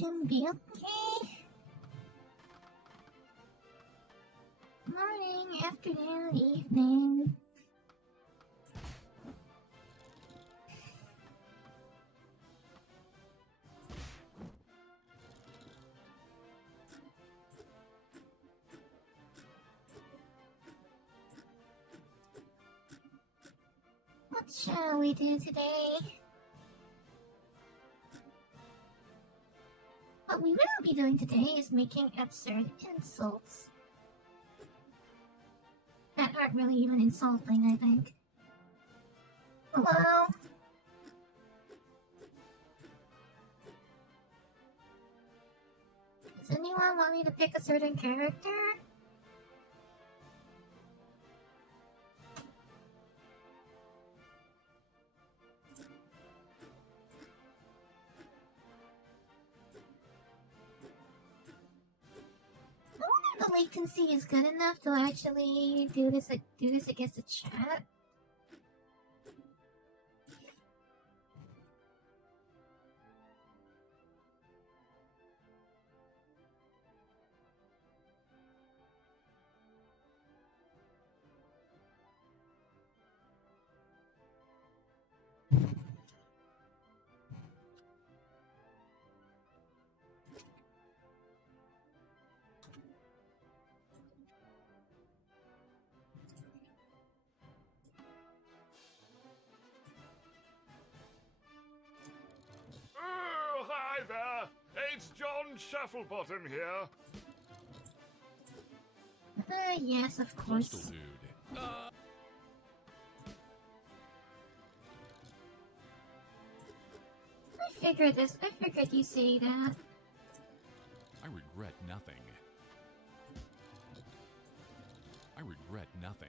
준비 okay? Morning, afternoon, evening. What shall we do today? What we will be doing today is making absurd insults. That aren't really even insulting, I think. Hello? Does anyone want me to pick a certain character? The latency is good enough to actually do this against the chat. Hi there! It's John Shufflebottom here. Yes, of course. Postal dude. I figured you say that. I regret nothing. I regret nothing.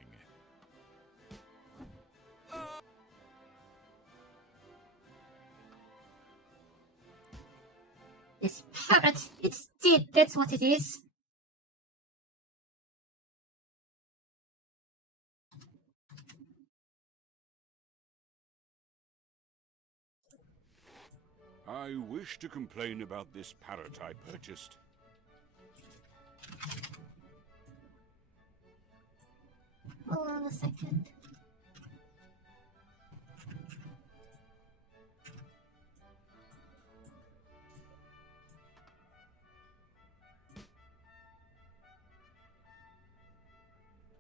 This parrot, it's dead, that's what it is. I wish to complain about this parrot I purchased. Hold on a second.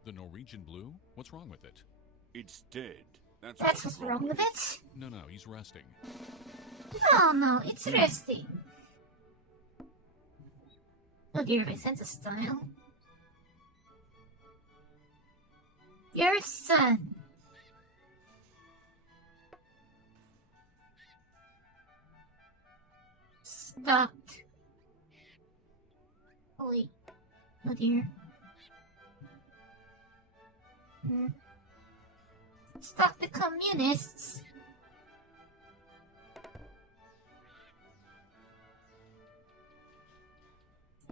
The Norwegian blue? What's wrong with it? It's dead. That's what's wrong with it? No, he's resting. No, it's resting. Oh dear, my sense of style. Your son. Stopped. Oh wait. Oh dear. Stop the communists!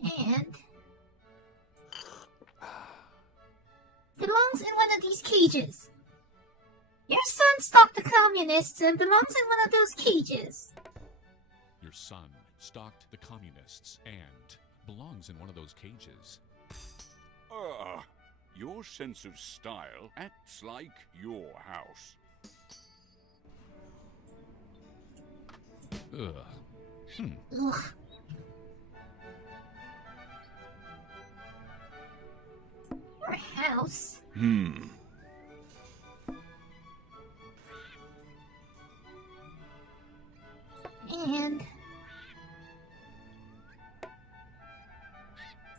And belongs in one of these cages. Your son stopped the communists and belongs in one of those cages. Your son stalked the communists and belongs in one of those cages. Your sense of style acts like your house. Ugh. Ugh. Your house? And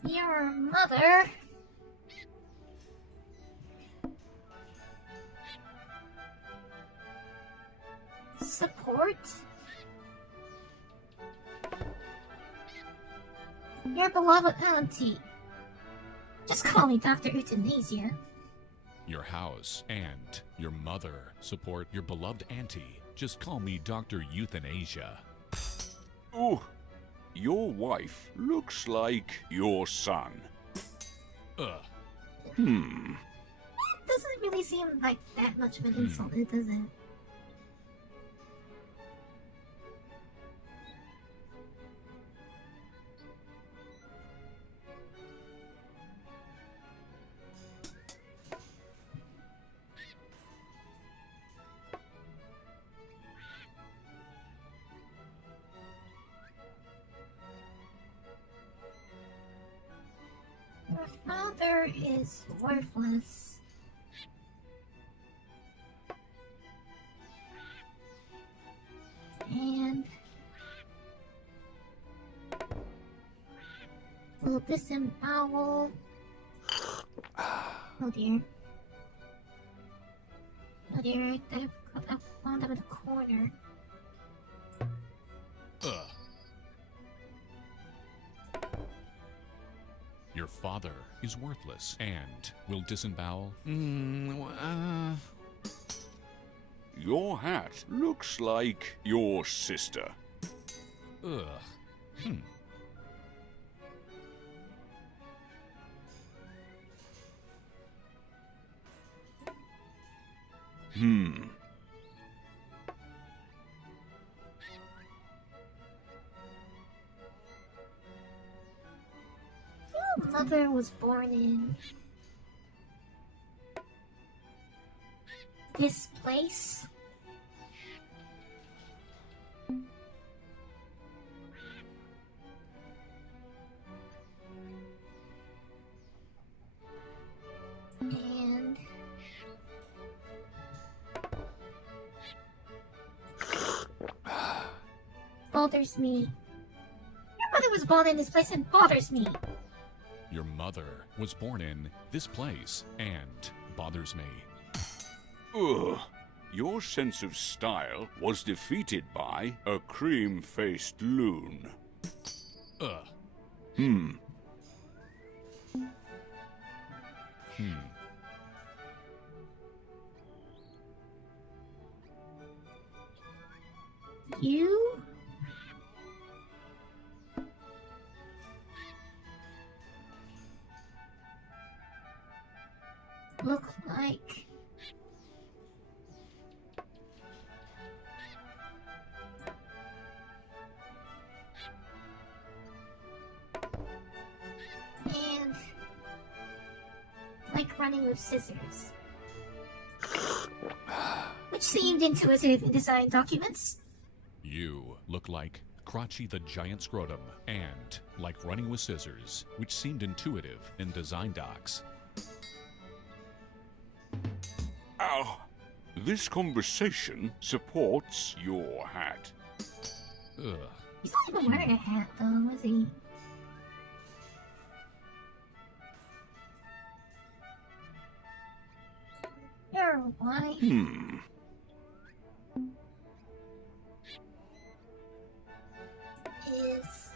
your mother? Support? Your beloved auntie. Just call me Dr. Euthanasia. Your house and your mother support your beloved auntie. Just call me Dr. Euthanasia. Ooh, your wife looks like your son. Ugh. It doesn't really seem like that much of an insult, does it? Your father is worthless. And will disembowel. Oh dear. Oh dear, I found him in the corner. Your father is worthless and will disembowel. Your hat looks like your sister. Ugh. Your mother was born in this place. And bothers me. Your mother was born in this place and bothers me. Your mother was born in this place and bothers me. Ugh. Your sense of style was defeated by a cream-faced loon. You? Look like and like running with scissors, which seemed intuitive in design documents. You look like Crotchy the Giant Scrotum and like running with scissors, which seemed intuitive in design docs. Ow. This conversation supports your hat. Ugh. He's not even wearing a hat, though, is he? Your wife is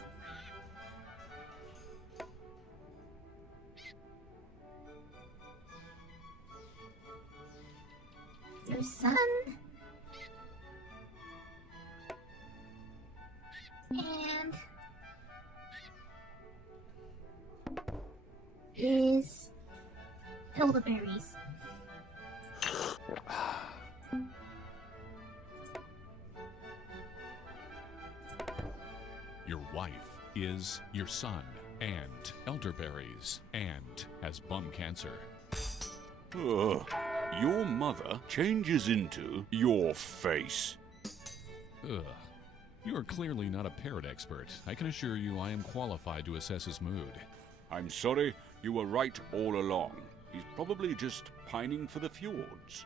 your son and is elderberries. Your wife is your son and elderberries and has bum cancer. Ugh. Your mother changes into your face. Ugh. You are clearly not a parrot expert. I can assure you I am qualified to assess his mood. I'm sorry, you were right all along. He's probably just pining for the fjords.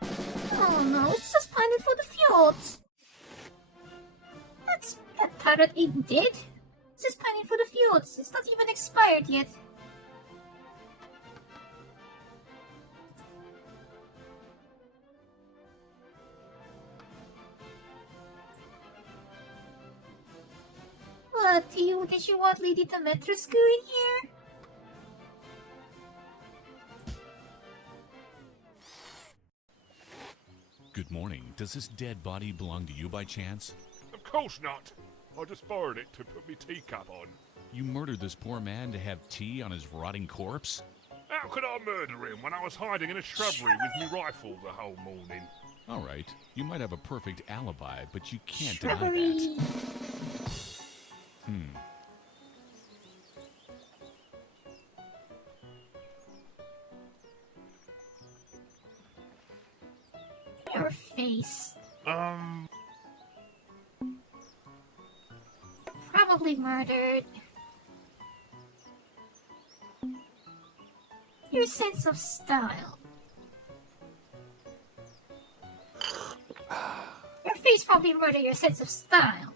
Oh no, it's just pining for the fjords. That's that parrot even did. It's just pining for the fjords. It's not even expired yet. What, did you want Lady Demetrescu in here? Good morning. Does this dead body belong to you by chance? Of course not. I just borrowed it to put my teacup on. You murdered this poor man to have tea on his rotting corpse? How could I murder him when I was hiding in a shrubbery with my rifle the whole morning? All right. You might have a perfect alibi, but you can't Shrubbery. deny that. Your face. Probably murdered. Your sense of style. Your face probably murdered your sense of style.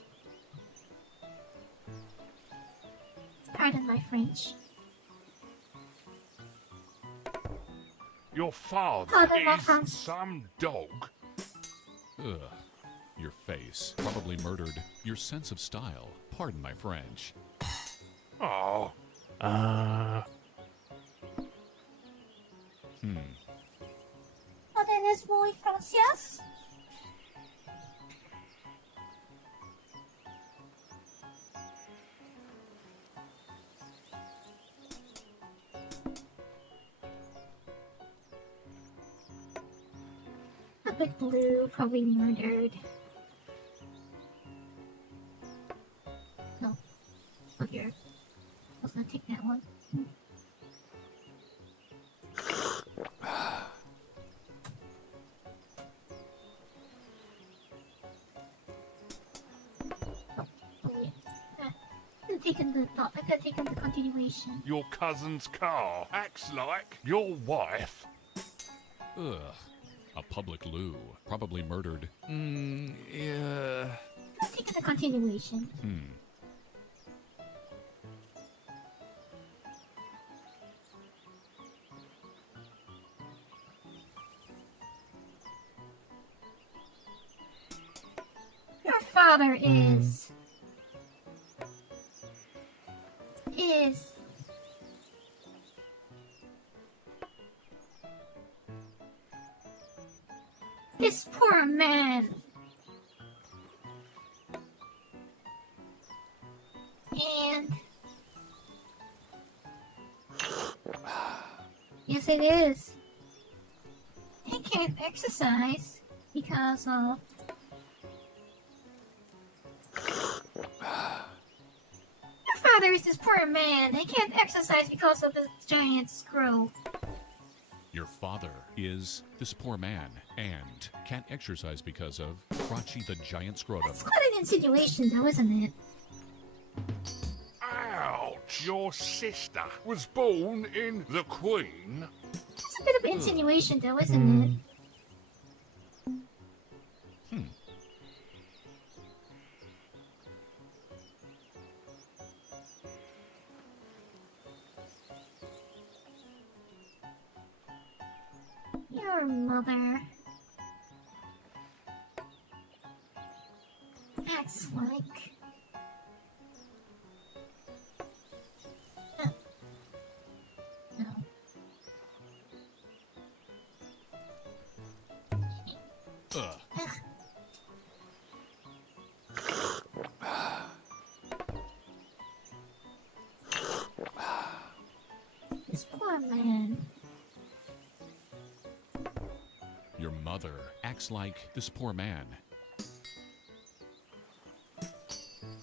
Pardon my French. Your father Pardon my is French. some dog. Ugh. Your face probably murdered your sense of style. Pardon my French. Oh, Podemos muy francés? A bit blue, probably murdered. No. Oh here. I was gonna take that one. I could have taken the continuation. your cousin's car acts like your wife. Ugh. A public loo. Probably murdered. Yeah. I could have taken the continuation. Your father is this poor man. And yes, it is. He can't exercise because of your father is this poor man. He can't exercise because of the giant scroll. Your father is this poor man and can't exercise because of Crotchy the giant scrotum. It's quite an insinuation, though, isn't it? Ouch! Your sister was born in the Queen. It's a bit of insinuation, though, isn't it? Your mother acts like no. Ugh. This poor man. Your mother acts like this poor man.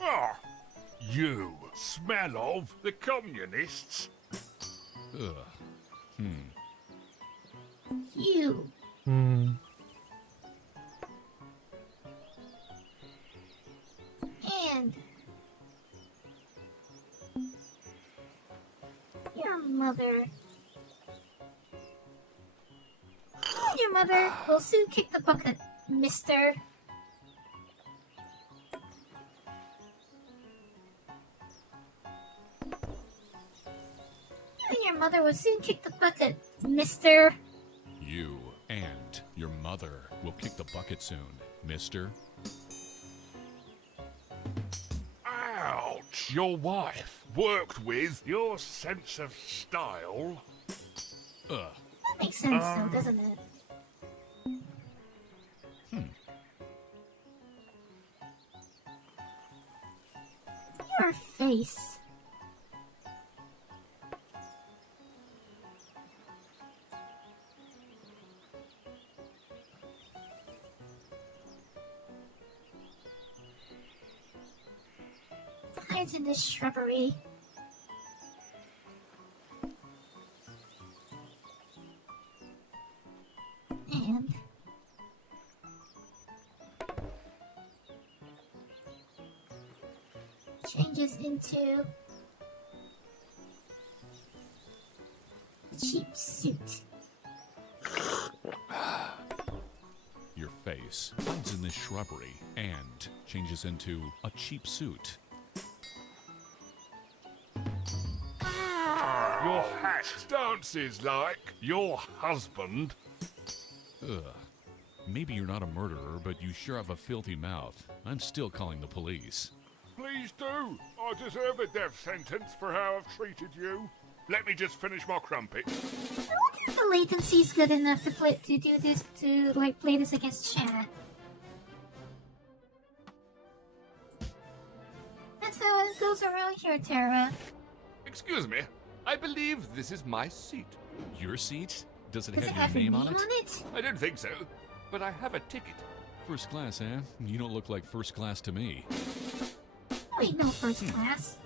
Ah, you smell of the communists. Ugh. You. And your mother. Your mother will soon kick the bucket, mister. Your mother will soon kick the bucket, mister. You and your mother will kick the bucket soon, mister. Ouch! Your wife worked with your sense of style. Ugh. That makes sense, though, doesn't it? Your face. Hides in this shrubbery. And cheap suit. Your face hides in this shrubbery and changes into a cheap suit. Your hat dances like your husband. Ugh. Maybe you're not a murderer, but you sure have a filthy mouth. I'm still calling the police. Please do. I deserve a death sentence for how I've treated you. Let me just finish my crumpet. I wonder if the latency's good enough to play this against chat. That's how it goes around here, Tara. Excuse me. I believe this is my seat. Your seat? Does it Does it have your name on it? it? I don't think so, but I have a ticket. First class, eh? You don't look like first class to me. Wait, no first class.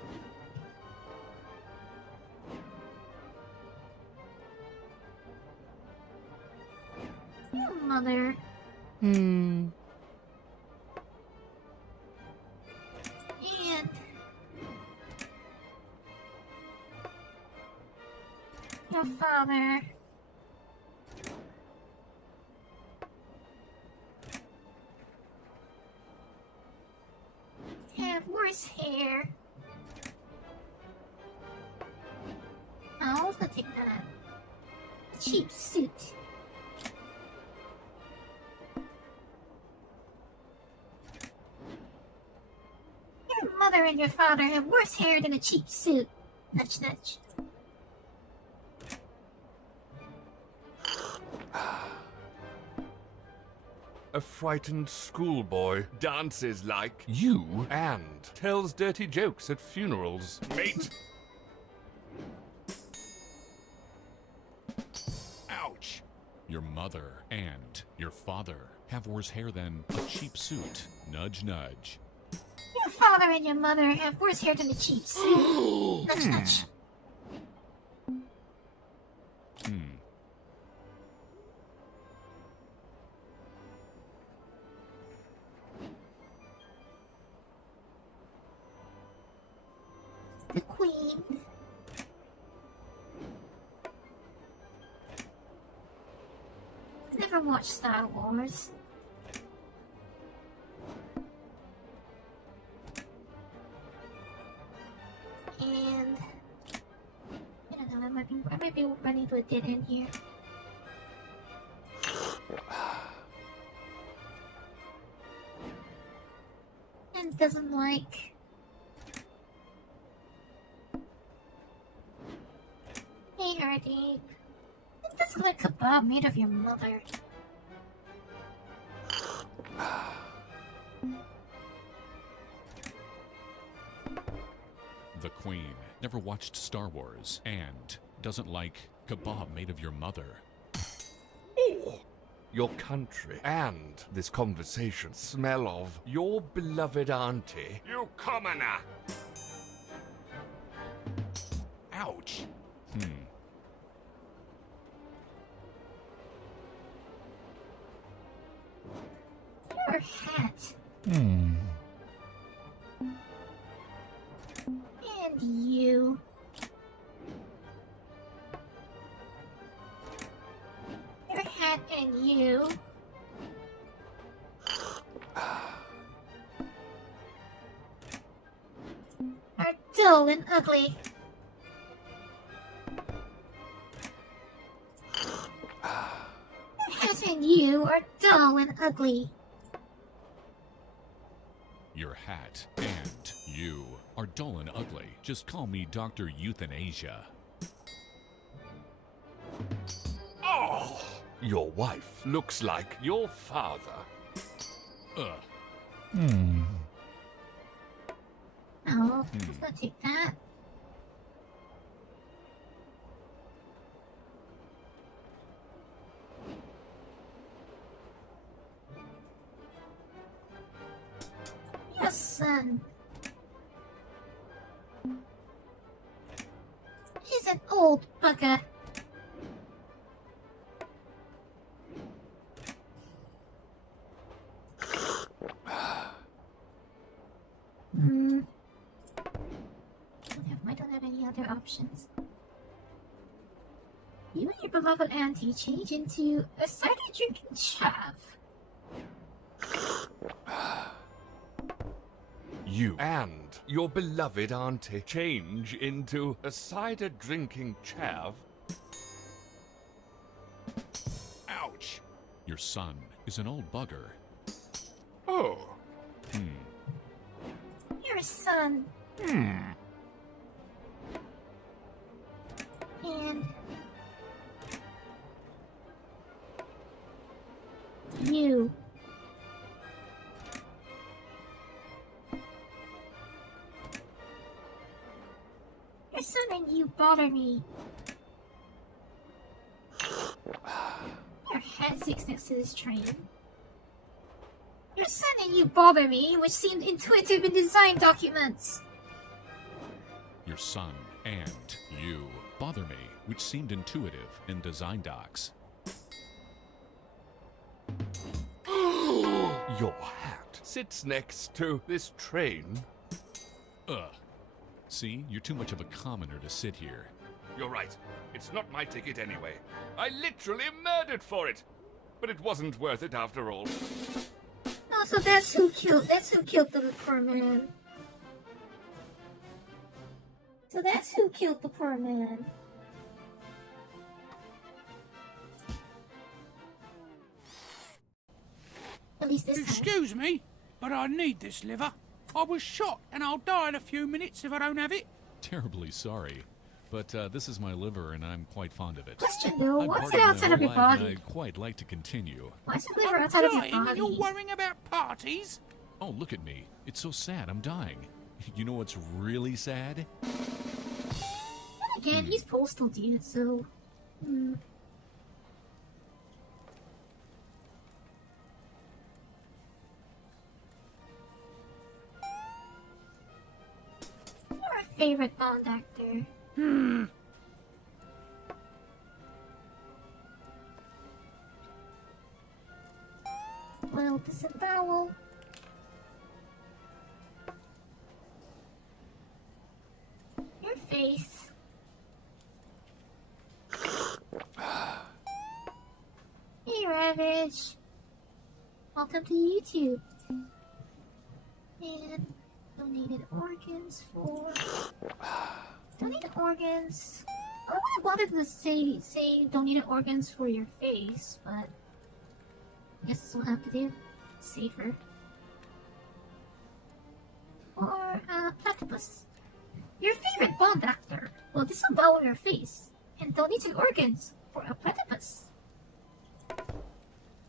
Your mother. And your father. Have worse hair. I'll also take that. Cheap suit. Your mother and your father have worse hair than a cheap suit. Nudge, nudge. A frightened schoolboy dances like you and tells dirty jokes at funerals. Mate. Ouch! Your mother and your father have worse hair than a cheap suit. Nudge, nudge. Your father and your mother have worse hair than a cheap suit. Nudge, nudge. The Queen. Never watched Star Wars. And I don't know, I might be running to a dead end here. And doesn't like. Hey, Hardy. It doesn't like kebab made of your mother. The Queen never watched Star Wars and doesn't like kebab made of your mother. Oh! Your country and this conversation smell of your beloved auntie. You commoner. Ouch! Your hat. And you. Your hat and you. Are dull and ugly. Your hat and you are dull and ugly. Your hat and you are dull and ugly. Just call me Dr. Euthanasia. Oh! Your wife looks like your father. Ugh. Oh, let's go take that. Yes, son. He's an old bugger. I don't have any other options. You and your beloved auntie change into a cider drinking chav. You and your beloved auntie change into a cider drinking chav. Ouch! Your son is an old bugger. Oh. Your son. And you. Your son and you bother me. Your head sits next to this train. Your son and you bother me, which seemed intuitive in design documents. Your son and you bother me, which seemed intuitive in design docs. Your hat sits next to this train. Ugh. See, you're too much of a commoner to sit here. You're right. It's not my ticket anyway. I literally murdered for it. But it wasn't worth it after all. Oh, so that's who killed the poor man. So that's who killed the poor man. At least this time. Excuse me, but I need this liver. I was shot and I'll die in a few minutes if I don't have it. Terribly sorry. But this is my liver and I'm quite fond of it. Question though, I've what's partied it my outside of whole your life, and body? I'd quite like to continue. Why's the liver I'm outside of your dying and body? you're worrying about parties? Oh, look at me. It's so sad. I'm dying. You know what's really sad? Again, he's postal dude, so... You're a favorite Bond actor. Well, disembowel. Your face. Hey, Ravage. Welcome to YouTube. And donated organs for... Donated organs... I wanted to say donated organs for your face, but... I guess that's what I have to do. It's safer. Or, platypus. Your favorite Bond actor will disembowel your face and donated organs for a platypus.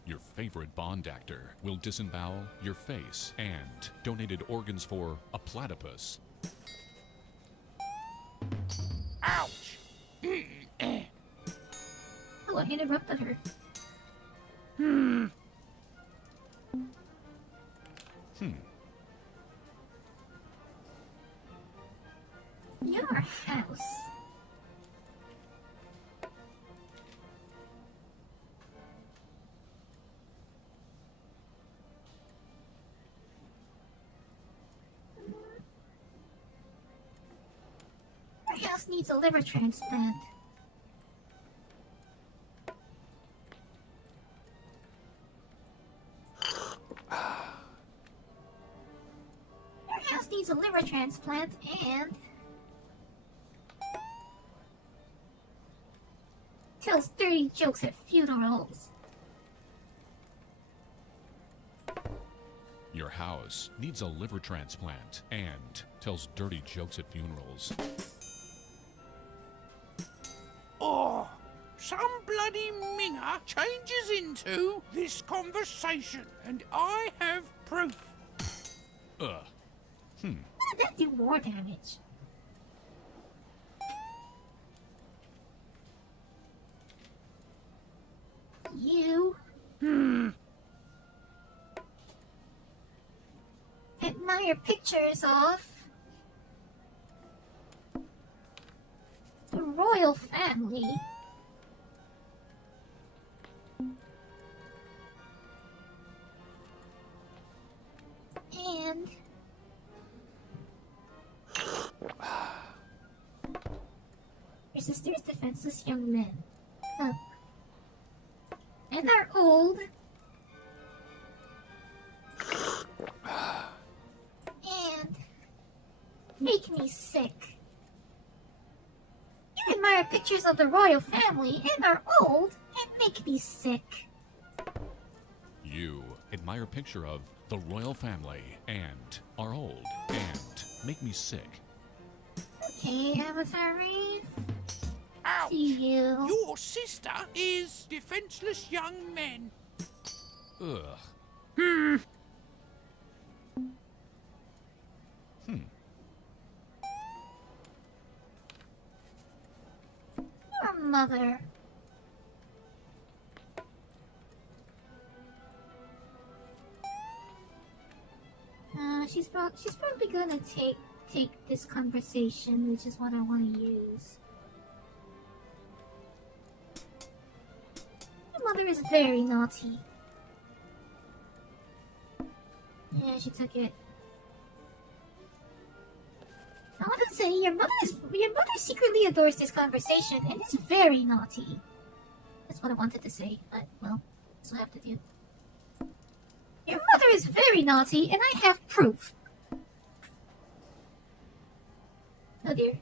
Your favorite Bond actor will disembowel your face and donated organs for a platypus. Ouch! Oh, I interrupted her. Your house. Your house needs a liver transplant. Your house needs a liver transplant and tells dirty jokes at funerals. Your house needs a liver transplant and tells dirty jokes at funerals. Oh, some bloody minger changes into this conversation, and I have proof. Ugh. How did that do more damage? You. Admire pictures of the royal family. And your sister's defenseless young men. Huh. And are old. And make me sick. You admire pictures of the royal family and are old and make me sick. You admire a picture of the royal family and are old and make me sick. Okay, Avatar Reeve. Ouch! See you. Your sister is defenseless young men. Ugh. Your mother. She's probably gonna take this conversation, which is what I want to use. Your mother is very naughty. Yeah, she took it. I want to say your mother secretly adores this conversation and is very naughty. That's what I wanted to say, but well, that's what I have to do. Your mother is very naughty, and I have proof. Oh dear.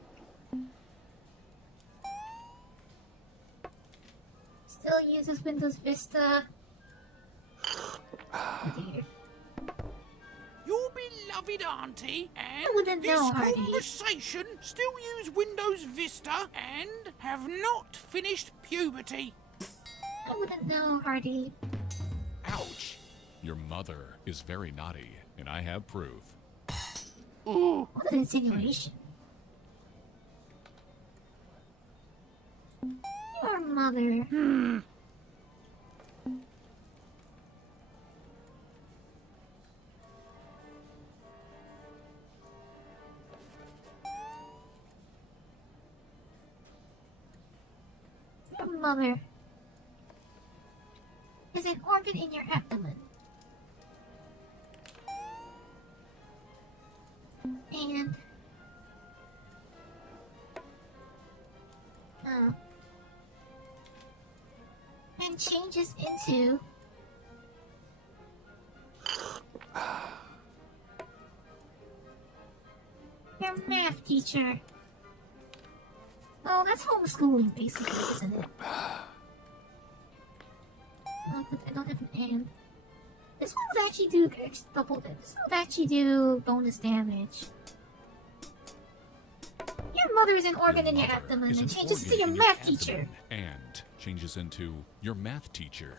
Still uses Windows Vista. Oh dear. Your beloved auntie and wouldn't this know, Hardy. conversation still use Windows Vista and have not finished puberty. I wouldn't know, Hardy. Ouch. Your mother is very naughty, and I have proof. Ooh. What an insinuation. Your mother. Your mother is an organ in your abdomen. And and changes into your math teacher. Oh, that's homeschooling, basically, isn't it? Oh, but I don't have an and. This one would actually do double. This would actually do bonus damage. Your mother is an organ in your Mother abdomen is and an changes to organ your in math abdomen teacher. And changes into your math teacher.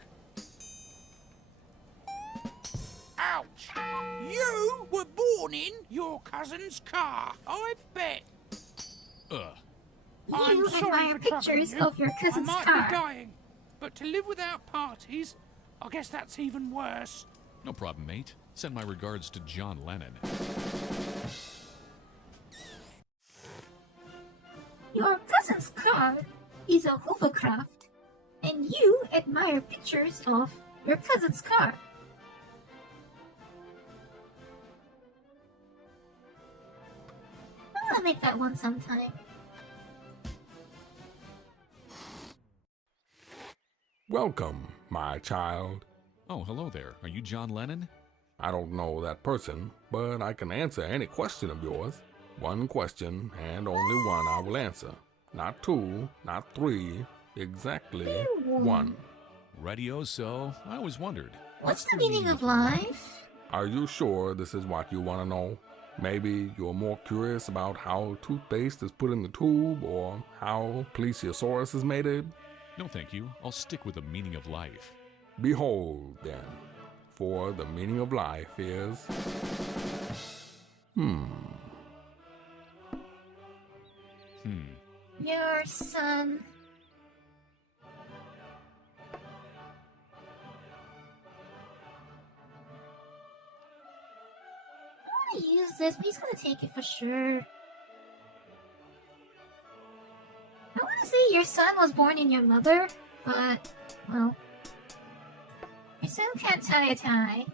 Ouch! You were born in your cousin's car, I bet. Ugh. I'm You sorry admire for troubling pictures you. of your cousin's I might car. be dying, but to live without parties, I guess that's even worse. No problem, mate. Send my regards to John Lennon. Your cousin's car is a hovercraft, and you admire pictures of your cousin's car. I'll make that one sometime. Welcome, my child. Oh, hello there. Are you John Lennon? I don't know that person, but I can answer any question of yours. One question, and only one I will answer. Not two, not three, exactly one. Radio-so. I always wondered. What's the meaning of life? Are you sure this is what you want to know? Maybe you're more curious about how toothpaste is put in the tube, or how plesiosaurus is mated? No, thank you. I'll stick with the meaning of life. Behold, then, for the meaning of life is... Your son. I want to use this, but he's gonna take it for sure. I want to say your son was born in your mother, but, well, your son can't tie a tie.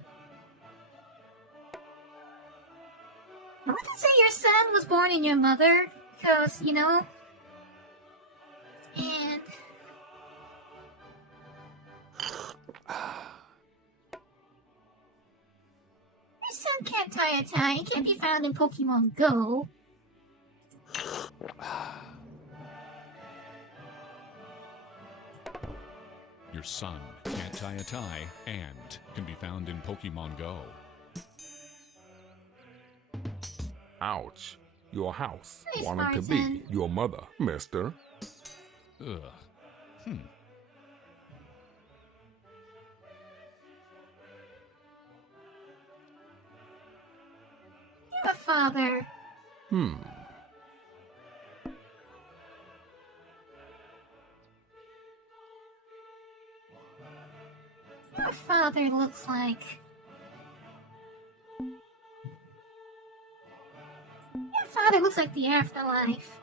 I want to say your son was born in your mother, because, you know, and tie. It can't be found in Pokemon Go. Your son can't tie a tie and can be found in Pokemon Go. Ouch. Your house Hey, wanted to be Spartan. your mother, mister. Ugh. Your father. Your father looks like... Your father looks like the afterlife.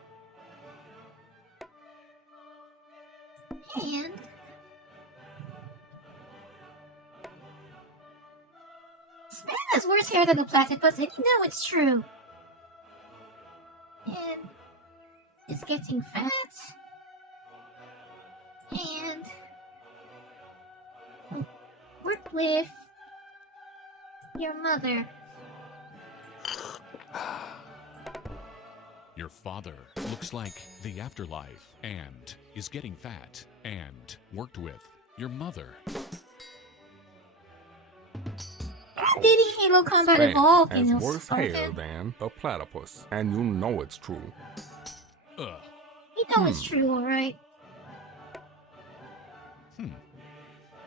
And... Stan has worse hair than the platypus, and you know it's true. And... It's getting fat. And... Work with... Your mother. Your father looks like the afterlife and is getting fat and worked with your mother. Did Halo Combat Stan evolve, has you know, worse hair Spartan? than a platypus, and you know it's true. Ugh. You know it's true, alright?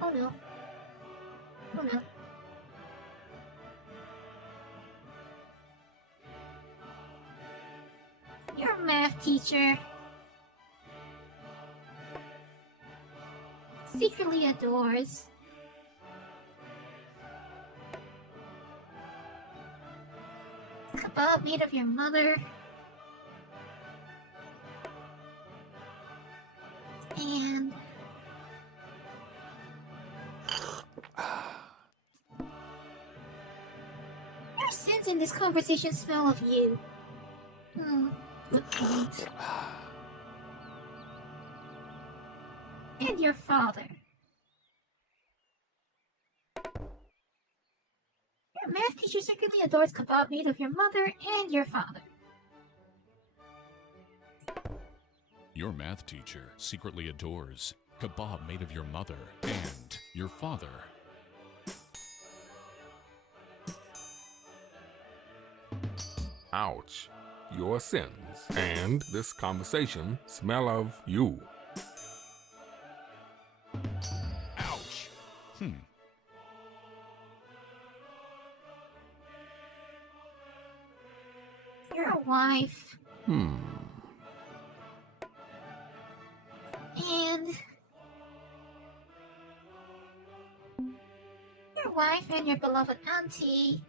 Oh no. Oh no. Your math teacher secretly adores kebab made of your mother and your sins in this conversation smell of you. Good point. And your father. Your math teacher secretly adores kebab made of your mother and your father. Your math teacher secretly adores kebab made of your mother and your father. Ouch. Your sins and this conversation smell of you. Ouch. Your wife. And your wife and your beloved auntie.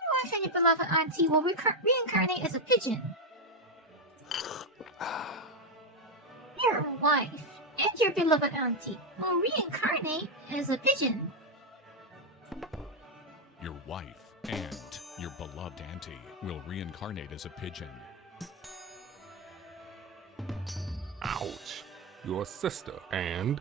Your wife and your beloved auntie will reincarnate as a pigeon. Your wife and your beloved auntie will reincarnate as a pigeon. Your wife and your beloved auntie will reincarnate as a pigeon. Ouch. Your sister and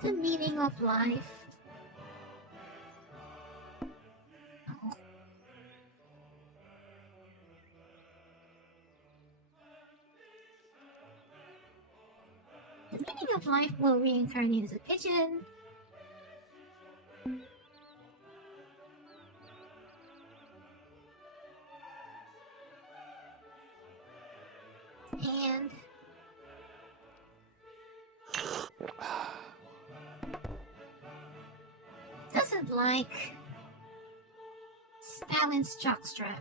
The meaning of life. The meaning of life will reincarnate as a pigeon. And doesn't like Stalin's jockstrap.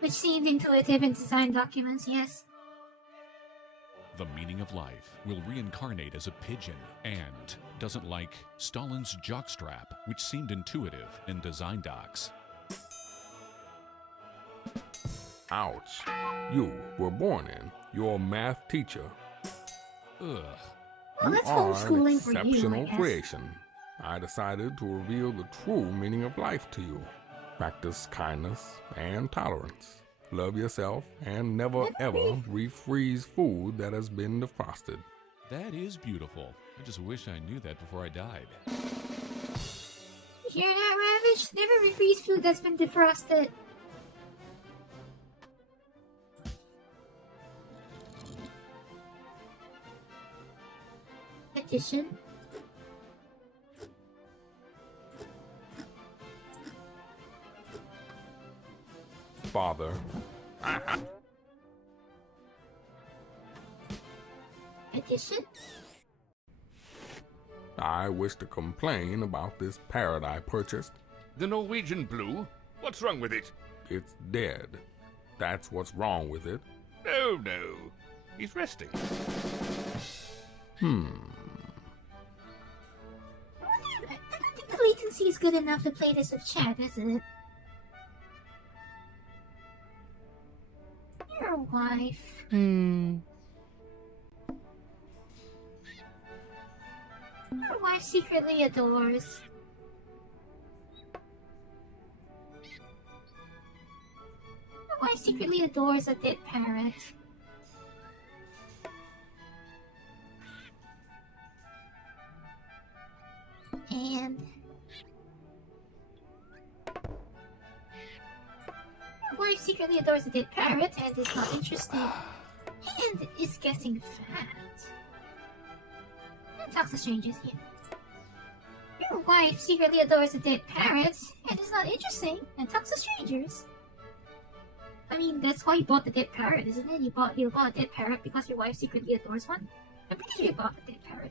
Which seemed intuitive in design documents, yes. The meaning of life will reincarnate as a pigeon and doesn't like Stalin's jockstrap, which seemed intuitive in design docs. Ouch. You were born in. You're a math teacher. Ugh. Well, You that's are an homeschooling for you, I exceptional guess. creation. I decided to reveal the true meaning of life to you. Practice kindness and tolerance. Love yourself and never ever refreeze food that has been defrosted. That is beautiful. I just wish I knew that before I died. You hear that, Ravish? Never refreeze food that's been defrosted. Addition. Father, Addition. I wish to complain about this parrot I purchased. The Norwegian blue? What's wrong with it? It's dead. That's what's wrong with it. No, no. He's resting. I don't think the latency is good enough to play this with chat, is it? Your wife. Your wife secretly adores. Your wife secretly adores a dead parrot. And your wife secretly adores a dead parrot and is not interested and is getting fat. And talks to strangers here. Your wife secretly adores a dead parrot and is not interesting and talks to strangers. I mean, that's why you bought the dead parrot, isn't it? You bought a dead parrot because your wife secretly adores one. I'm pretty sure you bought a dead parrot.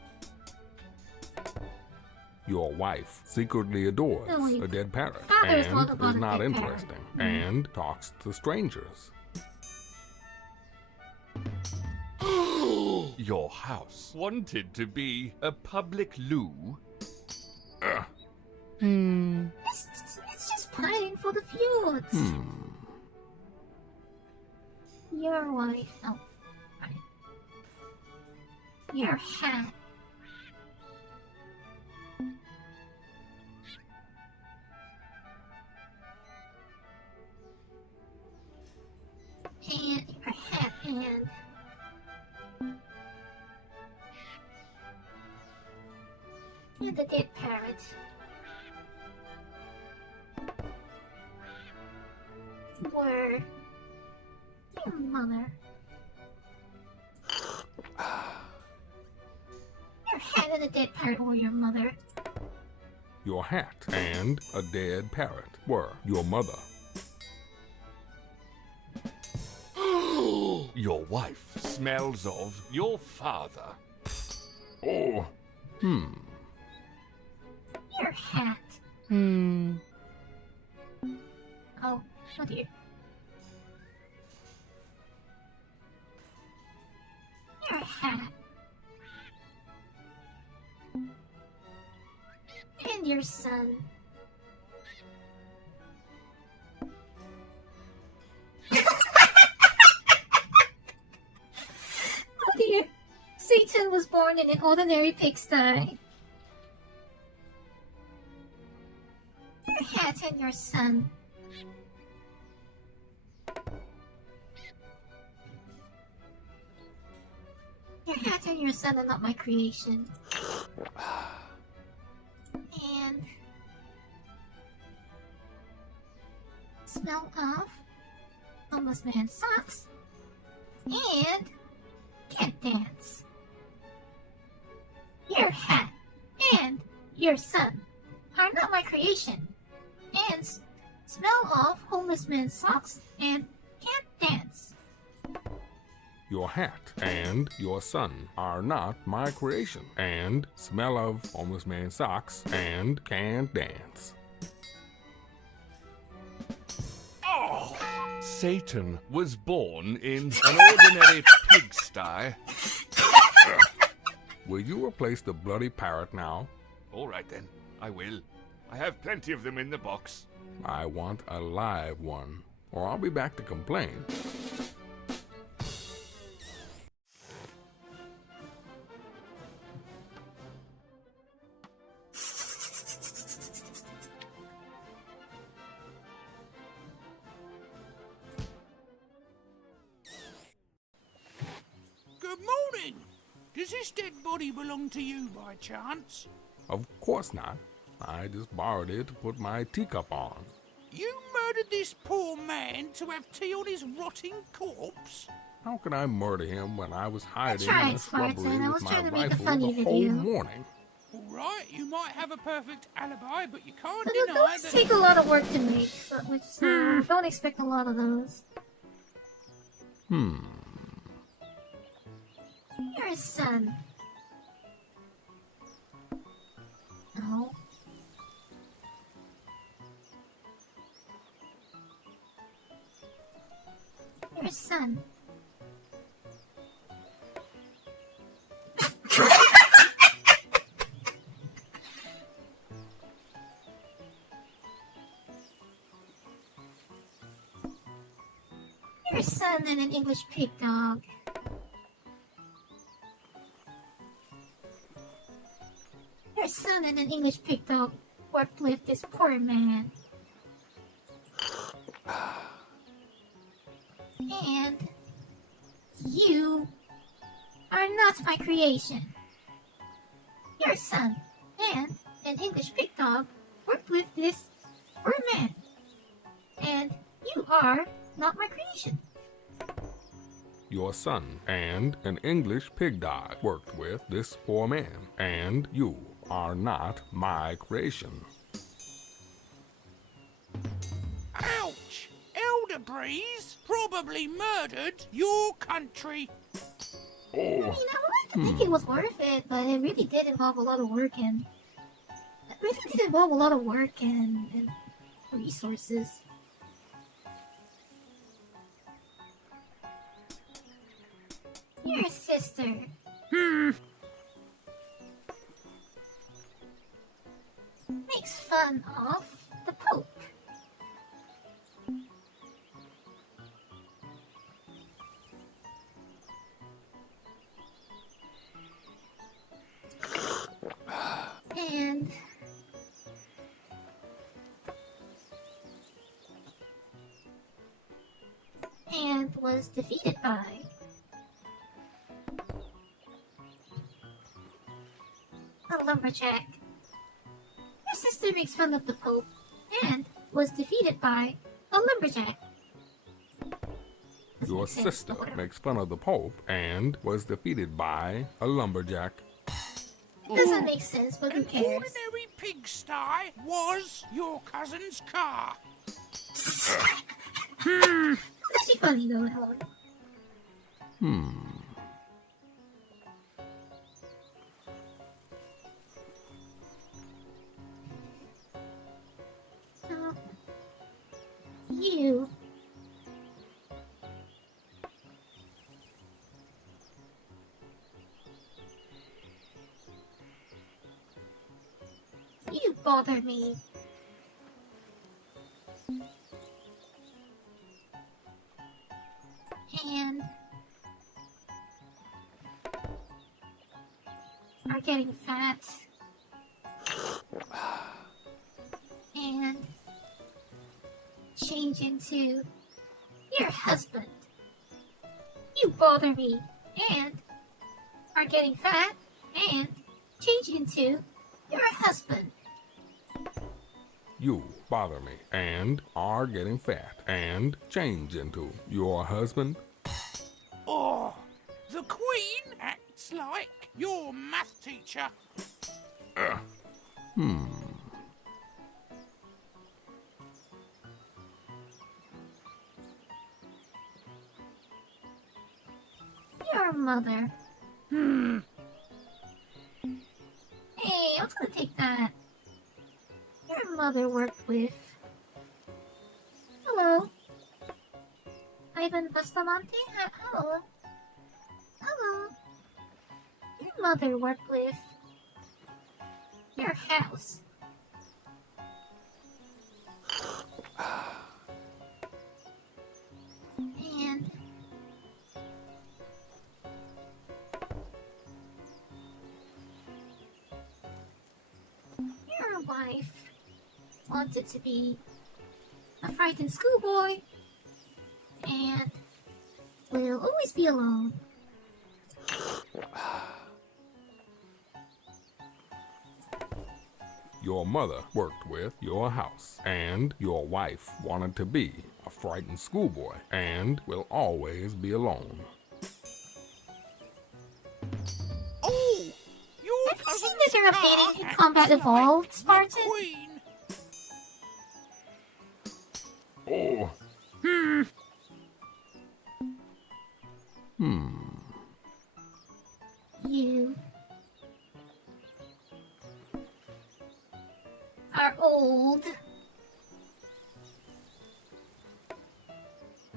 Your wife secretly adores No, a dead parrot father is and not about is a not dead parrot. interesting and talks to strangers. Your house wanted to be a public loo? It's just pining for the feuds. Your wife. Oh, right. Your hat. And your hat and the dead parrot. Were your mother. Your hat and the dead parrot were your mother. Your hat and a dead parrot were your mother. Your wife smells of your father. Oh, Your hat. Oh, oh dear. Your hat. And your son. Oh dear. Satan was born in an ordinary pigsty. Your hat and your son. Your hat and your son are not my creation. And smell of homeless man socks and can't dance. Your hat and your son are not my creation. And smell of homeless man socks and can't dance. your hat and your son are not my creation, and smell of homeless man socks and can't dance. Oh! Satan was born in an ordinary pigsty. Will you replace the bloody parrot now? All right then, I will. I have plenty of them in the box. I want a live one. or I'll be back to complain. Good morning. Does this dead body belong to you by chance? Of course not. I just borrowed it to put my teacup on. You murdered this poor man to have tea on his rotting corpse? How could I murder him when I was hiding tried, in the shrubbery Spartan. I with was my trying to make a rifle funny the whole video. morning? All right, you might have a perfect alibi, but you can't But deny those that... take a lot of work to make, so which don't expect a lot of those. You're his son. No. You're his son. Your son and an English pig dog. Your son and an English pig dog worked with this poor man. And you are not my creation. Your son and an English pig dog worked with this poor man. And you are not my creation. Your son and an English pig dog worked with this poor man, and you are not my creation. Ouch! Elder Breeze probably murdered your country. Oh, I mean, I would like to think it was worth it, but it really did involve a lot of work and resources. Your sister. Makes fun of the Pope. And was defeated by a lumberjack. Your sister makes fun of the Pope and was defeated by a lumberjack. Doesn't your make sense, sister but whatever. makes fun of the Pope and was defeated by a lumberjack. Doesn't make sense, but who An cares? ordinary pigsty was your cousin's car. It's actually funny though, that one. So, you bother me. And are getting fat. And change into your husband. You bother me and are getting fat and change into your husband. You bother me and are getting fat and change into your husband. Oh, the Queen acts like your math teacher. Your mother. Hey, I was gonna take that. Your mother worked with... Hello. Ivan Bustamante? Hello. Hello. Your mother worked with... your house. wanted to be a frightened schoolboy and will always be alone. Your mother worked with your house, and your wife wanted to be a frightened schoolboy and will always be alone. Oh, your Have you seen cousin's that they're car updating in acts Combat like Evolved, the Spartan? Queen. Oh. You are old.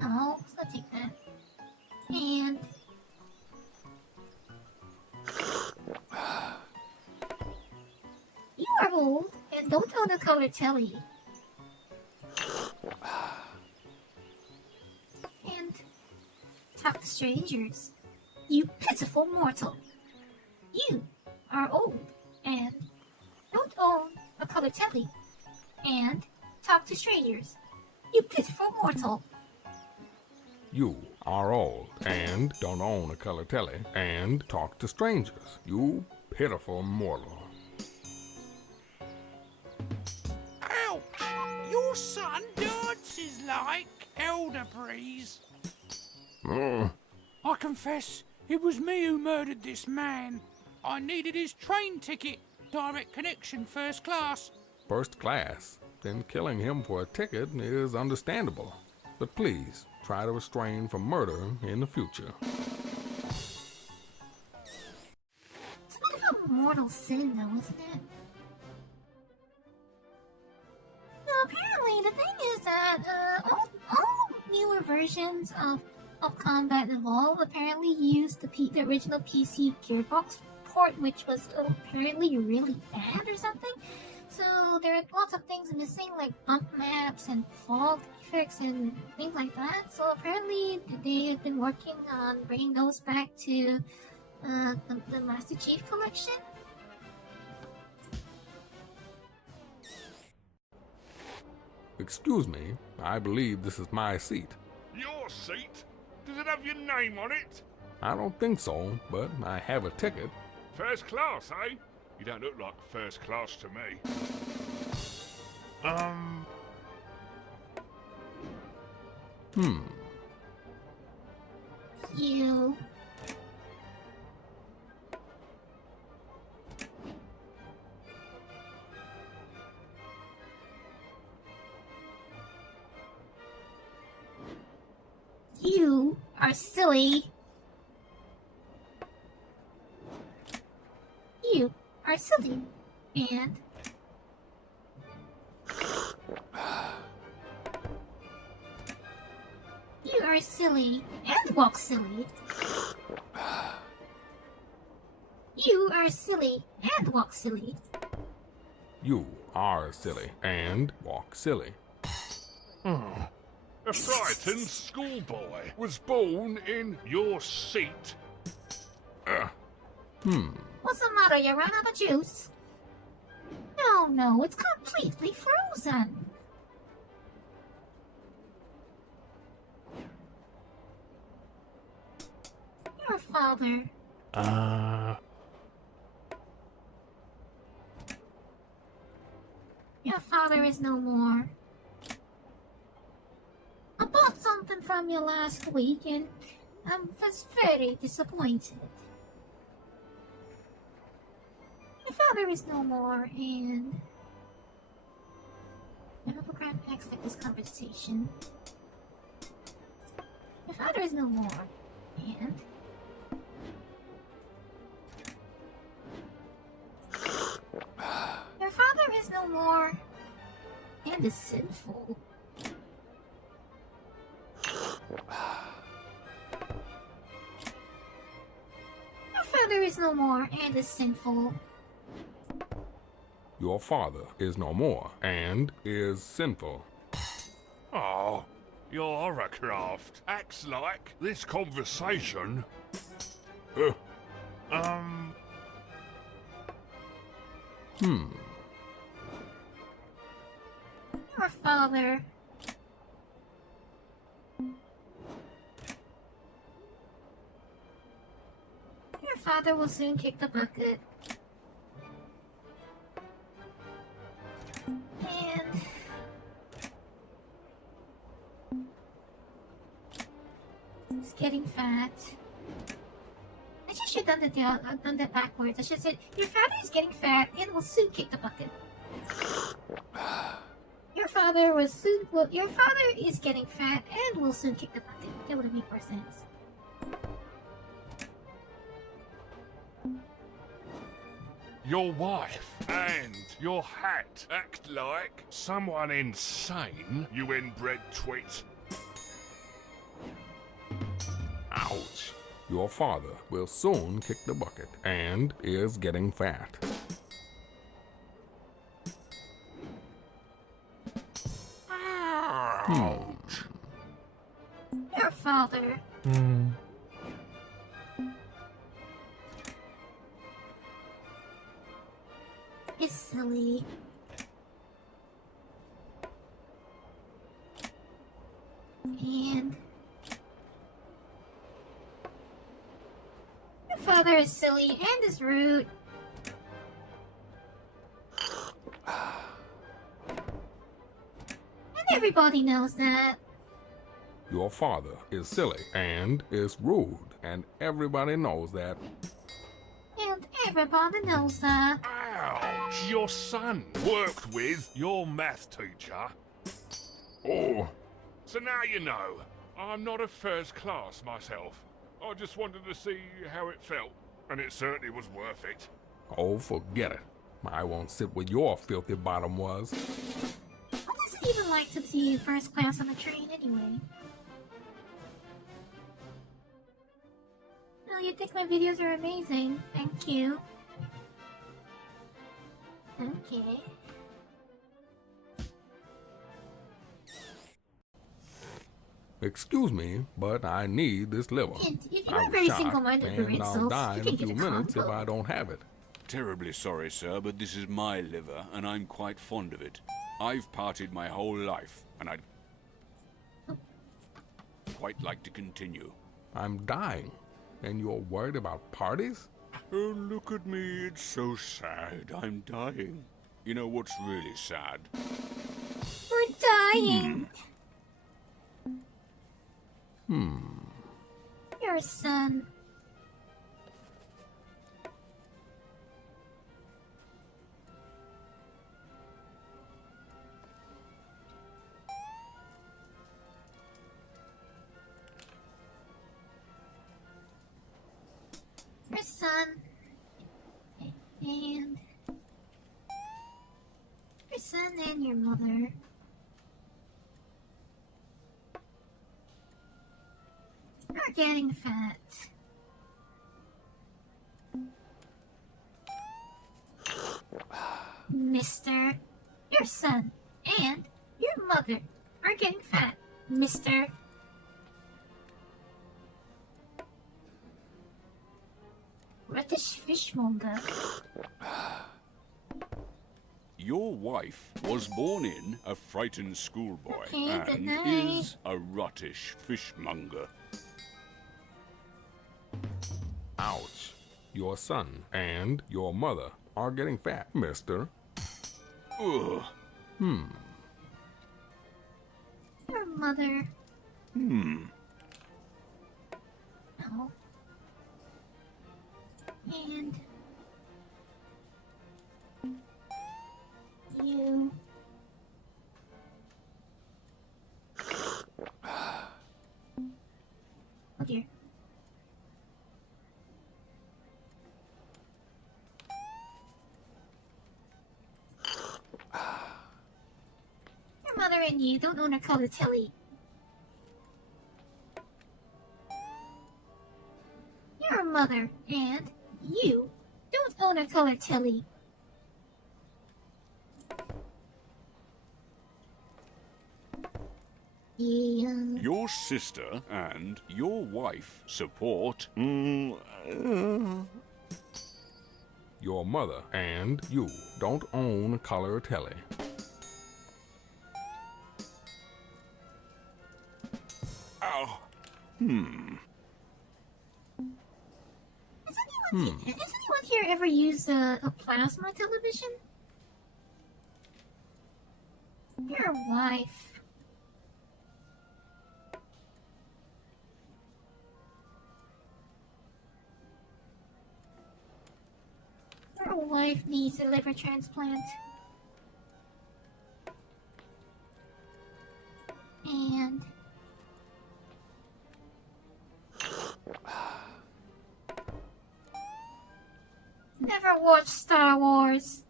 Oh, let's take that. And you are old and don't own a color telly. And talk to strangers. You pitiful mortal. You are old and don't own a color telly. And talk to strangers. You pitiful mortal. You are old and don't own a color telly and talk to strangers. You pitiful mortal. Ouch! Your son dances like Elder Breeze. Oh, I confess, it was me who murdered this man. I needed his train ticket. Direct connection, first class. first class. Then killing him for a ticket is understandable. But please, try to refrain from murder in the future. It's a bit of a mortal sin, though, isn't it? Now, apparently, the thing is that all newer versions of Combat Evolved apparently used the original PC Gearbox port, which was apparently really bad or something. So there are lots of things missing, like bump maps and fog effects and things like that. So apparently they've been working on bringing those back to the Master Chief Collection. Excuse me, I believe this is my seat. Your seat? Does it have your name on it? I don't think so, but I have a ticket. First class, eh? You don't look like first class to me. You. You are silly. You are silly. And you are silly and walk silly. You are silly and walk silly. You are silly and walk silly. A frightened schoolboy was born in your seat. What's the matter? You ran out of juice? No, it's completely frozen. Your father. Your father is no more. I bought something from you last week and I was very disappointed. Your father is no more, and I hope I can't exit this conversation. Your father is no more, and your father is no more, and is sinful. Your father is no more, and is sinful. Your father is no more and is sinful. Oh, your horrorcraft acts like this conversation. Your father. Your father will soon kick the bucket. And he's getting fat. I should have done that backwards. I should have said, your father is getting fat and will soon kick the bucket. Your father is getting fat and will soon kick the bucket. That would have made more sense. Your wife and your hat act like someone insane, you inbred twit. Ouch. Your father will soon kick the bucket and is getting fat. Ouch. Your father. Is silly. And your father is silly and is rude. And everybody knows that. Your father is silly and is rude, and everybody knows that. And everybody knows that. Ouch. Your son worked with your math teacher. Oh, So now you know. I'm not a first class myself. I just wanted to see how it felt, and it certainly was worth it. oh, forget it. I won't sit where your filthy bottom was. What does it even like to be first class on a train anyway? Oh, you think my videos are amazing. Thank you. Okay. Excuse me, but I need this liver. And if I you're was very shot, single-minded, and I'll die you in a can few get a minutes if combo. I don't have it. Terribly sorry, sir, but this is my liver, and I'm quite fond of it. I've partied my whole life, and I'd quite like to continue. I'm dying, and you're worried about parties? Oh, look at me, it's so sad. I'm dying. You know what's really sad? We're dying. Your son. Your son. And your son and your mother. Are getting fat. Mister, your son and your mother are getting fat. Mister. British fishmonger. Your wife was born in a frightened schoolboy Okay, good and night. is a rottish fishmonger. Ouch. Your son and your mother are getting fat, mister. Ugh. Your mother. No. And you. Oh dear. Your mother and you don't own a color telly. Your mother and you don't own a color telly. Yeah. Your sister and your wife support. Your mother and you don't own color telly. Ow. Has anyone here ever used a plasma television? Your wife. Your wife needs a liver transplant. And never watched Star Wars.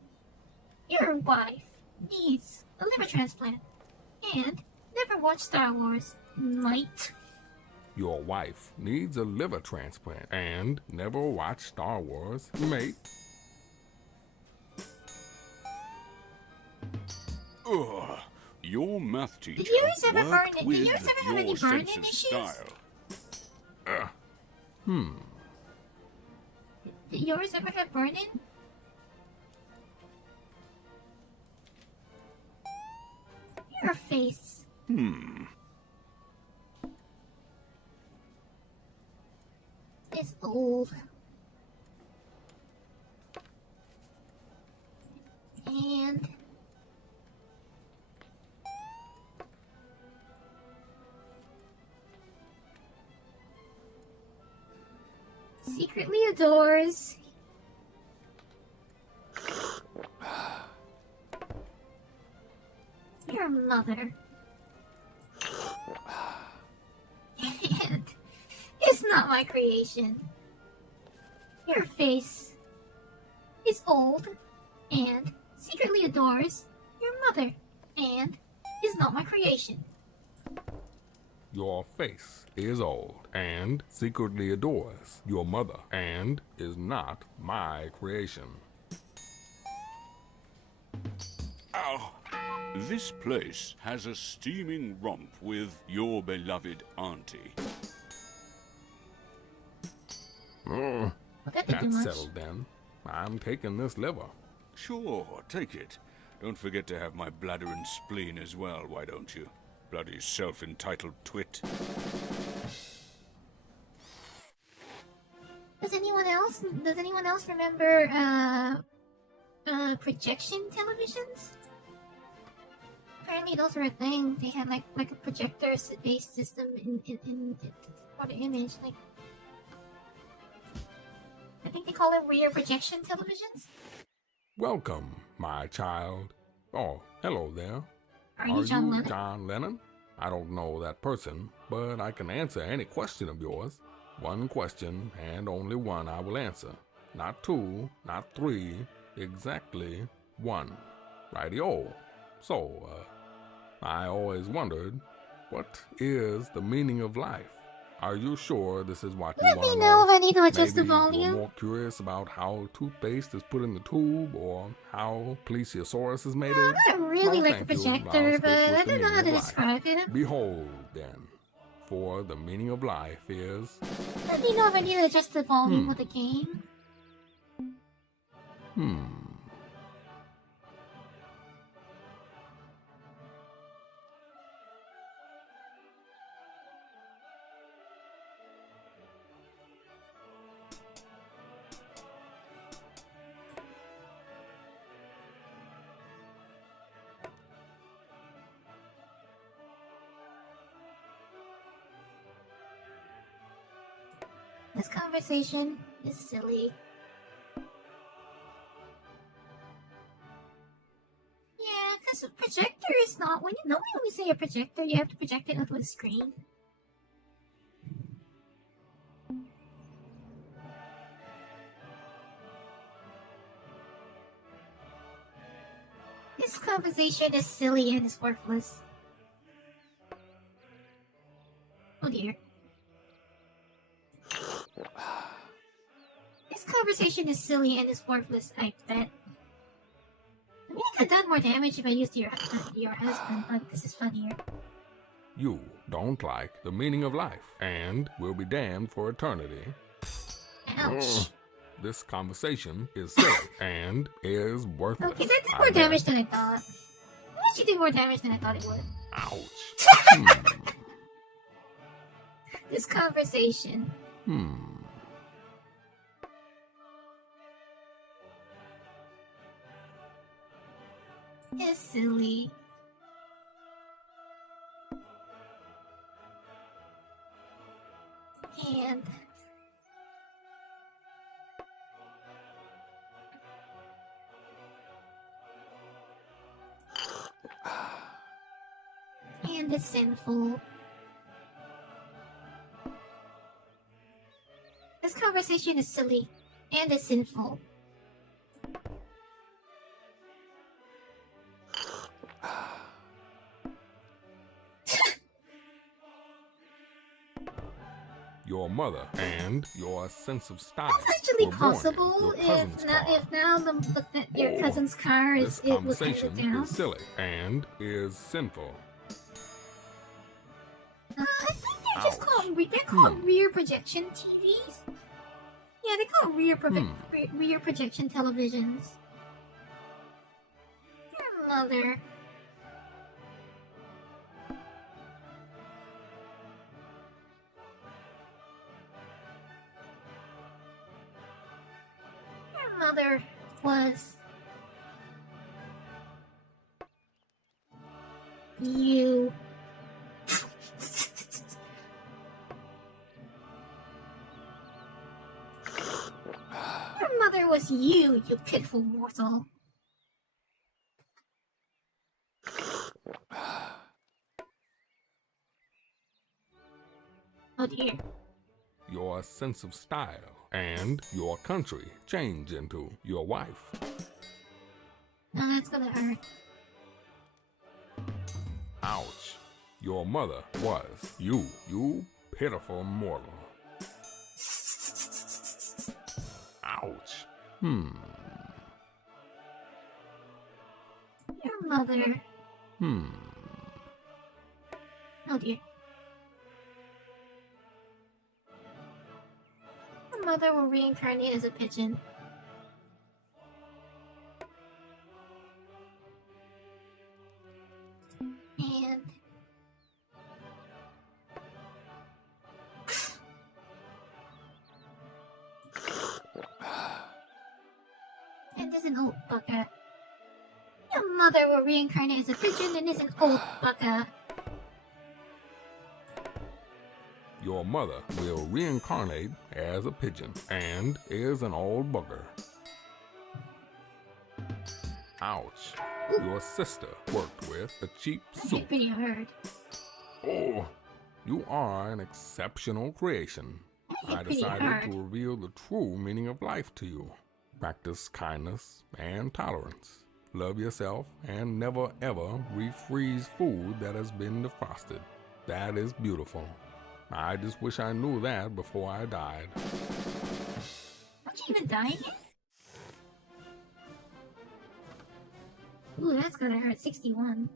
Your wife needs a liver transplant. And never watched Star Wars. Might. Your wife needs a liver transplant and never watched Star Wars, mate. Ugh. Your math teacher Did yours ever worked burn it? with Did yours ever have your any sense burn-in of issues? style. Did yours ever have burn-in? Your face. Is old. And secretly adores your mother. And it's not my creation. Your face is old and secretly adores your mother and is not my creation. Your face is old and secretly adores your mother and is not my creation. Ow. This place has a steaming romp with your beloved auntie. Oh, That did too that's much. settled then. I'm taking this liver. Sure, take it. Don't forget to have my bladder and spleen as well, why don't you? Bloody self-entitled twit. Does anyone else remember projection televisions? Apparently those were a thing. They had like a projector-based system in for the image. Like I think they call it rear projection televisions. Welcome, my child. Oh, hello there. Are you John Lennon? John Lennon? I don't know that person, but I can answer any question of yours. One question, and only one I will answer. Not two, not three, exactly one. Righty-o. So, I always wondered, what is the meaning of life? Are you sure this is what you Let want me to know if I need to adjust the Maybe you're volume. more curious about how toothpaste is put in the tube or how plesiosaurus is made. I don't really Well, like the thank you. I'll projector, stick but with I the don't know how to meaning of life. describe it. Behold, then, for the meaning of life is... Let me know if I need to adjust the volume of the game. This conversation is silly. Yeah, because a projector is not... When we say a projector, you have to project it onto a screen. This conversation is silly and is worthless. Oh dear. This conversation is silly and is worthless, I bet. I mean, I could have done more damage if I used your husband, but this is funnier. You don't like the meaning of life and will be damned for eternity. Ouch. This conversation is silly and is worthless. Okay, that did I more bet. damage than I thought. It actually did more damage than I thought it would. Ouch. This conversation is silly. And it's sinful. This conversation is silly and it's sinful. Your mother and your sense of style. It's actually were born in possible your cousin's car. if now your cousin's car This it was handed conversation down. is silly and is sinful. I think they're just Ouch. called rear projection TVs. Yeah, they call rear projection televisions. Your mother. Your mother was you. Your mother was you pitiful morsel. Oh dear. Your sense of style and your country change into your wife. No, that's gonna hurt. Ouch. Your mother was you pitiful mortal. Ouch. Your mother. Oh dear. Your mother will reincarnate as a pigeon. And is an old bugger. Your mother will reincarnate as a pigeon and is an old bugger. Your mother will reincarnate as a pigeon and is an old bugger. Ouch. Your sister worked with a cheap That suit. hit pretty hard. Oh, you are an exceptional creation. That hit I pretty decided hard. to reveal the true meaning of life to you. Practice kindness and tolerance. Love yourself and never ever refreeze food that has been defrosted. That is beautiful. I just wish I knew that before I died. Don't you even die yet? Ooh, that's gonna hurt. 61.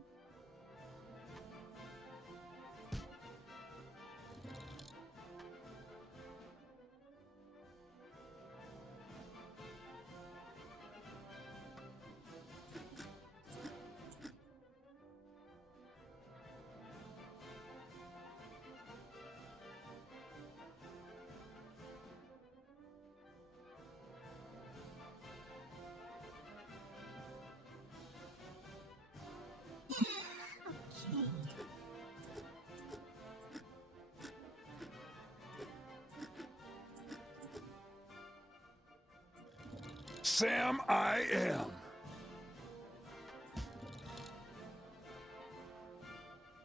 Okay. Sam, I am.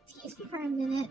Excuse me for a minute.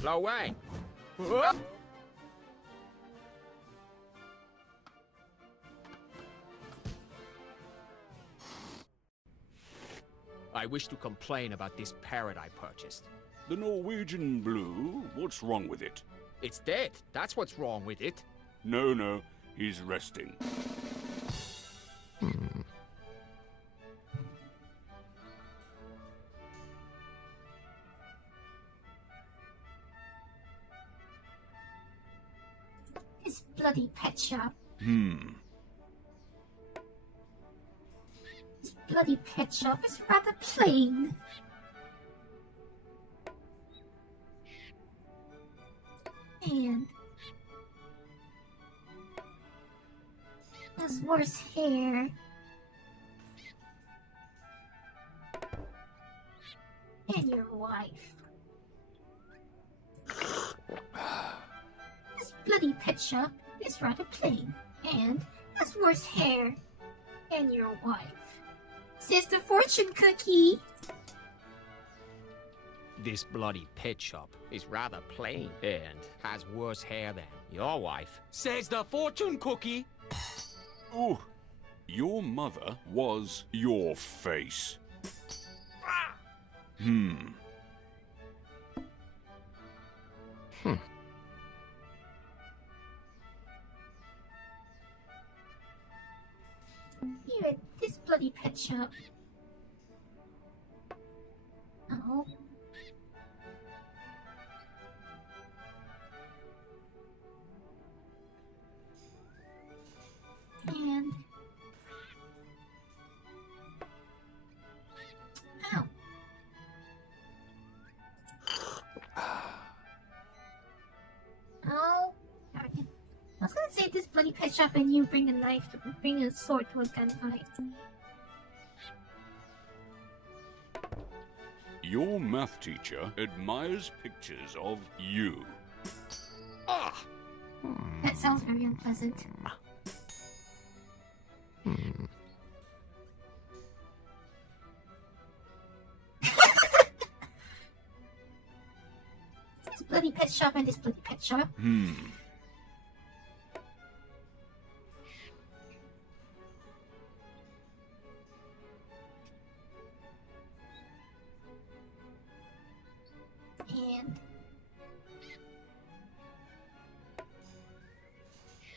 Blow away. I wish to complain about this parrot I purchased. The Norwegian blue? What's wrong with it? It's dead. That's what's wrong with it. No, he's resting. This bloody pet shop. This bloody pet shop is rather plain. And has worse hair. And your wife. This bloody pet shop is rather plain and has worse hair. And your wife. Says the fortune cookie. This bloody pet shop is rather plain and has worse hair than your wife. Says the fortune cookie. Ooh, your mother was your face. Here at this bloody pet shop. Oh. And ow. Oh, okay. I was gonna say this bloody pet shop and you bring a sword to a gunfight. Your math teacher admires pictures of you. That sounds very unpleasant. This bloody pet shop and this bloody pet shop. And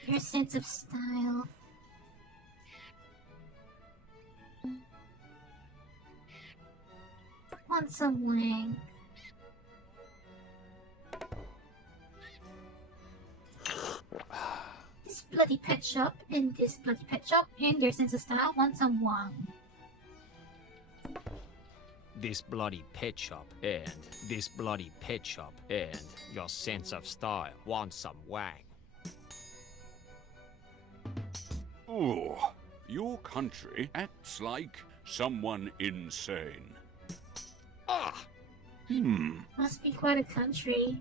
your sense of style. Want some wang. This bloody pet shop and this bloody pet shop and their sense of style want some wang. This bloody pet shop and this bloody pet shop and your sense of style want some wang. Ooh, your country acts like someone insane. Must be quite a country.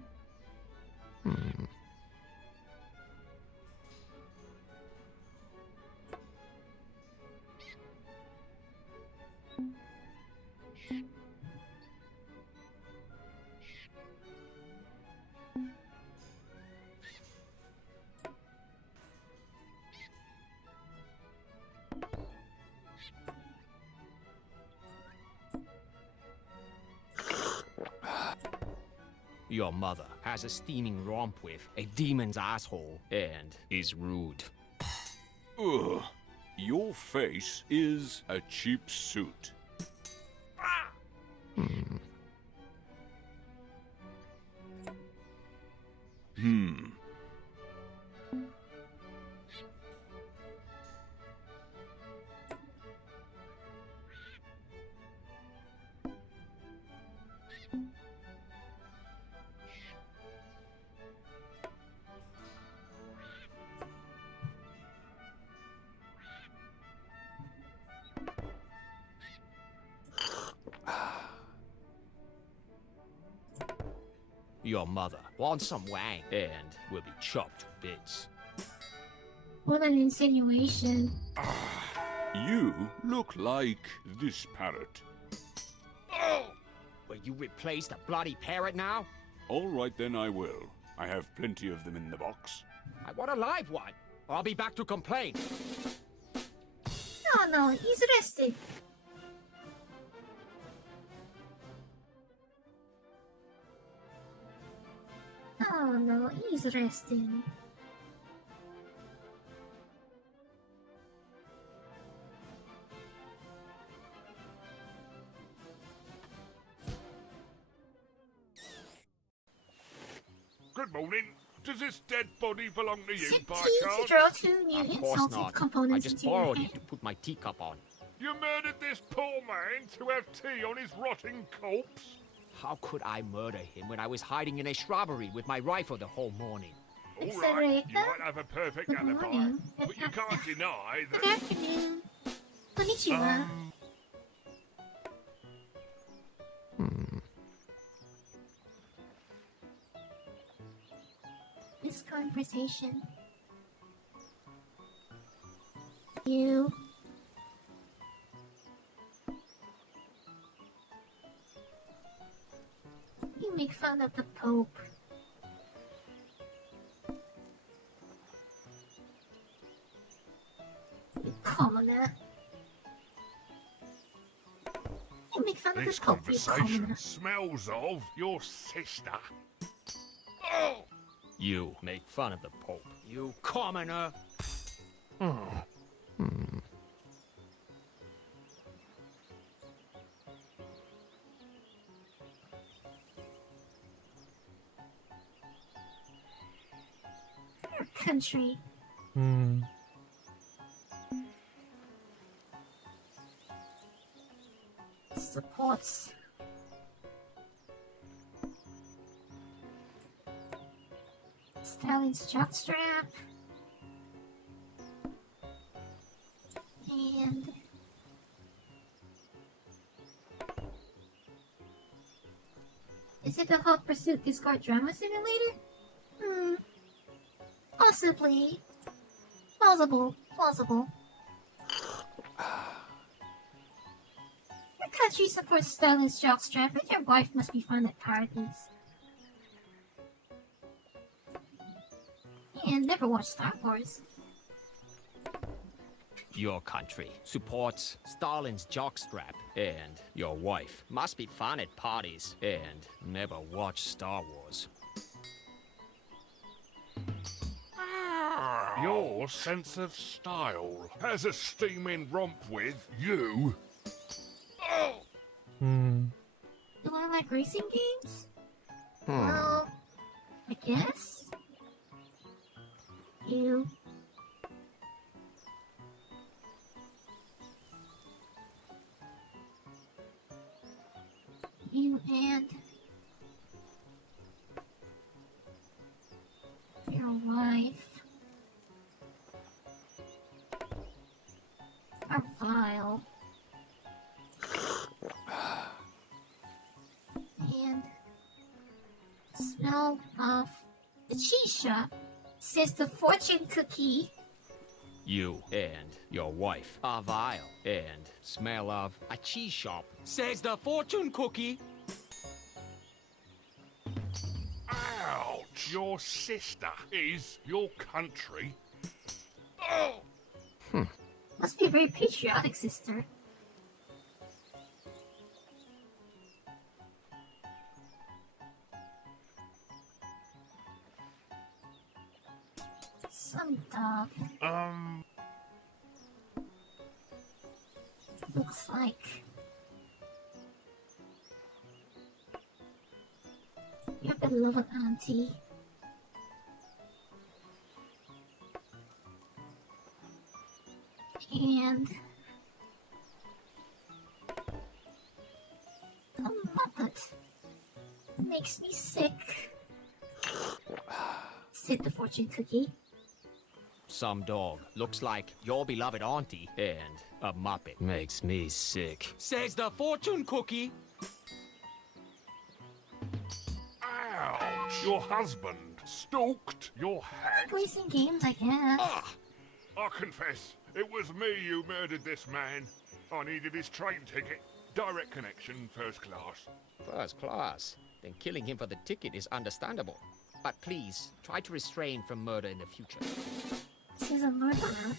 Your mother has a steaming romp with a demon's asshole and is rude. Ugh, your face is a cheap suit. Your mother wants some wang and will be chopped to bits. What an insinuation. You look like this parrot. Will you replace the bloody parrot now? All right, then I will. I have plenty of them in the box. I want a live one. I'll be back to complain. No, he's resting. Oh no, he's resting. Good morning. Does this dead body belong to you by Succeed to chance? draw 2 new Of course insulted not. I components just into your borrowed head. it to put my teacup on. You murdered this poor man to have tea on his rotting corpse? How could I murder him when I was hiding in a shrubbery with my rifle the whole morning? All It's right, Eureka. you might have a perfect Good alibi, morning. but you can't deny Good that... afternoon. Konnichiwa. This conversation. You. You make fun of the Pope. You commoner. You make fun of the This Pope, you conversation commoner. smells of your sister. Oh! You make fun of the Pope. You commoner. Country. Supports. Stalin's jockstrap. And is it the Hot Pursuit Discord Drama Simulator? Possibly. Plausible. Your country supports Stalin's jockstrap, and your wife must be fun at parties. And never watched Star Wars. Your country supports Stalin's jockstrap, and your wife must be fun at parties and never watch Star Wars. Your sense of style has a steaming romp with you. Oh! Do I like racing games? Well, I guess. You. You and your wife are vile. And smell of the cheese shop, says the fortune cookie. You and your wife are vile and smell of a cheese shop, says the fortune cookie. Ouch! Your sister is your country. Oh! Must be a very patriotic sister. Some dog. Looks like your beloved auntie. And a muppet makes me sick, said the fortune cookie. Some dog looks like your beloved auntie, and a muppet makes me sick, says the fortune cookie. Ouch! Your husband stalked your hat. Racing games, I guess. I confess, it was me who murdered this man. I needed his train ticket. Direct connection, first class. First class. then killing him for the ticket is understandable. But please, try to restrain from murder in the future. This is a murderer.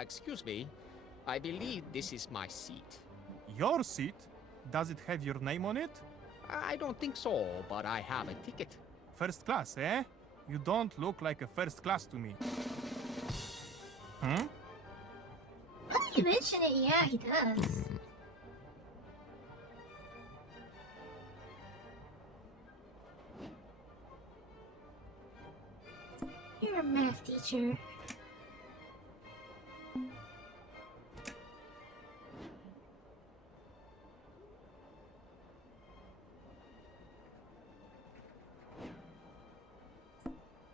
Excuse me. I believe this is my seat. Your seat? Does it have your name on it? I don't think so, but I have a ticket. First class, eh? You don't look like a first class to me. Hmm? Now that you mention it, yeah, he does. You're a math teacher.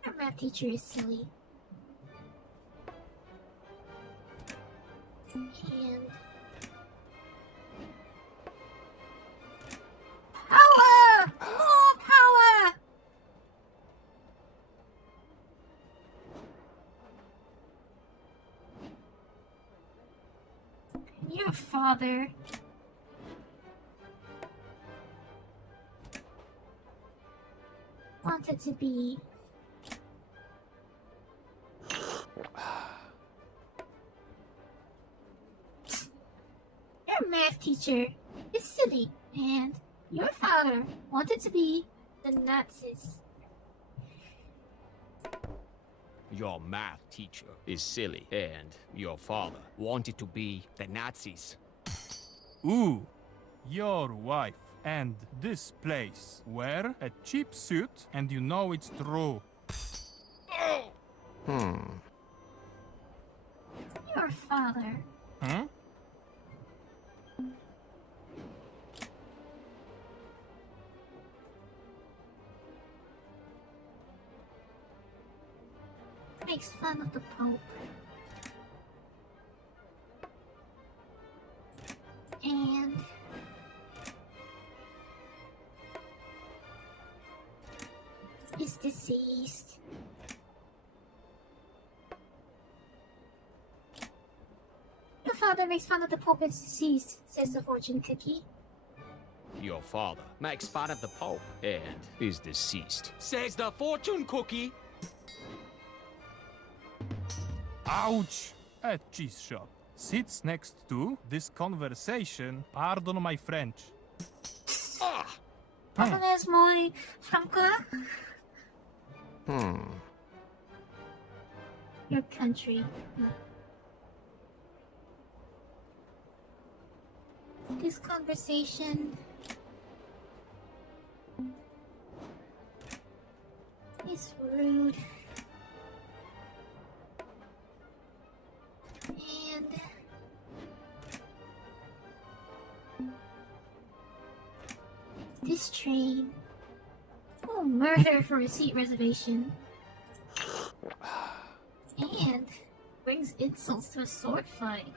Your math teacher is silly. And power! More power! Your father. Wanted to be. Your math teacher is silly, and your father wanted to be the Nazis. Your math teacher is silly, and your father wanted to be the Nazis. Ooh, your wife and this place wear a cheap suit and you know it's true. Your father. Hmm? Makes fun of the Pope. And is deceased. Your father makes fun of the Pope is deceased, says the fortune cookie. Your father makes fun of the Pope and is deceased, says the fortune cookie. Ouch! A cheese shop sits next to this conversation. Pardon my French. Pardon es muy franco. Your country. This conversation is rude. And this train will murder for a seat reservation. And brings insults to a sword fight.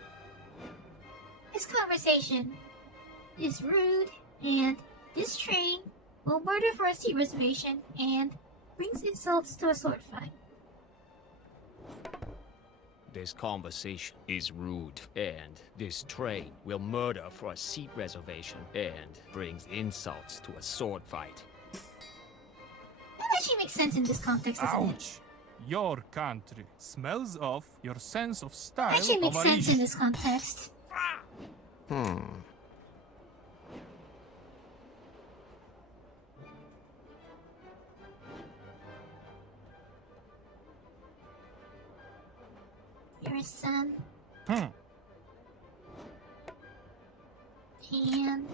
This conversation is rude, and this train will murder for a seat reservation and brings insults to a sword fight. This conversation is rude, and this train will murder for a seat reservation and brings insults to a sword fight. That actually makes sense in this context, doesn't it? Ouch! Your country smells of your sense of style. Actually makes of sense in origin. this context. Your son and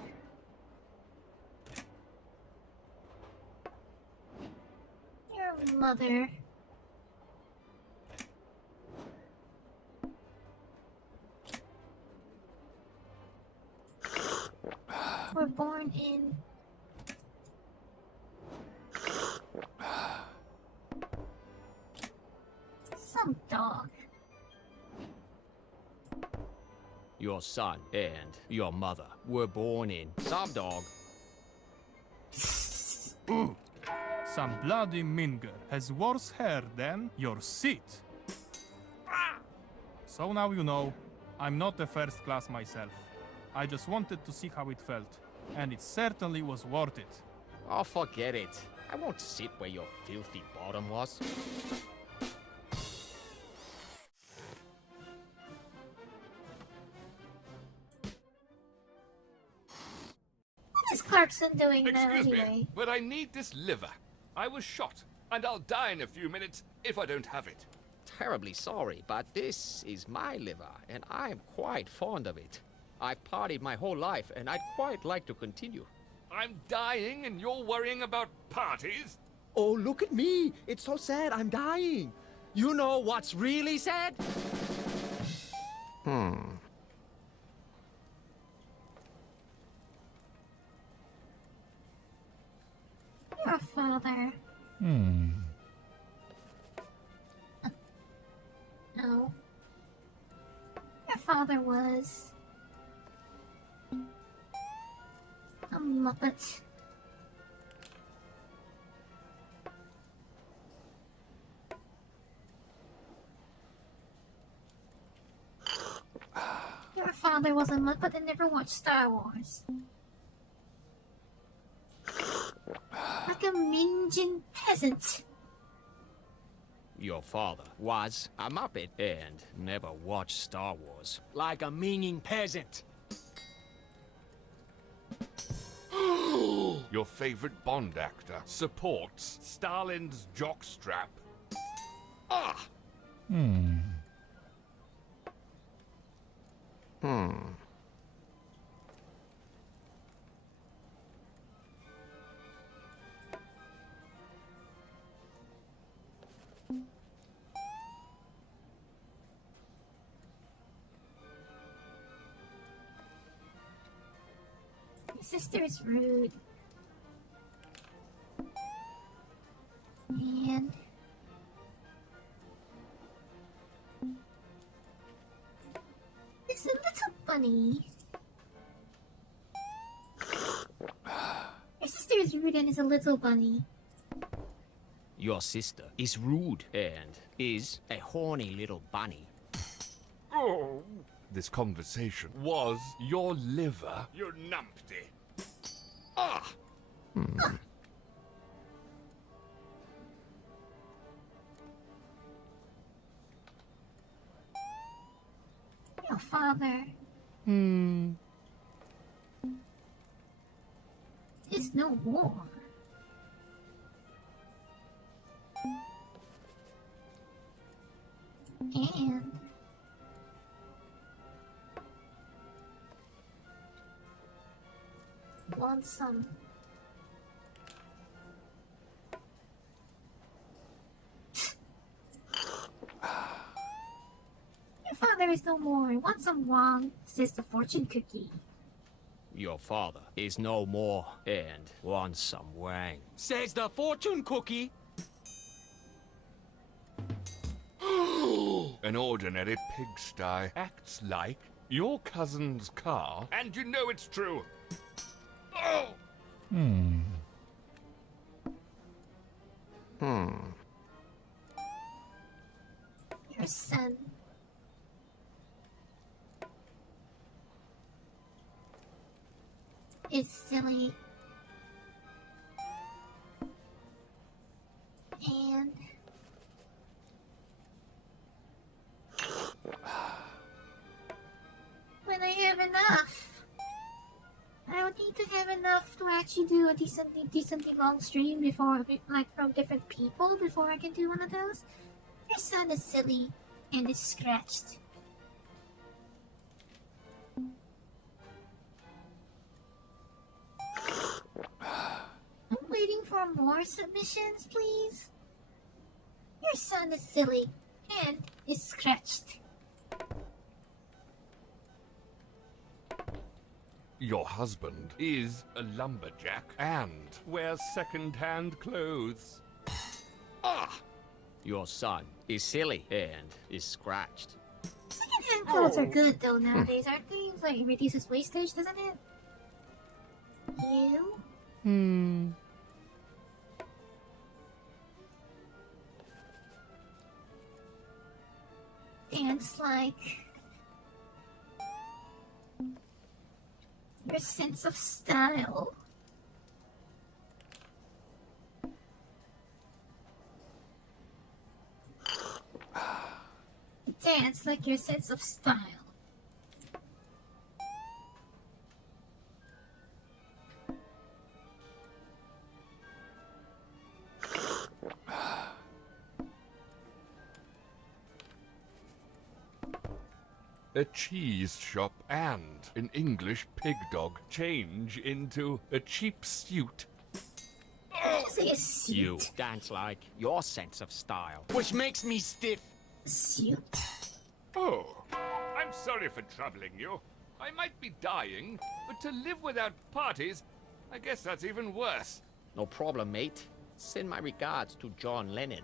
your mother were born in some dog. Your son and your mother were born in some dog. Ooh, some bloody minger has worse hair than your seat. So now you know, I'm not a first class myself. I just wanted to see how it felt, and it certainly was worth it. Oh, forget it. I won't sit where your filthy bottom was. What is Clarkson doing now Excuse anyway? me, but I need this liver. I was shot, and I'll die in a few minutes if I don't have it. Terribly sorry, but this is my liver, and I'm quite fond of it. I've partied my whole life, and I'd quite like to continue. I'm dying, and you're worrying about parties? Oh, look at me! It's so sad, I'm dying! You know what's really sad? Your father. No. Your father was a Muppet. Your father was a Muppet and never watched Star Wars. Like a Minjin peasant. Your father was a Muppet and never watched Star Wars. Like a meaning peasant. Your favorite Bond actor supports Stalin's jockstrap? Ah! Your sister is rude. And it's a little bunny. Your sister is rude and is a little bunny. Your sister is rude and is a horny little bunny. Oh! This conversation was your liver, you numpty. Ah! Your father is no more. And wants some Your father is no more. Want some wrong, says the fortune cookie. Your father is no more and wants some wang. Says the fortune cookie. An ordinary pigsty acts like your cousin's car, and you know it's true. Oh! Your son is silly. And when I have enough, I would need to have enough to actually do a decently long stream before, like, from different people before I can do one of those. Your son is silly and is scratched. I'm waiting for more submissions, please. Your son is silly and is scratched. Your husband is a lumberjack and wears second-hand clothes. Ah! Your son is silly and is scratched. Second-hand clothes are good though nowadays, aren't they? It's like it reduces wastage, doesn't it? You? dance like your sense of style. Dance like your sense of style. A cheese shop and an English pig dog change into a cheap suit. Just say a suit. You dance like your sense of style, which makes me stiff. Suit. Oh, I'm sorry for troubling you. I might be dying, but to live without parties, I guess that's even worse. No problem, mate. Send my regards to John Lennon.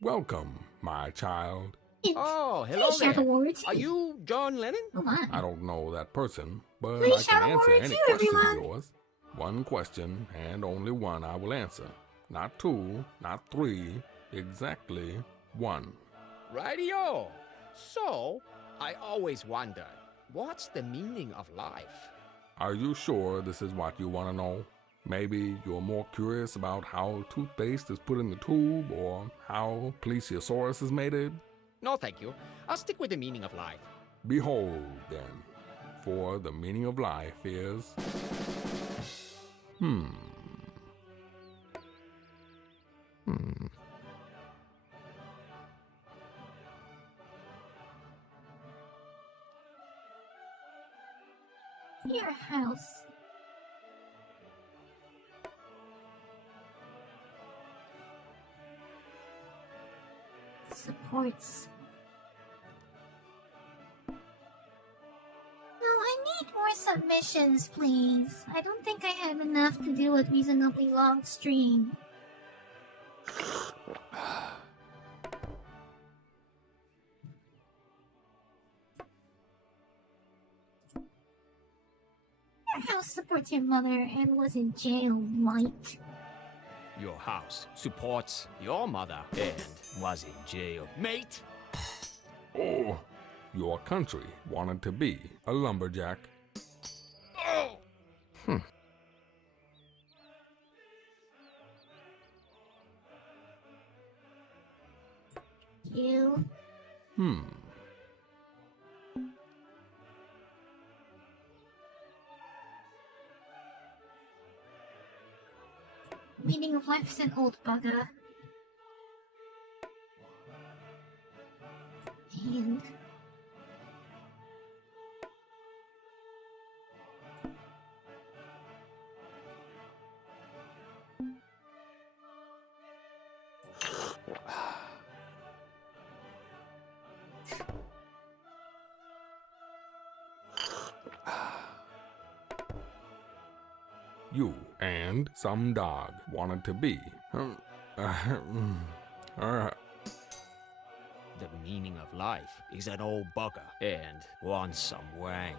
Welcome, my child. Oh, hello Please shout a there. word too. Are you John Lennon? Oh my. I don't know that person, but Please I shout can a answer word any too, question of everyone. yours. One question, and only one I will answer. Not two, not three, exactly one. Radio. So, I always wondered, what's the meaning of life? Are you sure this is what you want to know? Maybe you're more curious about how toothpaste is put in the tube or how plesiosaurus is mated? No, thank you. I'll stick with the meaning of life. Behold, then, for the meaning of life is... Your house. Supports. No, I need more submissions, please. I don't think I have enough to do a reasonably long stream. Your house supports your mother and was in jail, Mike. Your house supports your mother and was in jail. Mate! Oh, your country wanted to be a lumberjack. You. Meaning of life's an old bugger. And... You and some dog wanted to be. The meaning of life is an old bugger and wants some wang.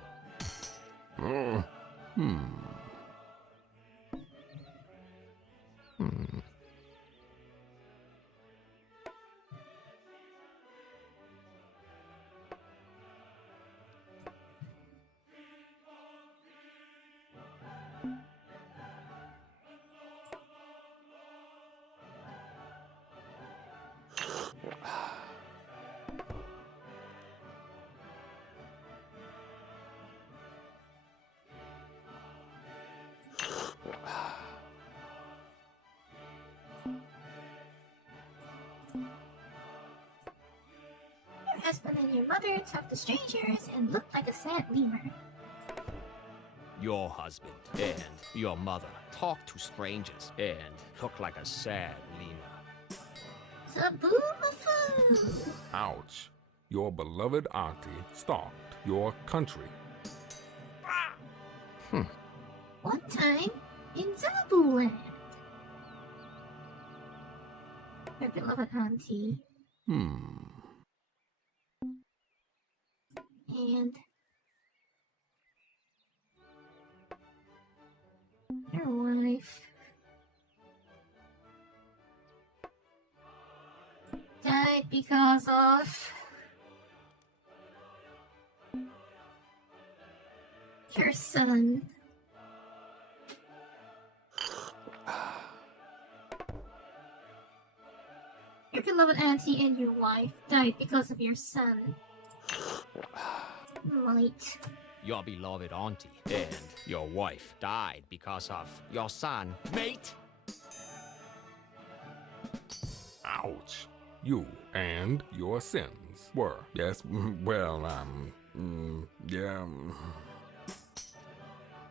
Your husband and your mother talk to strangers and look like a sad lemur. Your husband and your mother talk to strangers and look like a sad lemur. Taboo-bafoo. Ouch. Your beloved auntie stalked your country. One time in Zabuland. Your beloved auntie and Your wife died because of your son. Your beloved auntie and your wife died because of your son. Right. Your beloved auntie and your wife died because of your son, mate. Ouch. You and your sins were. Yes, well, yeah.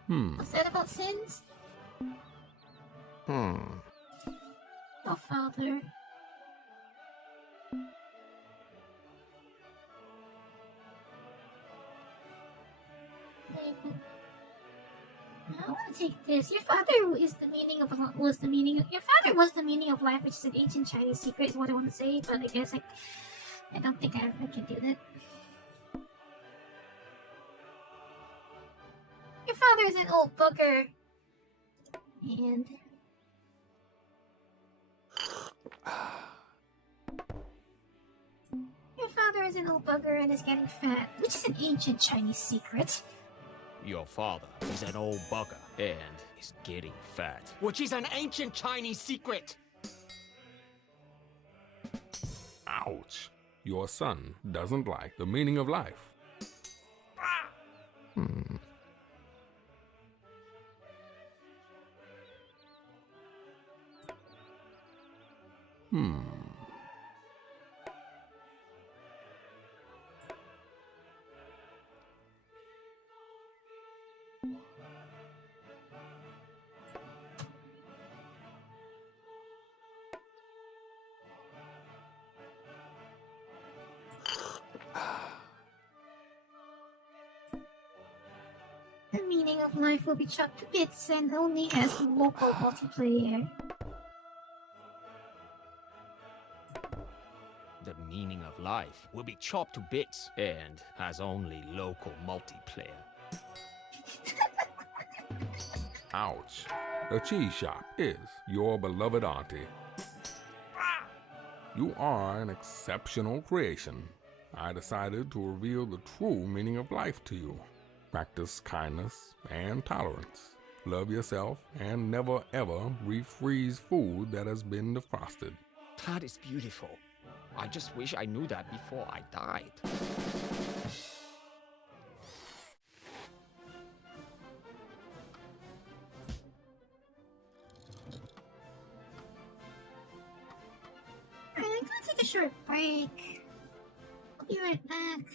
What's that about sins? Oh, Father. I want to take this. Your father is the meaning of was the meaning. Your father was the meaning of life, which is an ancient Chinese secret. Is what I want to say, but I guess I don't think I can do that. Your father is an old booger, and your father is an old bugger and is getting fat, which is an ancient Chinese secret. Your father is an old bugger and is getting fat, which is an ancient Chinese secret. Ouch. Your son doesn't like the meaning of life. The meaning of life will be chopped to bits and only has local multiplayer. The meaning of life will be chopped to bits and has only local multiplayer. Ouch. The cheese shop is your beloved auntie. You are an exceptional creation. I decided to reveal the true meaning of life to you. Practice kindness and tolerance. Love yourself and never ever refreeze food that has been defrosted. That is beautiful. I just wish I knew that before I died. Alright, I'm gonna take a short break. I'll be right back.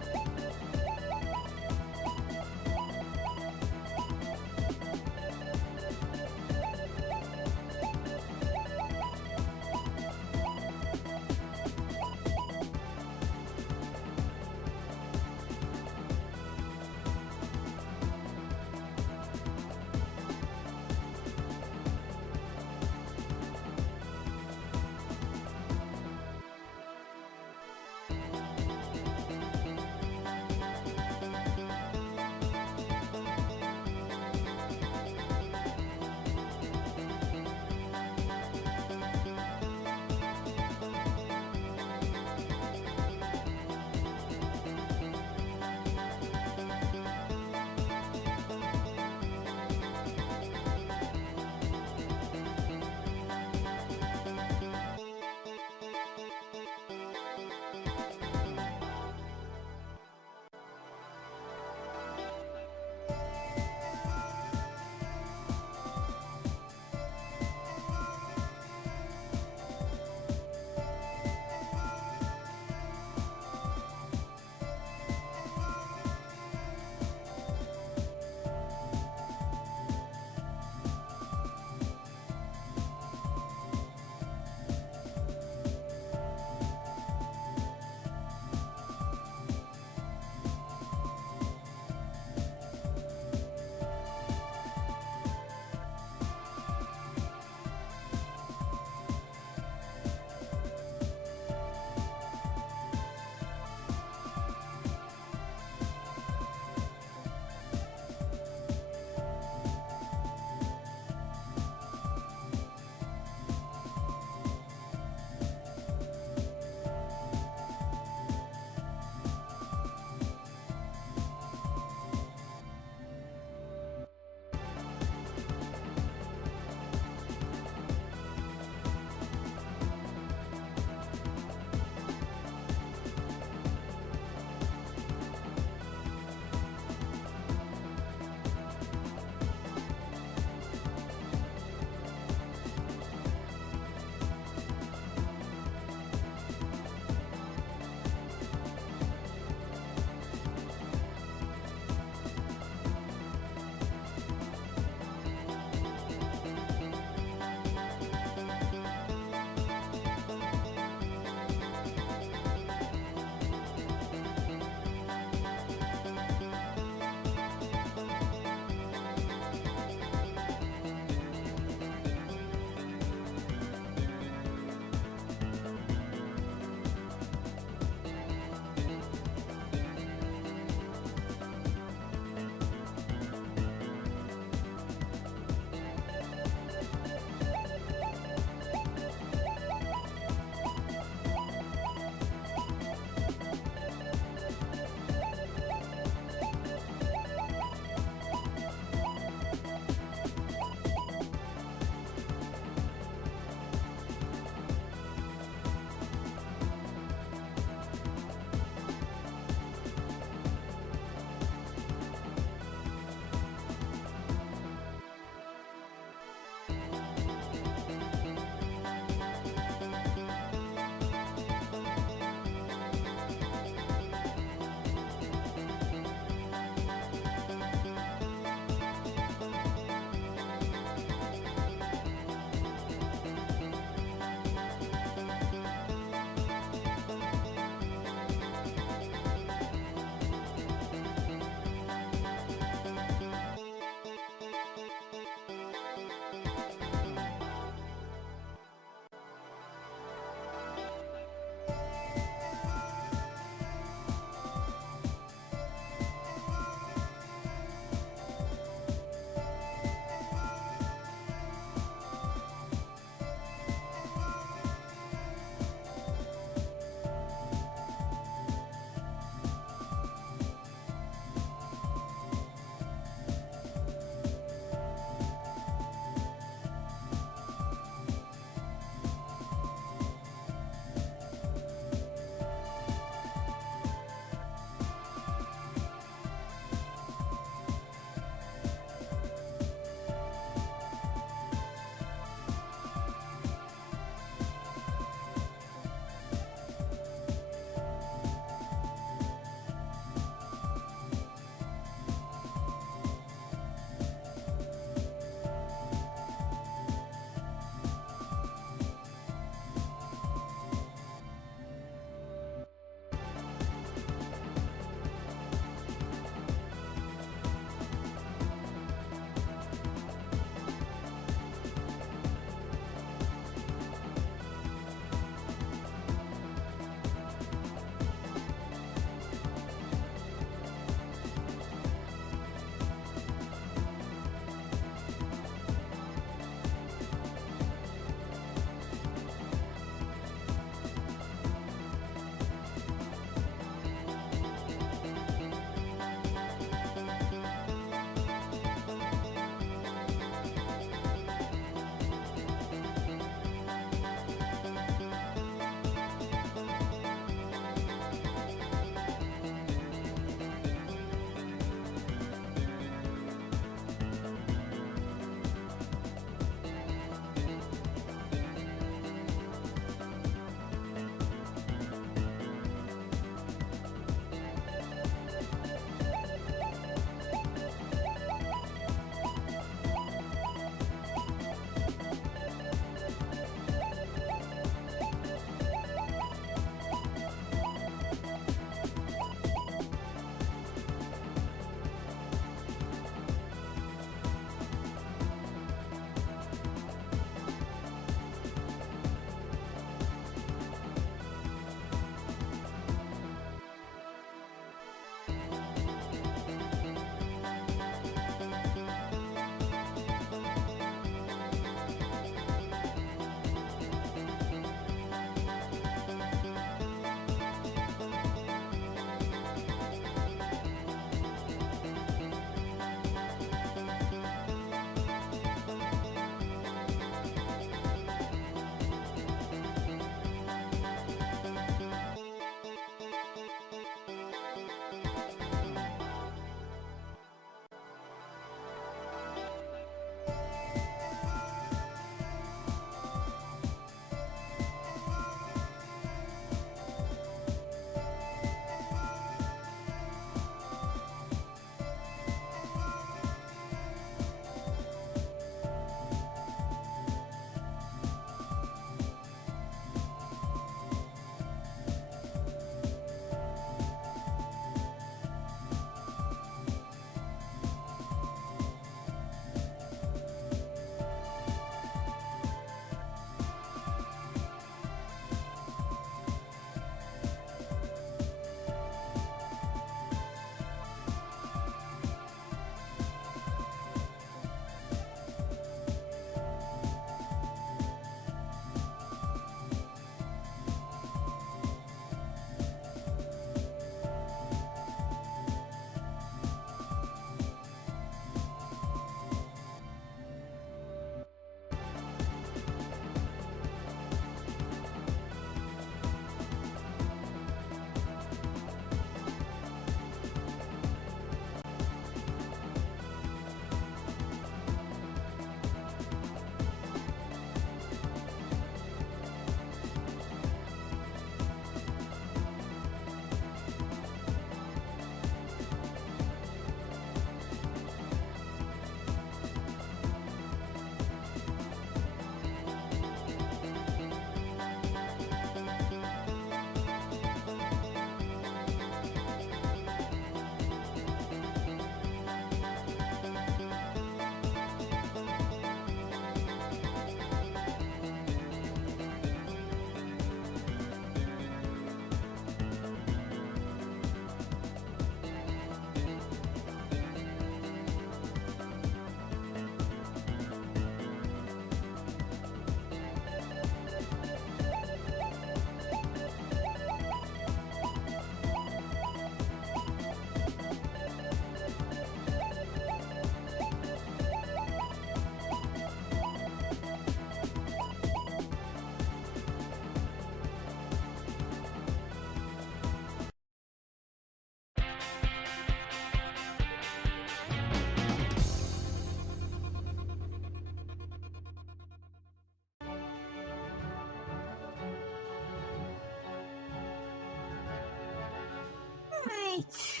Alright.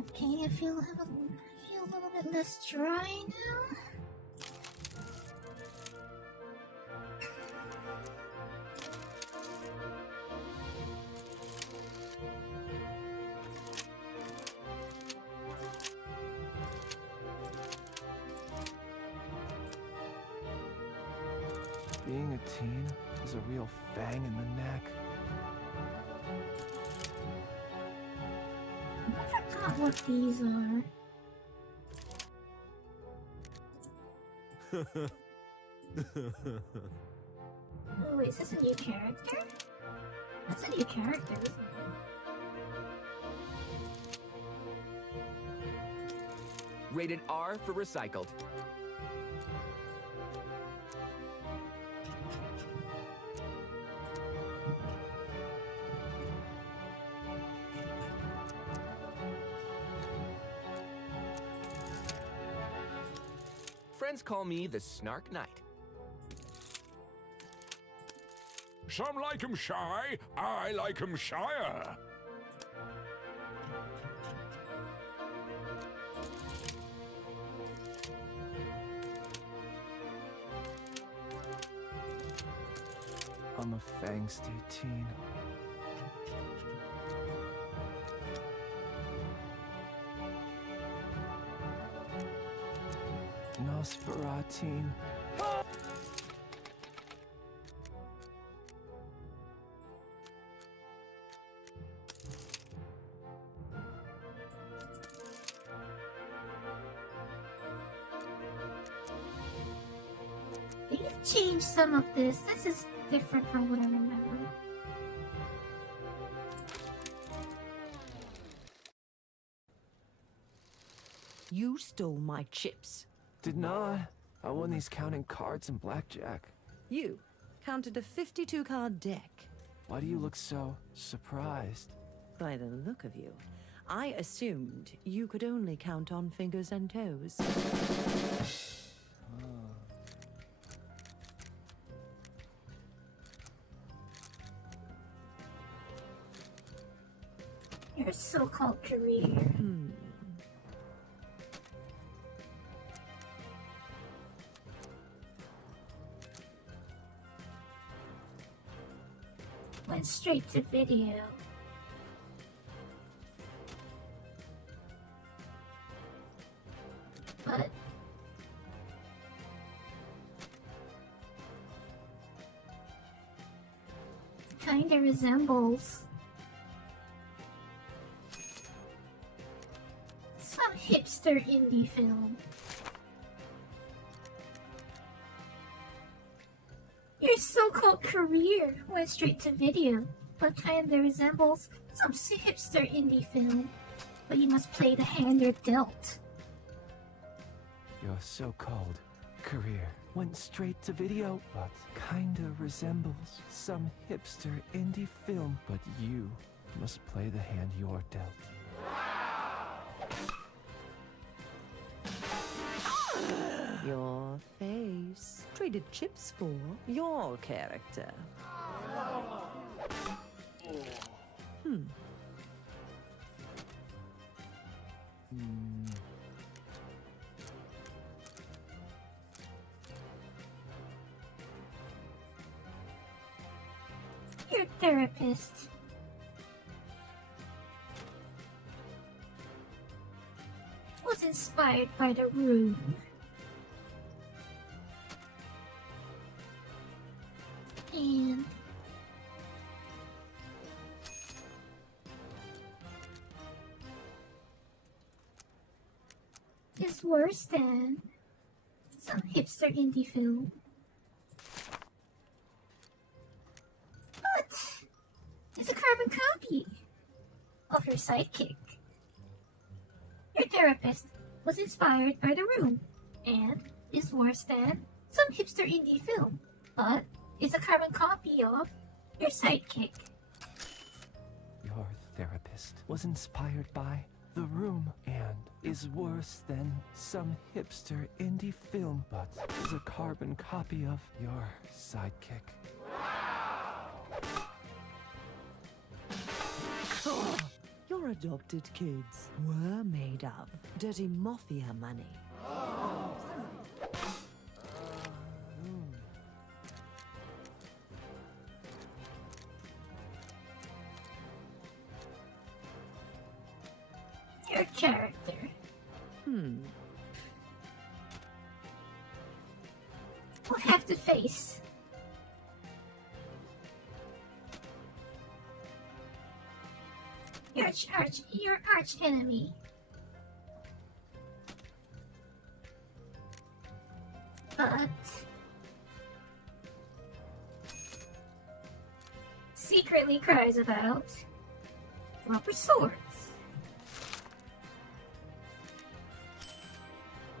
Okay, I feel a little bit less dry now. Being a teen is a real fang in the neck. I forgot what these are. Oh, wait, is this a new character? That's a new character, isn't it? Rated R for recycled. Friends call me the Snark Knight. Some like 'em shy, I like 'em shyer. I'm a fangsty teen. Nosferatine. They've changed some of this. This is different from what I remember. You stole my chips. Did not. I won these counting cards and blackjack. You counted a 52-card deck. Why do you look so surprised? By the look of you, I assumed you could only count on fingers and toes. Your so-called career. Went straight to video. But kinda resembles some hipster indie film. Your so-called career went straight to video, but kinda resembles some hipster indie film. But you must play the hand you're dealt. Your so-called career went straight to video, but kinda resembles some hipster indie film. But you must play the hand you're dealt. Your face. Traded chips for your character. Your therapist. Was inspired by the room. And is worse than some hipster indie film. But it's a carbon copy of your sidekick. Your therapist was inspired by The Room and is worse than some hipster indie film, but it's a carbon copy of your sidekick. Your therapist was inspired by The Room and is worse than some hipster indie film, but is a carbon copy of your sidekick. You're adopted kids were made of dirty mafia money. Your character. Will have to face your arch enemy. But secretly cries about rubber swords.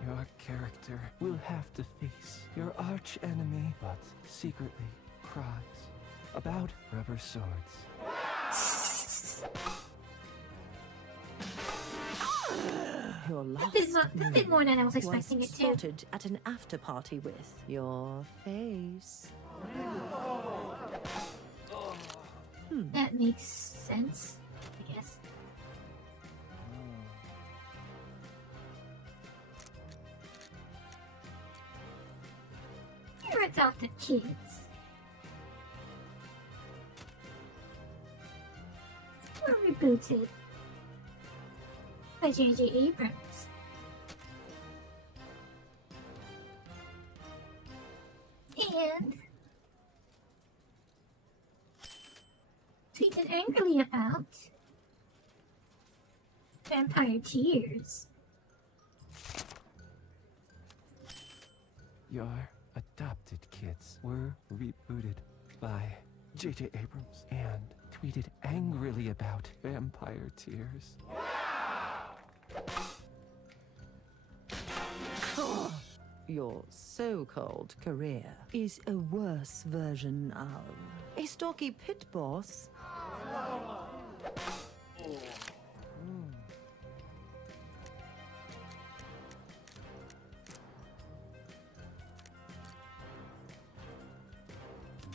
Your character will have to face your arch enemy, but secretly cries about rubber swords. Your last This is more than I was expecting was it to. spotted at an after party with your face. That makes sense, I guess. Your adopted kids. Were rebooted by J.J. Abrams. And tweeted angrily about vampire tears. Your adopted kids were rebooted by J.J. Abrams and tweeted angrily about vampire tears. Your so-called career is a worse version of a stocky pit boss.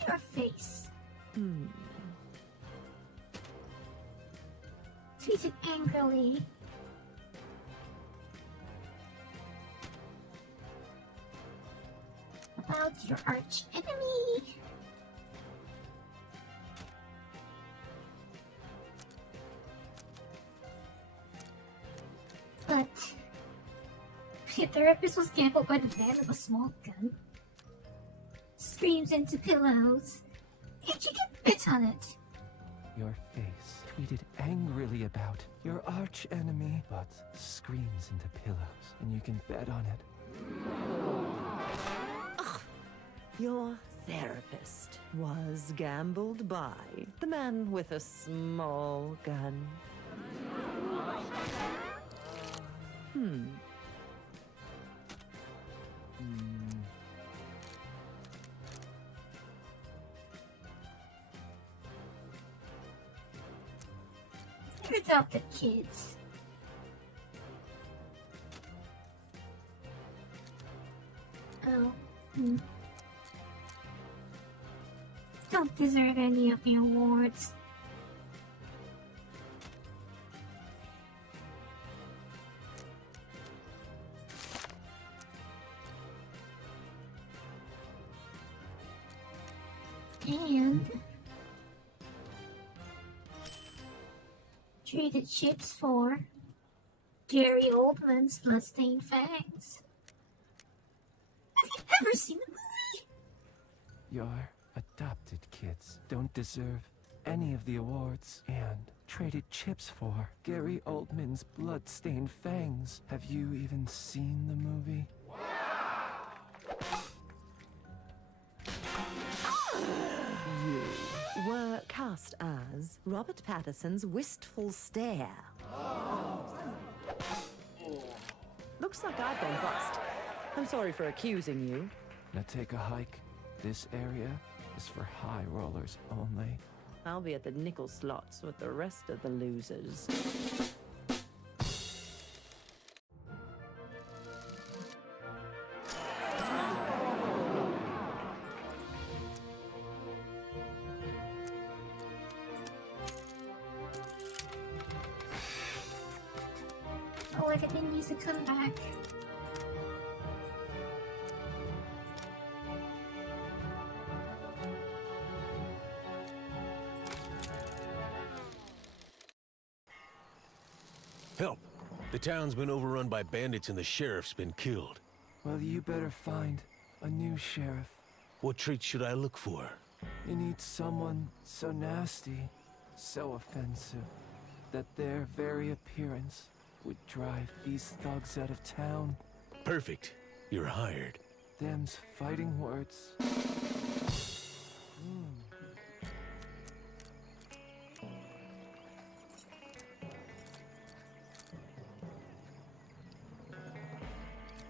Your face. Tweeted angrily about your arch enemy. But your therapist was gambled by the man with a small gun. Screams into pillows. And you get bit on it. Your face tweeted angrily about your arch enemy, but screams into pillows, and you can bet on it. Your therapist was gambled by the man with a small gun. Your adopted kids. Oh. Don't deserve any of the awards. And traded chips for Gary Oldman's bloodstained fangs. Have you ever seen the movie? Your adopted kids don't deserve any of the awards and traded chips for Gary Oldman's blood-stained fangs. Have you even seen the movie? You were cast as Robert Pattinson's wistful stare. Looks like I've gone bust. I'm sorry for accusing you. Now take a hike. This area is for high rollers only. I'll be at the nickel slots with the rest of the losers. like it needs to come back. Help! The town's been overrun by bandits and the sheriff's been killed. Well, you better find a new sheriff. What traits should I look for? You need someone so nasty, so offensive, that their very appearance would drive these thugs out of town. Perfect. You're hired. Them's fighting words.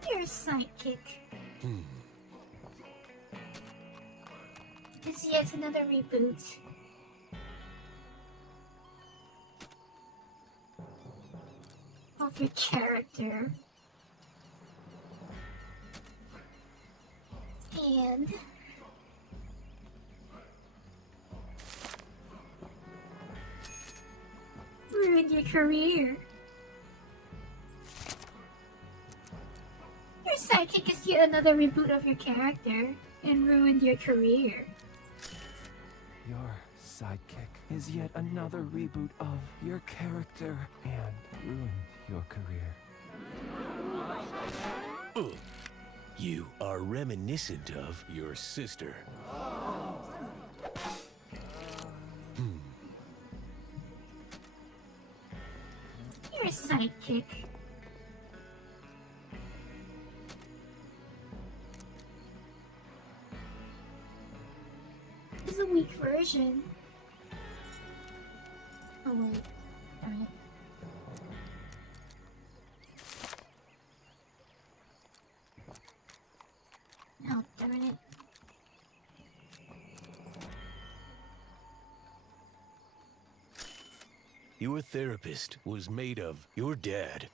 You're a sidekick. This is yet another reboot. Of your character. And ruined your career. Your sidekick is yet another reboot of your character and ruined your career. Your sidekick is yet another reboot of your character and ruin your career. You are reminiscent of your sister. You're a sidekick. It's a weak version. Oh wait, darn it. Oh, darn it. Your therapist was made of your dad.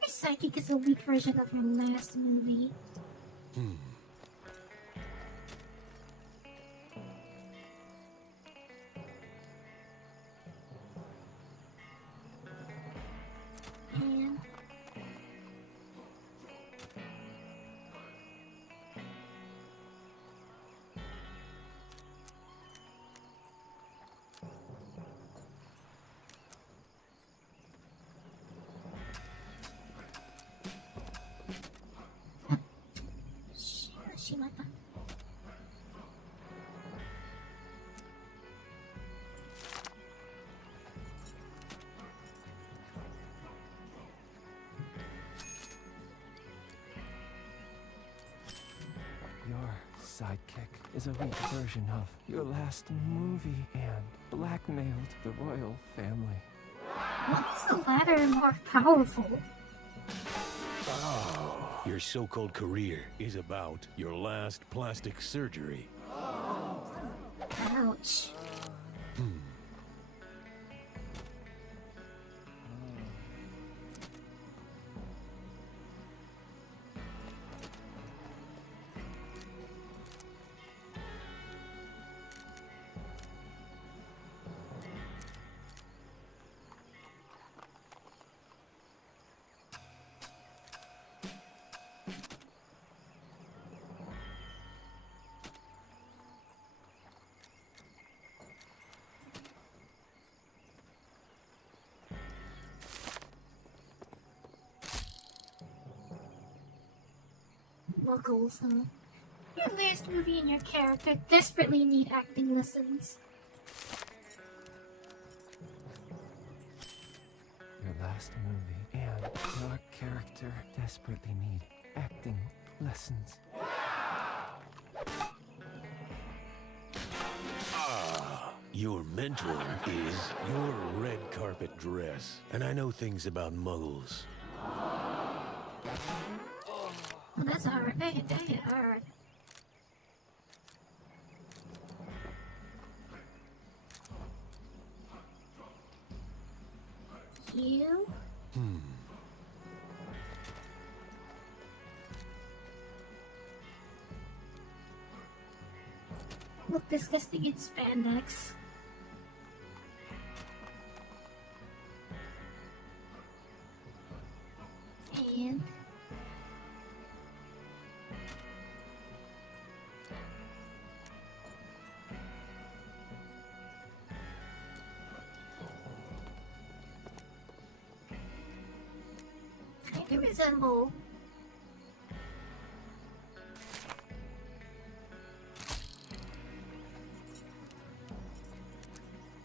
Your psychic is a weak version of your last movie. And Shimata. Your sidekick is a weak version of your last movie and blackmailed the royal family. What's the latter more powerful? Your so-called career is about your last plastic surgery. Ouch. Muggles, huh? Your last movie and your character desperately need acting lessons. Your last movie and your character desperately need acting lessons. Your mentor is your red carpet dress. And I know things about muggles. Oh, that's alright. Alright. You? look disgusting in spandex. And they resemble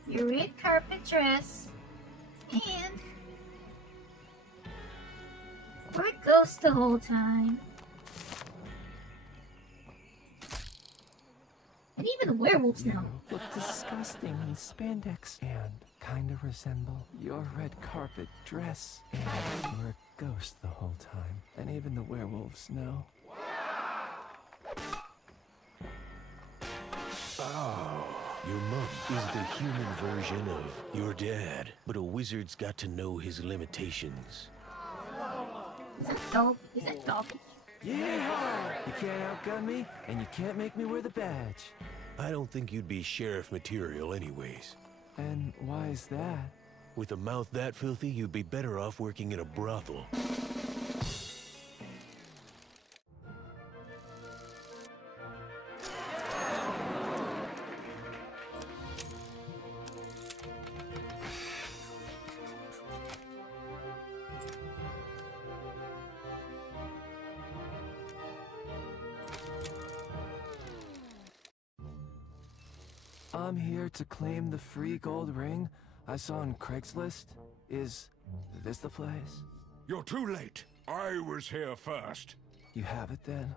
your red carpet dress and where it goes the whole time. And even the werewolves know. Look disgusting in spandex and kind of resemble your red carpet dress. And you were a ghost the whole time. And even the werewolves know. Oh, your mum is the human version of your dad, but a wizard's got to know his limitations. Is that dog? Is that dog? Yeah! You can't outgun me, and you can't make me wear the badge. I don't think you'd be sheriff material anyways. And why is that? With a mouth that filthy, you'd be better off working in a brothel. I'm here to claim the free gold ring I saw on Craigslist. Is this the place? You're too late. I was here first. You have it then?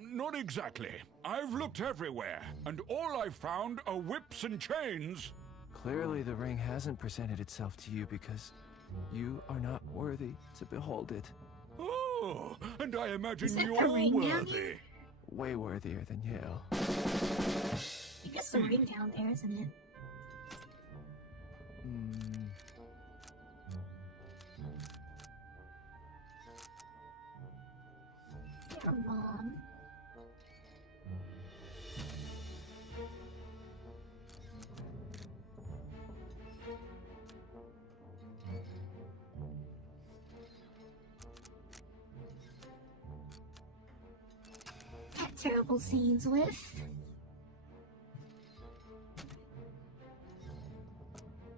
Not exactly. I've looked everywhere, and all I've found are whips and chains. Clearly the ring hasn't presented itself to you because you are not worthy to behold it. Oh, and I imagine Is that the you're ring down worthy. here? Way worthier than you. I guess the ring down there, isn't it? Your mom. Had terrible scenes with.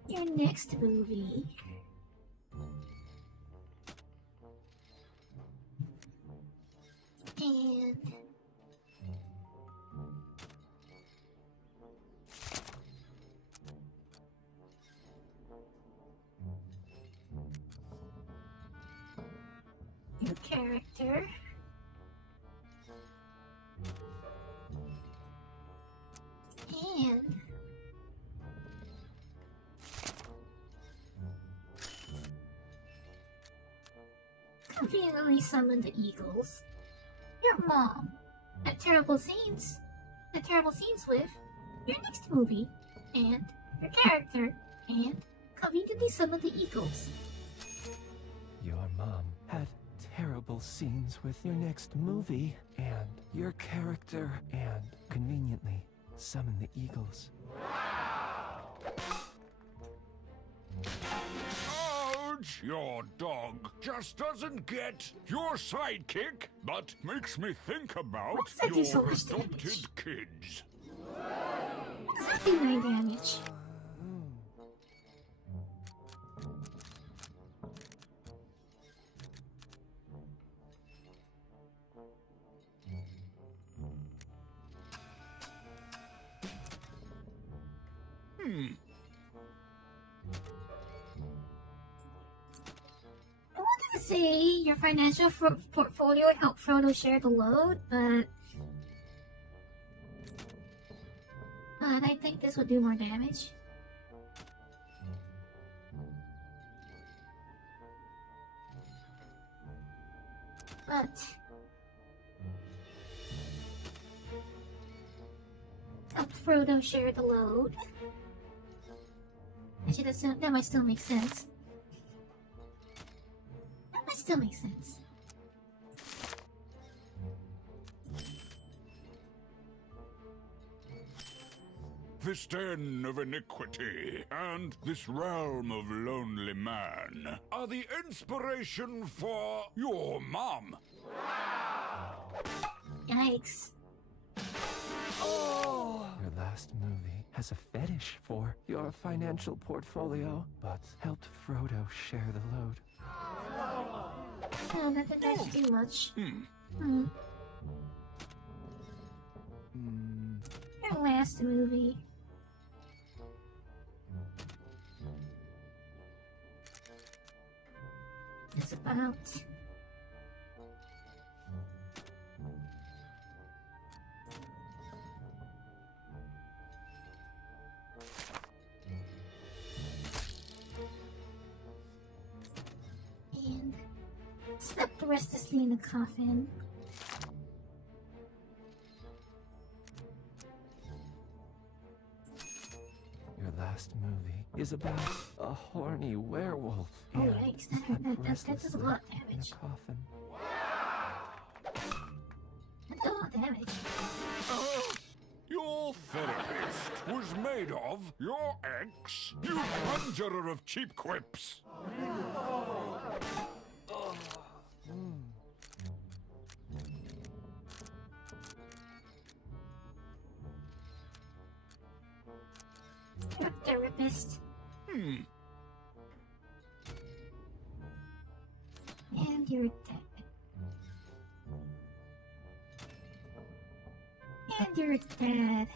Your next movie. And your character. And conveniently summoned the eagles. Your mom. Had terrible scenes with your next movie, and your character, and conveniently summoned the eagles. Your mom had terrible scenes with your next movie, and your character, and conveniently summon the eagles. Ouch! Your dog just doesn't get your sidekick, but makes me think about that do so your much adopted damage? kids. Does that do any damage? I wanted to say your financial portfolio helped Frodo share the load, but I think this would do more damage. But helped Frodo share the load. Actually, that might still make sense. That might still make sense. deepest den of iniquity and this realm of lonely man are the inspiration for your mom. Yikes. Your last movie has a fetish for your financial portfolio, but helped Frodo share the load. Oh, that's too much. Your last movie. It's about... And slept restlessly in the coffin. Your last movie is about a horny werewolf Oh, and yikes, slept that does a restlessly lot of in damage. a coffin. That does a lot of damage. Your therapist was made of your ex, you conjurer of cheap quips. Your therapist. Hmm. And you're dead. And you're dead.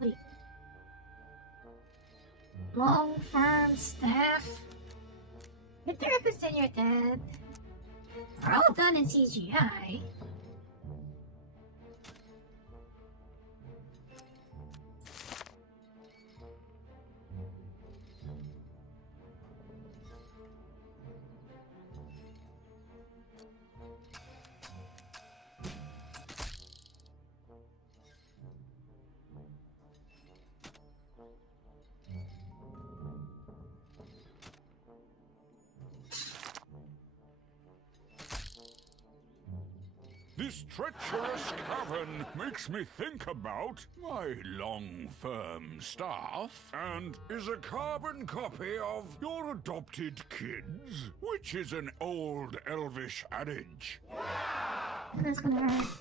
Wait. Long firm staff. Your therapist and your dad are all done in CGI. This treacherous cavern makes me think about my long, firm staff and is a carbon copy of your adopted kids, which is an old elvish adage. That's gonna hurt.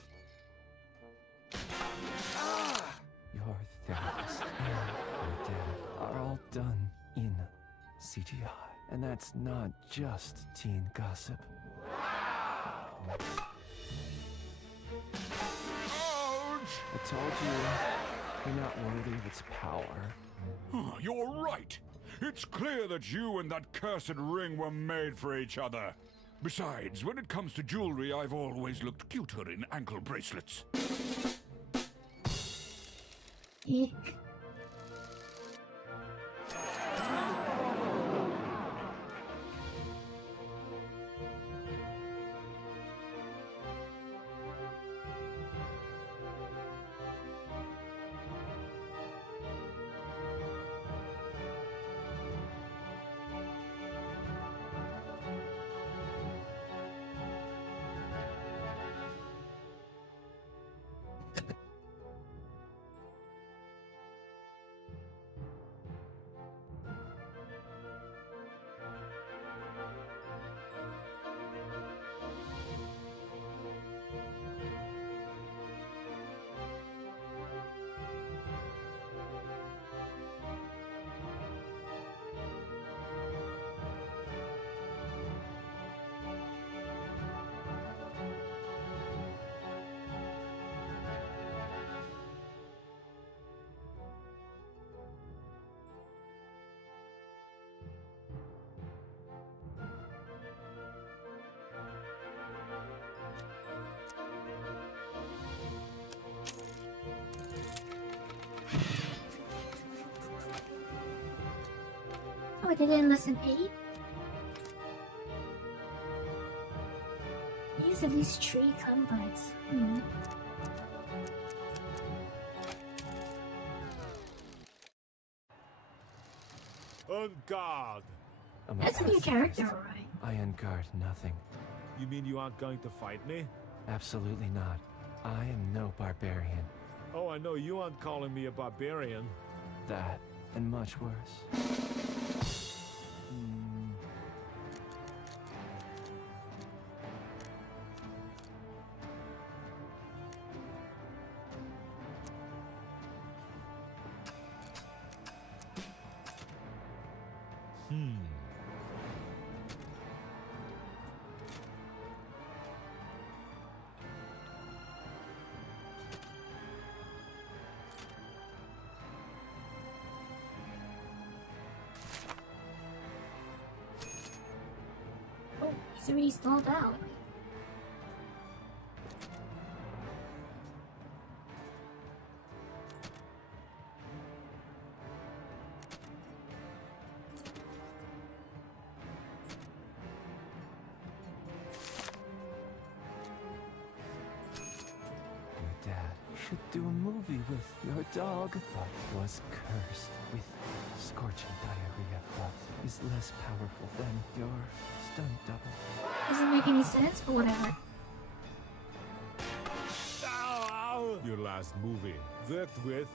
Your therapist and your dad are all done in CGI. And that's not just teen gossip. I told you, you're not worthy of its power. You're right. It's clear that you and that cursed ring were made for each other. Besides, when it comes to jewelry, I've always looked cuter in ankle bracelets. Eek. Oh, they didn't listen, Pete. Use of these tree combines. On guard. That's a new character, alright. I unguard nothing. You mean you aren't going to fight me? Absolutely not. I am no barbarian. Oh, I know you aren't calling me a barbarian. That, and much worse. Oh, he's already stalled out. Your dad should do a movie with your dog, but was cursed with scorching diarrhea, but is less powerful than your stunt double. Doesn't make any sense, but whatever. Your last movie worked with.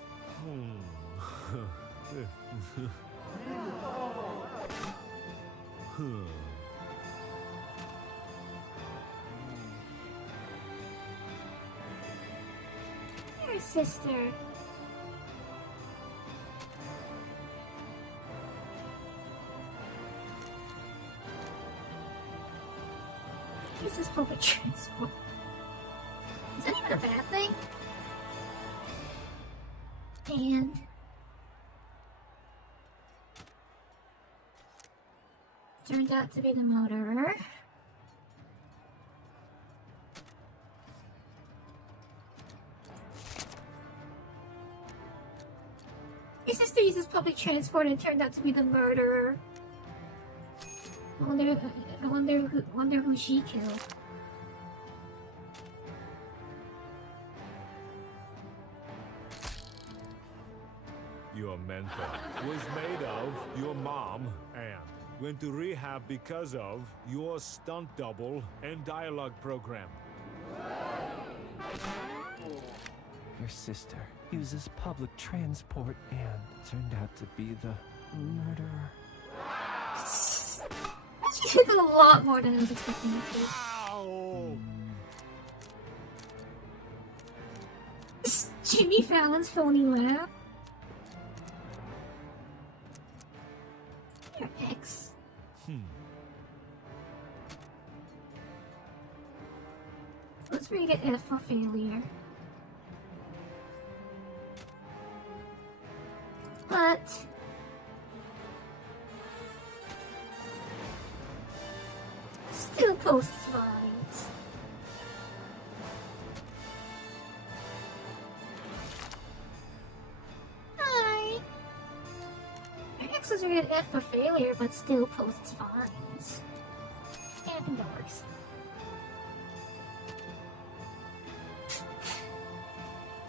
Your sister. This is public transport. Is that even a bad thing? And turned out to be the murderer. Your sister uses public transport and turned out to be the murderer. I wonder who she killed. Your mentor was made of your mom and went to rehab because of your stunt double and dialogue program. Your sister uses public transport and turned out to be the murderer. She did a lot more than I was expecting her to. Jimmy Fallon's phony laugh. Your ex. Let's read it F for failure. But still posts vines. Hi. Your ex was rated F for failure, but still posts vines. Yeah, I think that works.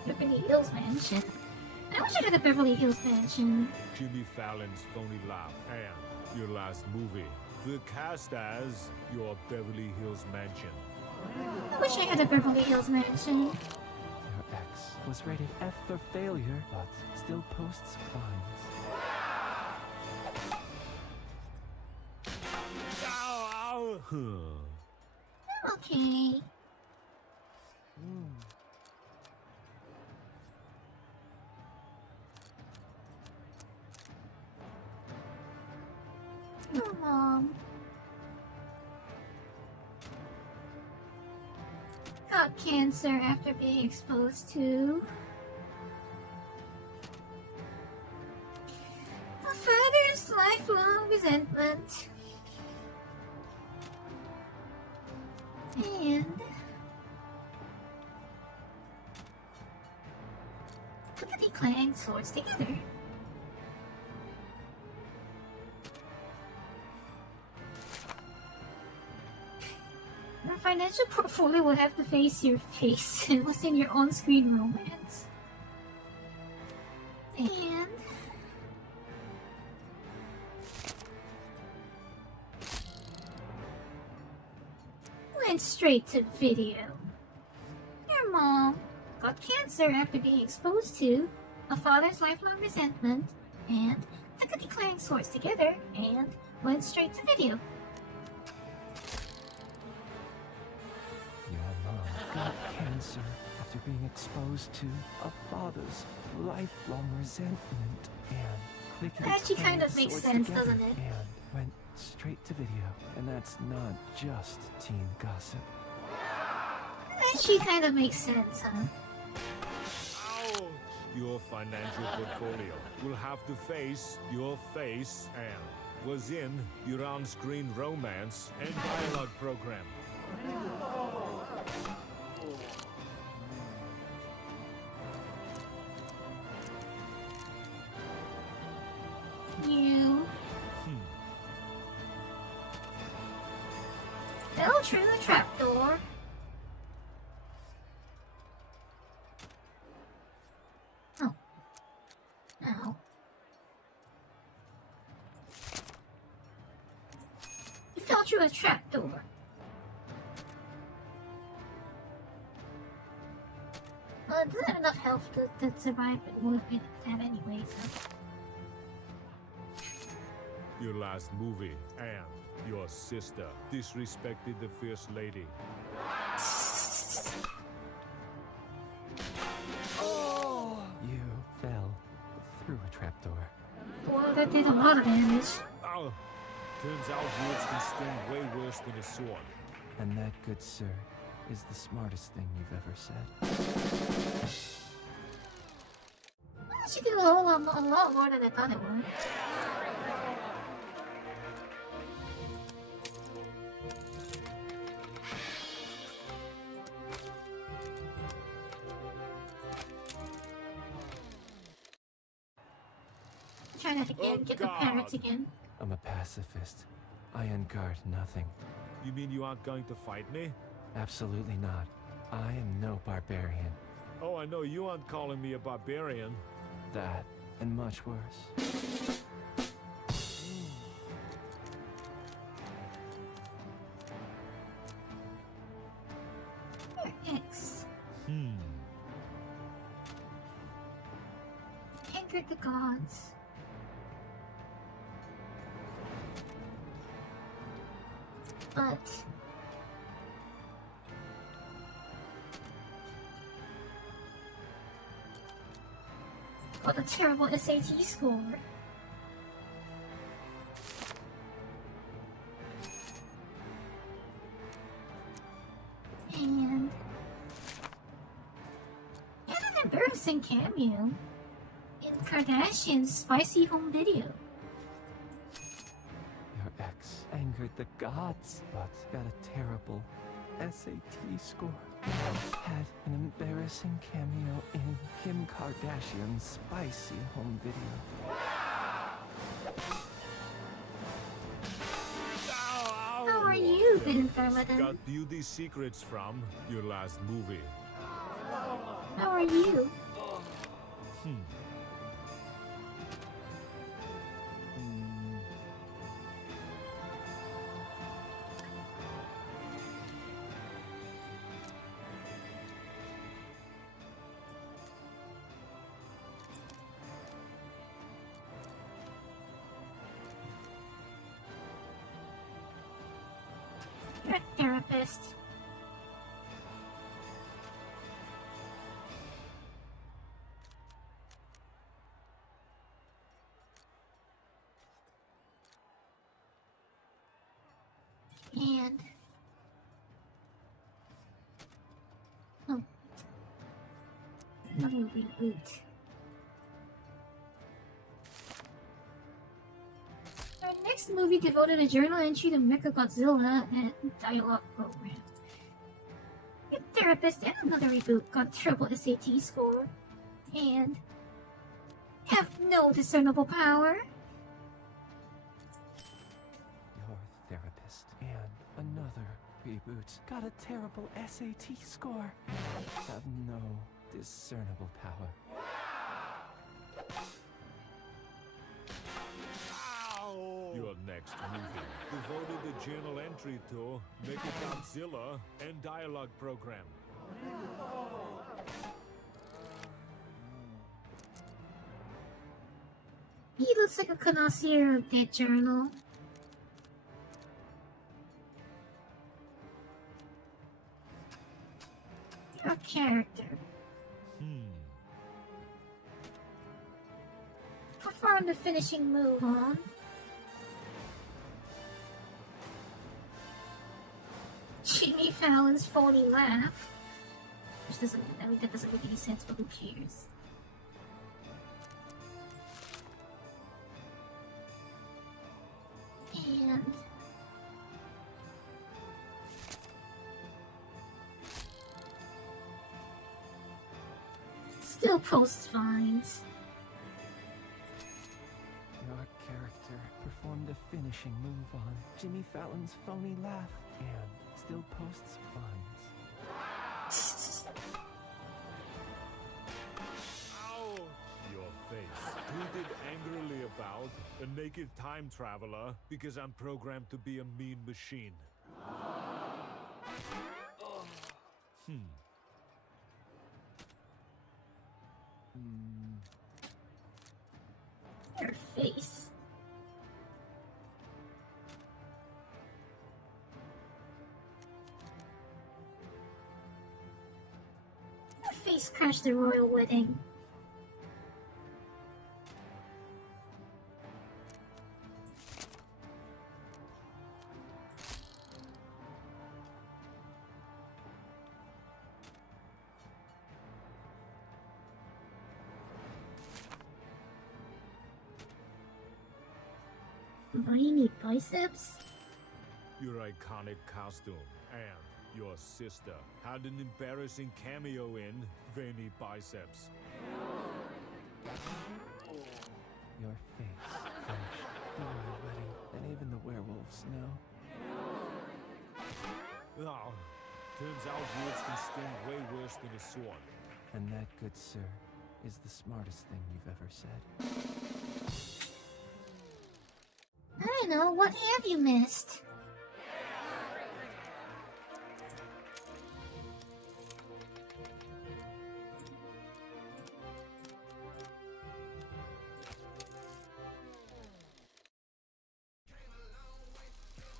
Beverly Hills Mansion. I wish I had a Beverly Hills Mansion. Jimmy Fallon's phony laugh and your last movie. The cast as your Beverly Hills Mansion. I wish I had a Beverly Hills Mansion. Your ex was rated F for failure, but still posts vines. Okay. Your mom got cancer after being exposed to a father's lifelong resentment. And look at the clang swords together. Your financial portfolio will have to face your face and within your on-screen romance. And went straight to video. Your mom got cancer after being exposed to a father's lifelong resentment and took the declaring swords together and went straight to video. Your mom got cancer after being exposed to a father's lifelong resentment and That actually kind of makes sense, doesn't it? And went straight to video. And that's not just teen gossip. That actually kind of makes sense, huh? Your financial portfolio will have to face your face and was in your on-screen romance and dialogue program. You fell through the trapdoor. Oh. Ow. You fell through a trapdoor. Well, it doesn't have enough health to survive it would have anyway, so. Your last movie and your sister disrespected the First Lady. You fell through a trapdoor. Well, that did a lot of damage. Oh, turns out words can sting way worse than a sword. And that, good sir, is the smartest thing you've ever said. She did a lot more than I thought it would. Try that again, get the parrots again. I'm a pacifist. I unguard nothing. You mean you aren't going to fight me? Absolutely not. I am no barbarian. Oh, I know you aren't calling me a barbarian. That, and much worse. X. Angered the gods. But got a terrible SAT score. And an embarrassing cameo in Kardashian's spicy home video. Your ex angered the gods, but got a terrible SAT score. Had an embarrassing cameo in Kim Kardashian's spicy home video. How are you, Vinfarmadan? Got beauty secrets from your last movie. How are you? You're a therapist. And another reboot. Our next movie devoted a journal entry to Mechagodzilla and dialogue program. Your therapist and another reboot got terrible SAT score and have no discernible power. Your therapist and another reboot got a terrible SAT score. Have no discernible power. Your next movie devoted the a journal entry to make a Godzilla and dialogue program. He looks like a connoisseur of that journal. Your character. Perform the finishing move on. Jimmy Fallon's phony laugh. Which doesn't, I mean, that doesn't make any sense, but who cares? And still posts fines. Your character performed a finishing move on Jimmy Fallon's phony laugh and still posts fines. Ow! Your face. Tweeted angrily about a naked time traveler because I'm programmed to be a mean machine. Your face. Your face crashed the royal wedding. Veiny biceps? Your iconic costume and your sister had an embarrassing cameo in Veiny Biceps. Your face crashed the royal wedding, and even the werewolves know. Oh, turns out words can sting way worse than a sword. And that, good sir, is the smartest thing you've ever said. I don't know, what have you missed?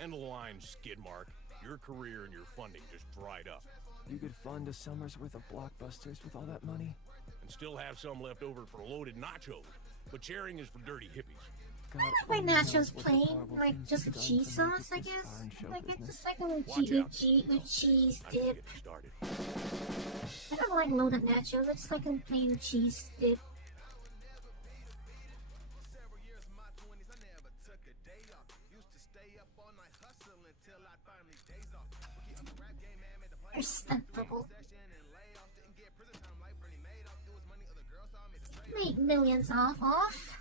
End of the line, skid mark. Your career and your funding just dried up. You could fund a summer's worth of blockbusters with all that money. And still have some left over for loaded nachos. But sharing is for dirty hippies. My nachos plain, like just a cheese sauce, I guess. Like it's just like a cheese dip. I don't like loaded nachos. It's like a plain cheese dip. Or stunt double. Make millions off.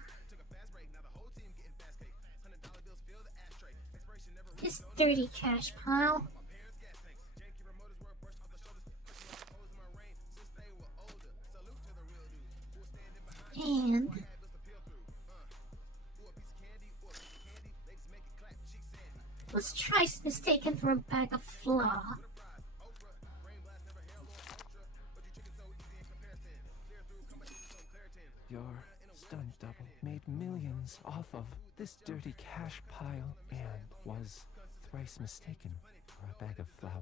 This dirty cash pile. And was thrice mistaken for a bag of flour. Your stunt double made millions off of this dirty cash pile and was thrice mistaken for a bag of flour.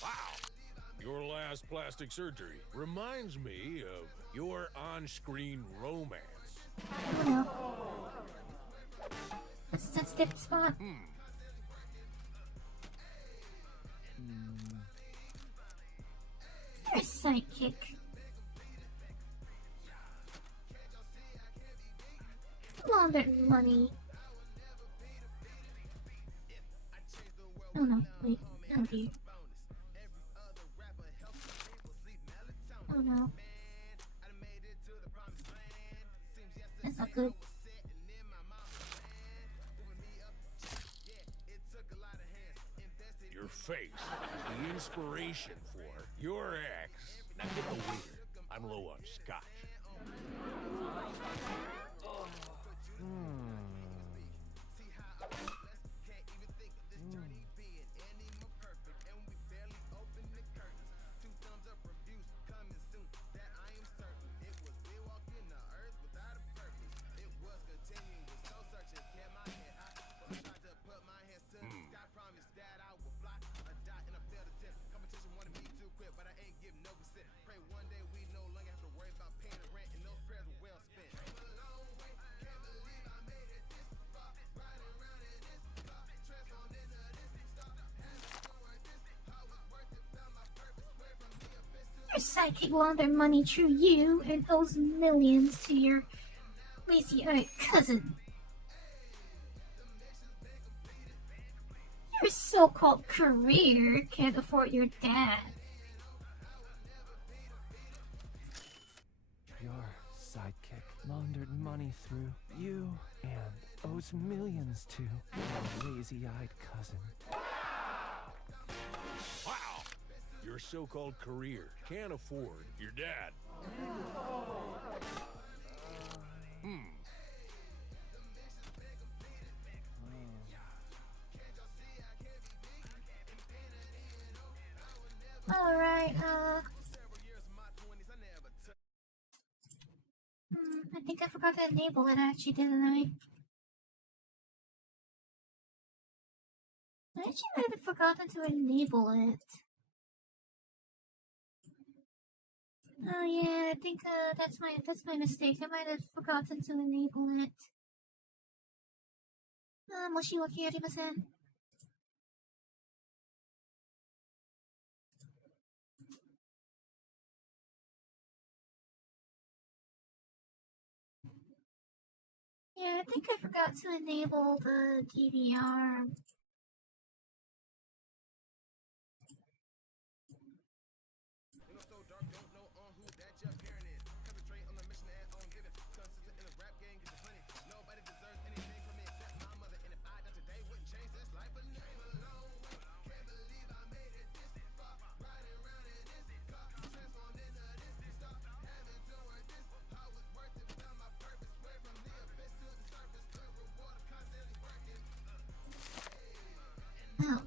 Wow! Your last plastic surgery reminds me of your on-screen romance. I don't know. That's a sensitive spot. You're a sidekick. Laundered money. Oh no, wait. Oh dear. Oh no. That's not good. Your face, the inspiration for your ex. Now get the waiter. I'm low on scotch. sidekick laundered money through you and owes millions to your lazy-eyed cousin. Your so-called career can't afford your dad. Your sidekick laundered money through you and owes millions to your lazy-eyed cousin. Wow! Your so-called career can't afford your dad. Alright, I think I forgot to enable it actually, didn't I? I actually might have forgotten to enable it. Oh yeah, I think that's my mistake. I might have forgotten to enable it. 申し訳ありません. Yeah, I think I forgot to enable the DVR. Oh.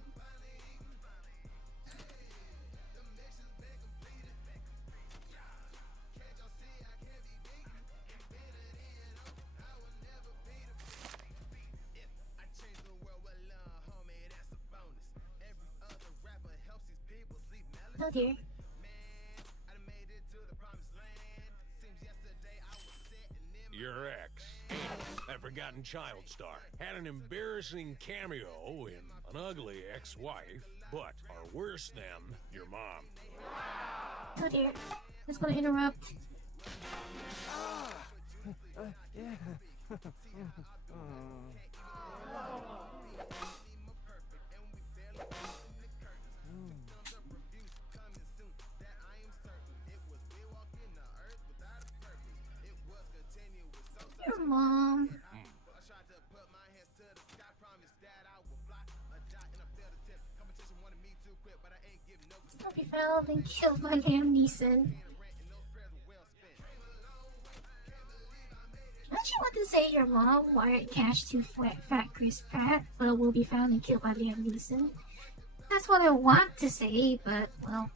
Oh dear. Your ex, that forgotten child star, had an embarrassing cameo in an ugly ex-wife, but are worse than your mom. Oh dear. That's gonna interrupt. Your mom. I'll be found and killed by Liam Neeson. Don't you want to say your mom wired cash to Fat Chris Pratt, but will be found and killed by Liam Neeson? That's what I want to say, but, well...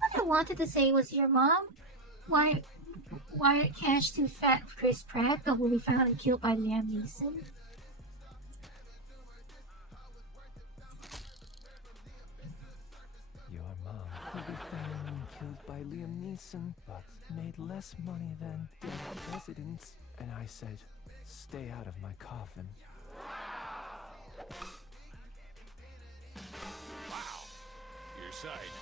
What I wanted to say was your mom wired cash to Fat Chris Pratt, but will be found and killed by Liam Neeson. Your mom will be found and killed by Liam Neeson, but made less money than dead presidents. And I said, stay out of my coffin. Wow! Your site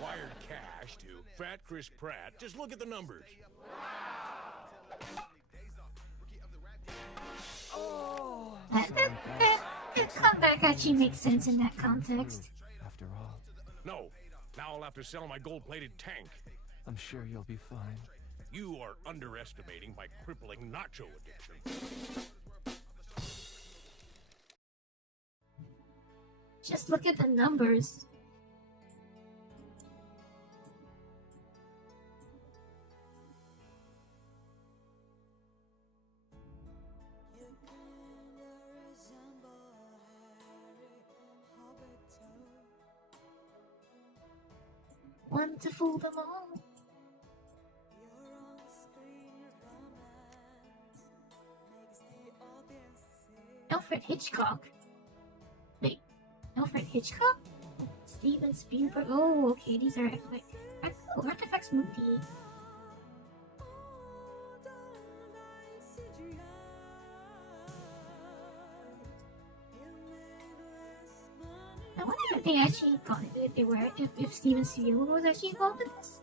wired cash to Fat Chris Pratt. Just look at the numbers. That comeback actually makes sense in that context. After all. No. Now I'll have to sell my gold-plated tank. I'm sure you'll be fine. You are underestimating my crippling nacho addiction. Just look at the numbers. One to fool them all. Alfred Hitchcock. Wait, Alfred Hitchcock? Steven Spielberg. Oh, okay, these are like Artifacts movie. I wonder if they actually got it, if Steven Spielberg was actually involved in this.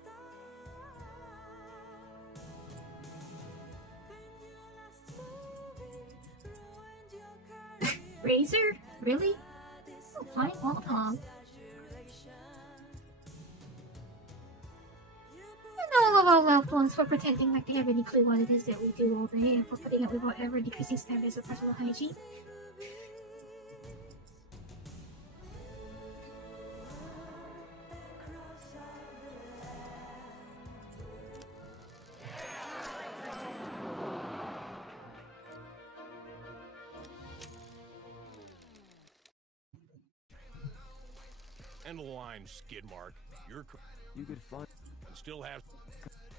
Razor? Really? Oh, fine, Hong Kong. And all of our loved ones for pretending like they have any clue what it is that we do all day and for putting up with whatever decreasing standards of personal hygiene. End of the line, skid mark. You're You could find. and still have.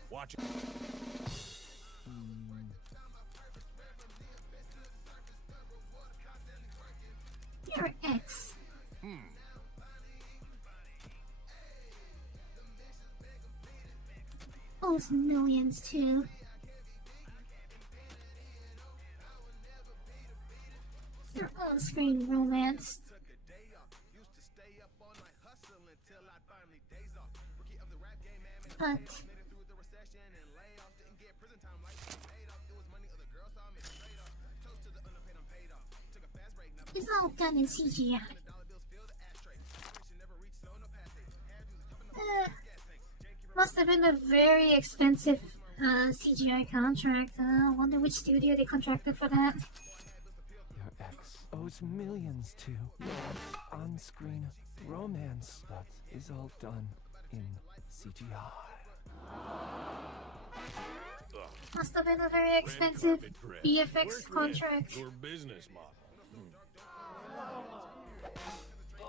Watch it. You're an X. Those millions too. Their on-screen romance. But it's all done in CGI. Must have been a very expensive CGI contract. I wonder which studio they contracted for that. Your ex owes millions to your on-screen romance. That is all done in CGI. Must have been a very expensive VFX contract. Your business model. I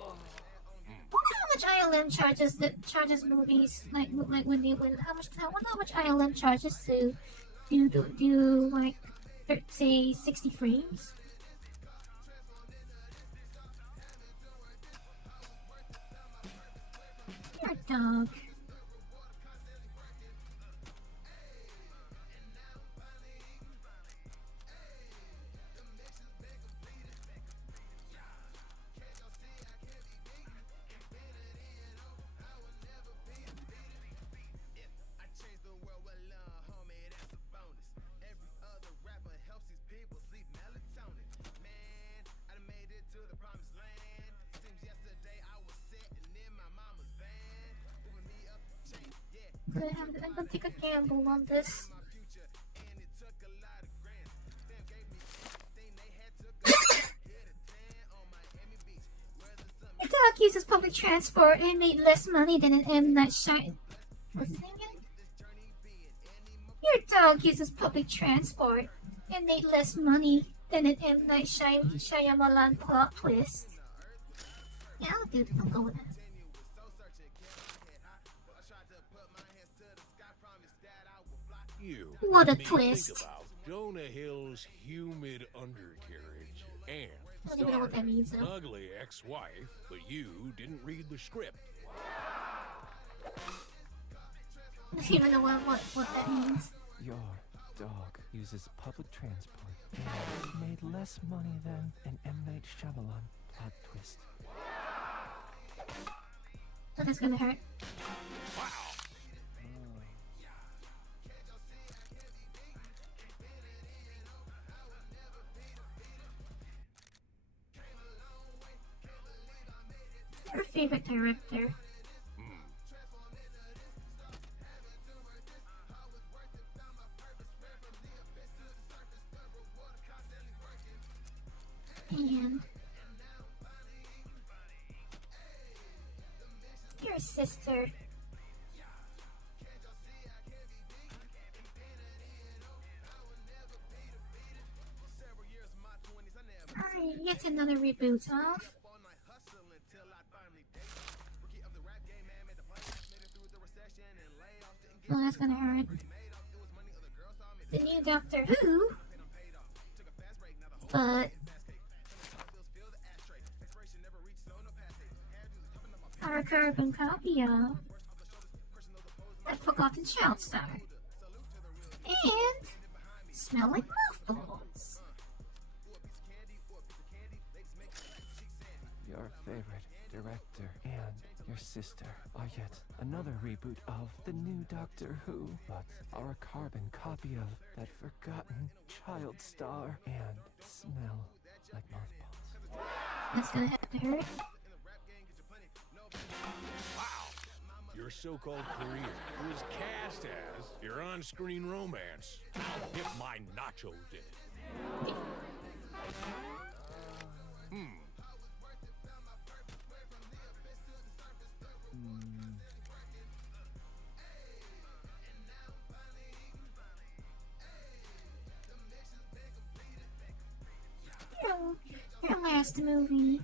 wonder how much ILM charges movies like when they how much I wonder how much ILM charges to do like say 60 frames. You're a dog. I'm gonna take a gamble on this. Your dog uses public transport and made less money than an M. Night Shyamalan. What's his name again? Your dog uses public transport and made less money than an M. Night Shyamalan plot twist. Yeah, I'll go with that. What a twist! Think about Jonah Hill's humid undercarriage and I don't even know what that means, an though. ugly ex-wife, but you didn't read the script. I don't even know what that means. Your dog uses public transport and made less money than an M. Night Shyamalan plot twist. So that's gonna hurt. Your favorite director? And your sister. Alright, yet another reboot of oh, that's gonna hurt. The new Doctor Who, but our carbon copy of that forgotten child star, and smell like mothballs. Your favorite director and your sister are yet another reboot of the new Doctor Who, but are a carbon copy of that forgotten child star and smell like mothballs. That's gonna have to hurt. Wow! Your so-called career was cast as your on-screen romance. How if my nacho did it? Your last movie.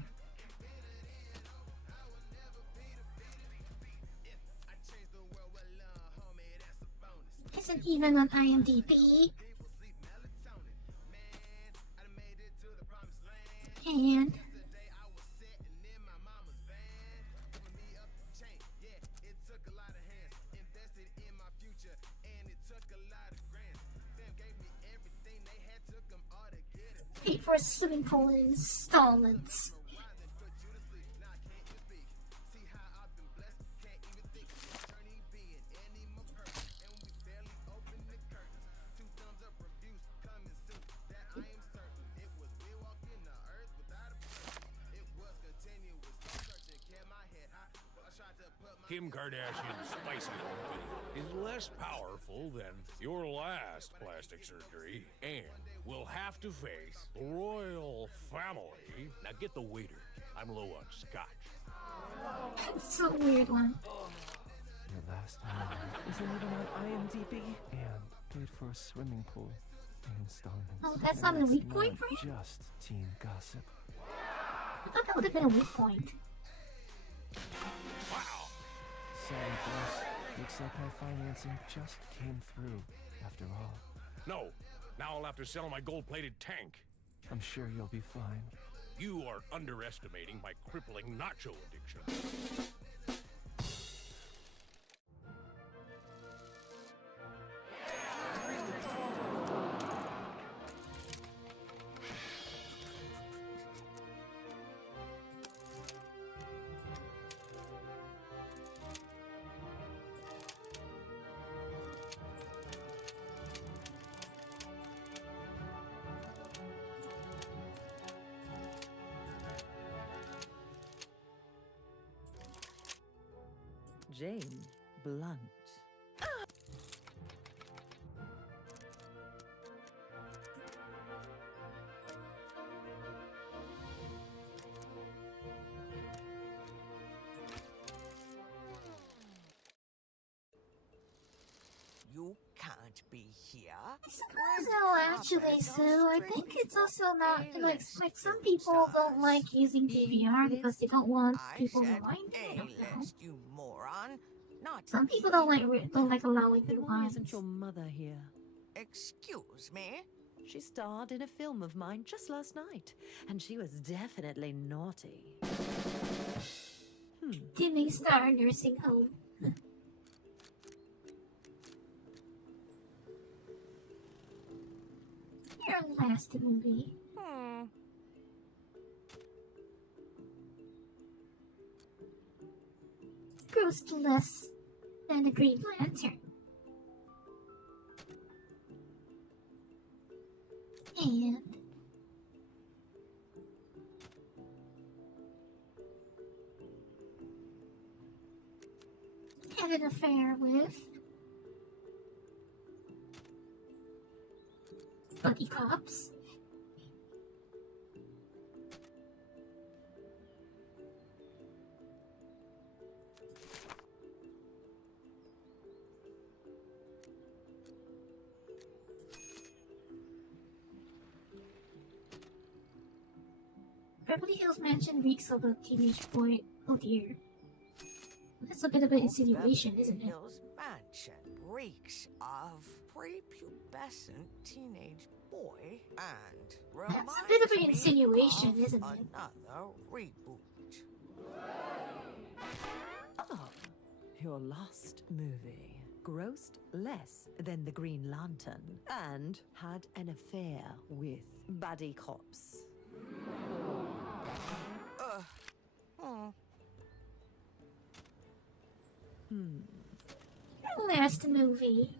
Isn't even on IMDb. And paid for a swimming pool in installments. Kim Kardashian's spicy home video is less powerful than your last plastic surgery and will have to face the royal family. Now get the waiter. I'm low on scotch. It's a weird one. Your last movie isn't even on IMDb and paid for a swimming pool in installments. Oh, that's And not a weak not point for you? just teen gossip. I thought that would have been a weak point. Sorry, boss. Looks like my financing just came through, after all. No. Now I'll have to sell my gold-plated tank. I'm sure you'll be fine. You are underestimating my crippling nacho addiction. Jane Blunt. You can't be here. I suppose no, actually, so I think it's also not like some people don't like using DVR because they don't want people rewinding. I don't know. You moron. Not Some people don't like allowing Then why isn't rewinds. your mother here? Excuse me? She starred in a film of mine just last night, and she was definitely naughty. Disney Star Nursing Home. Your last movie. Grossed less than the Green Lantern. And had an affair with Buddy Cops. Beverly Hills Mansion reeks of a teenage boy. Oh dear. That's a bit of an insinuation, isn't it? Hills Mansion reeks of prepubescent teenage boy and That's a bit of an reminds me insinuation, of isn't it? Another reboot. Oh, your last movie. grossed less than the Green Lantern, and had an affair with buddy cops. Last movie.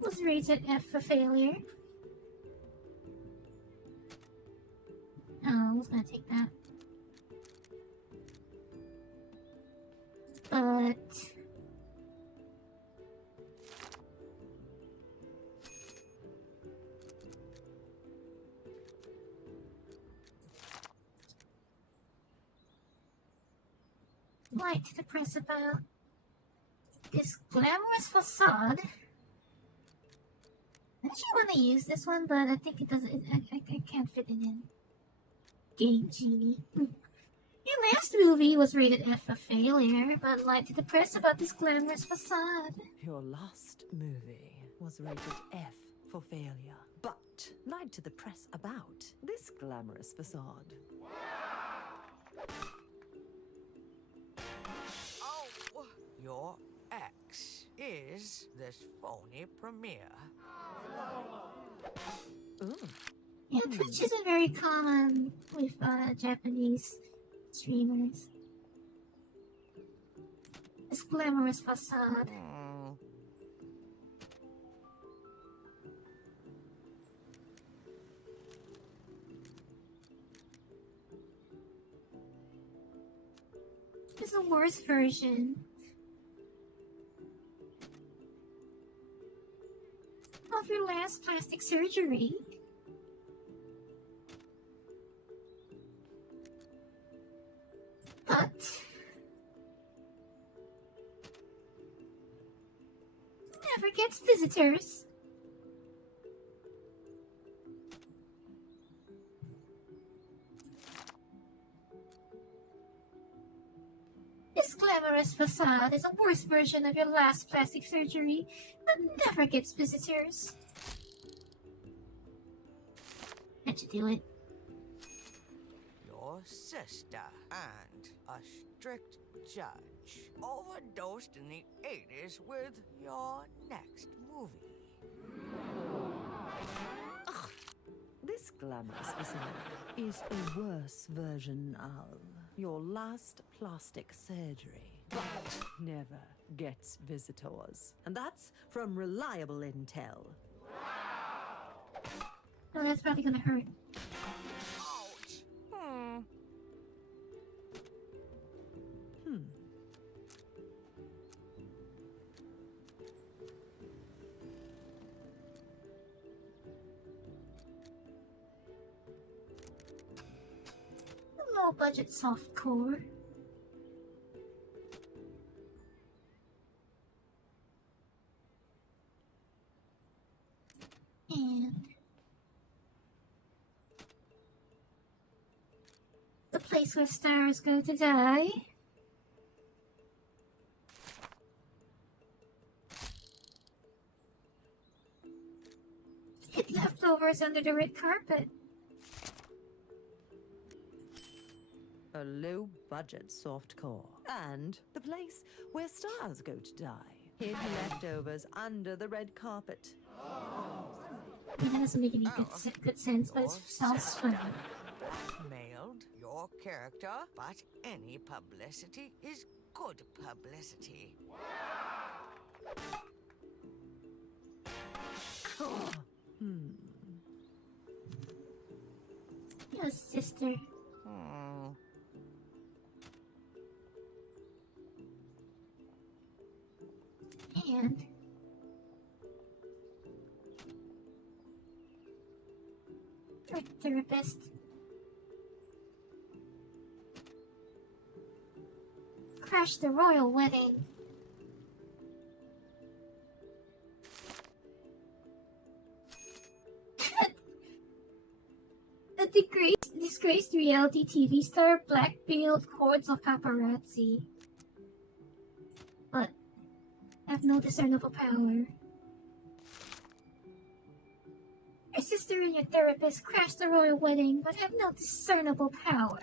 Was rated F for failure. Oh, I was gonna take that. But light to the press about this glamorous facade. I actually want to use this one, but I think it doesn't. I can't fit it in. Game Genie. Your last movie was rated F for failure, but light to the press about this glamorous facade. Your last movie was rated F for failure, but lied to the press about this glamorous facade. Oh, your ex is this phony premiere. Yeah, Twitch isn't very common with Japanese streamers. This glamorous facade. It's a worse version of your last plastic surgery. But never gets visitors. This glamorous facade is a worse version of your last plastic surgery, but never gets visitors. Had to do it. Your sister and a strict judge overdosed in the 80s with your next movie. This glamorous facade is a worse version of your last plastic surgery, but never gets visitors. And that's from reliable intel. Oh, that's probably gonna hurt. Low budget softcore. And the place where stars go to die. Hid leftovers under the red carpet. A low-budget softcore. And the place where stars go to die. Hid leftovers under the red carpet. Yeah, that doesn't make any good sense, but it sounds funny. Blackmailed your character, but any publicity is good publicity. Your sister. And your therapist. Crashed the royal wedding. A disgraced reality TV star blackmailed hordes of paparazzi. But have no discernible power. Your sister and your therapist crashed the royal wedding, but have no discernible power.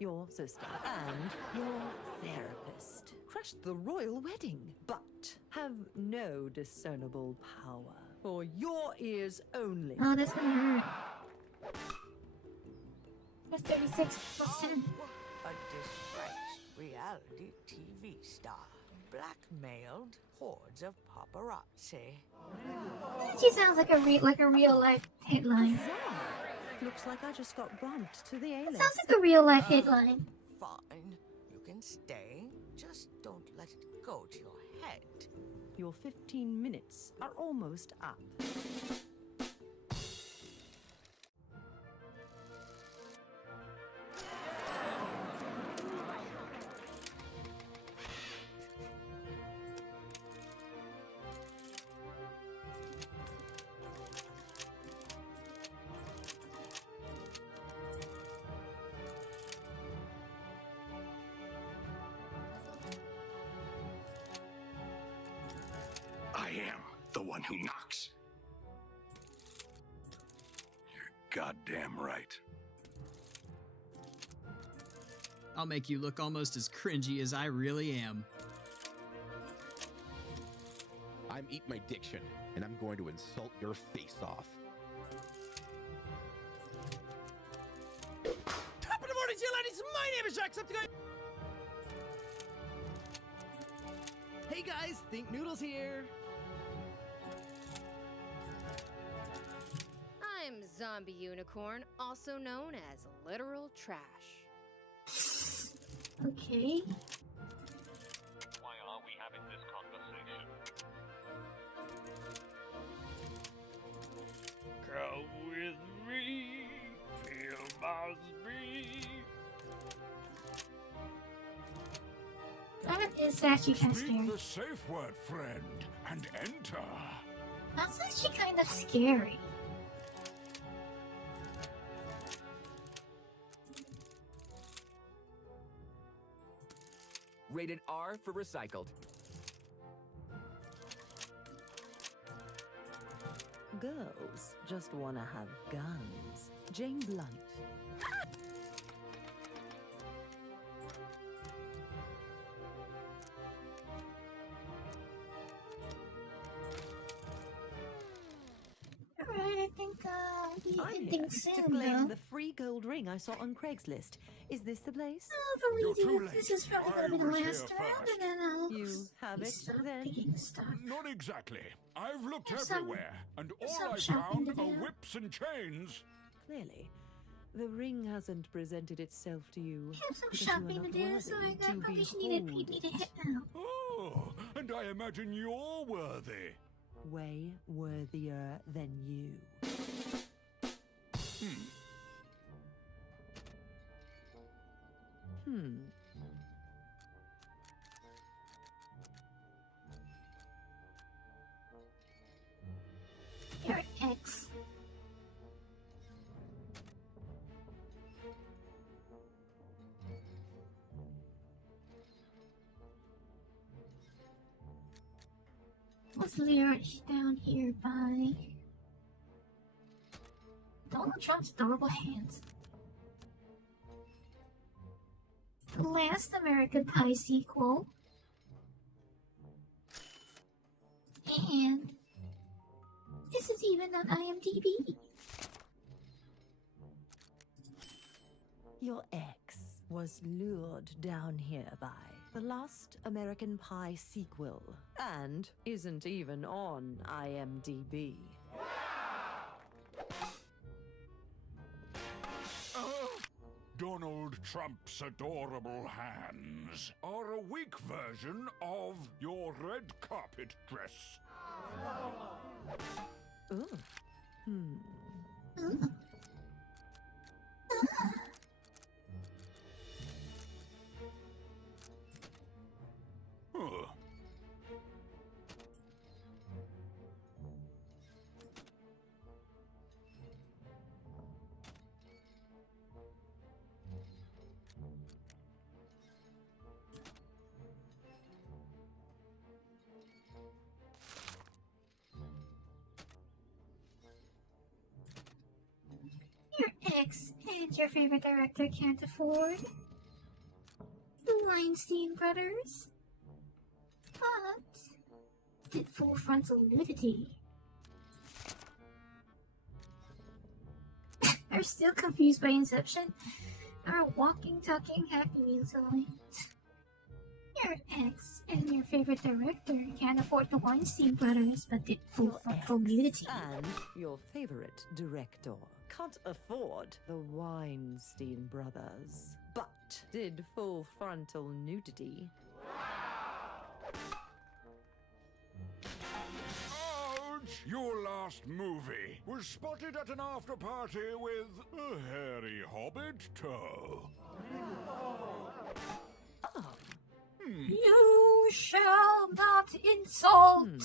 your sister, and your therapist. Crushed the royal wedding, but have no discernible power. For your ears only. Oh, that's gonna hurt. That's 36%. A disgraced reality TV star blackmailed hordes of paparazzi. She sounds like a real life headline. Looks like I just got bumped to the A-list. Sounds like a real life headline. Fine, you can stay. Just don't let it go to your head. Your 15 minutes are almost up. I am the one who knocks. You're goddamn right. I'll make you look almost as cringy as I really am. I'm Eat My Diction, and I'm going to insult your face off. Top of the morning, you ladies. My name is Jacksepticeye. Hey guys, Think Noodles here. I'm Zombie Unicorn, also known as Literal Trash. Okay. Why are we having this conversation? Come with me, Bill Mosby. That is actually kind of scary. Speak the safe word, friend, and enter. That's actually kind of scary. Rated R for recycled. Girls just wanna have guns. Jane Blunt. Alright, I think the I'm ending's here to soon, claim though. the free gold ring I saw on Craigslist. Is this the place? Oh, but we do. This is probably gonna be the last round, and then I'll You have it start then? picking stuff. Not exactly. I've looked There's some- everywhere, and there's all some I've shopping found to are do. whips and chains. Clearly, the ring hasn't presented itself to you. I have some because you are shopping to not do, so I worthy got to probably behold need to it. hit now. Oh, and I imagine you're worthy. Way worthier than you. You're X. Was lyrics down here by Donald Trump's adorable hands. The last American Pie sequel. And this is even on IMDb. Your ex was lured down here by the last American Pie sequel and isn't even on IMDb. Donald Trump's adorable hands are a weak version of your red carpet dress. Ooh. Huh. Your ex and your favorite director can't afford Weinstein brothers, but did full frontal nudity. Are still confused by Inception? Are walking, talking, happy meal tonight? Your ex and your favorite director can't afford the Weinstein brothers, but did full frontal nudity. And your favorite director can't afford the Weinstein brothers, but did full frontal nudity. Ouch! Your last movie was spotted at an after party with a hairy hobbit toe. You shall not insult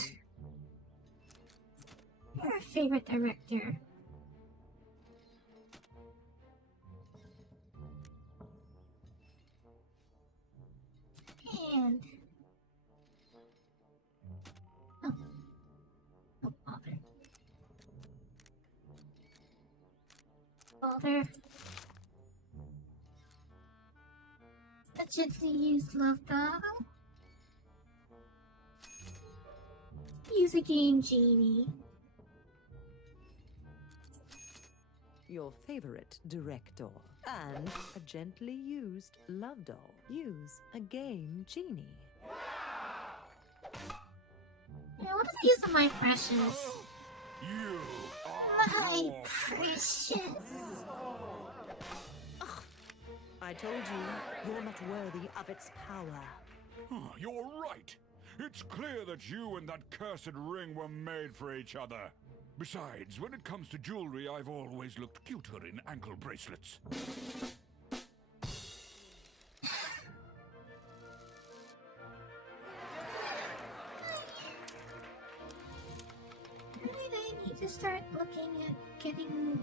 your favorite director. And Father. A gently used love doll. Use a game genie. Your favorite director and a gently used love doll. Use a game genie. Now, what does it use on my precious? You My precious. I told you, you're not worthy of its power. You're right. It's clear that you and that cursed ring were made for each other. Besides, when it comes to jewelry, I've always looked cuter in ankle bracelets. Maybe I need to start looking at getting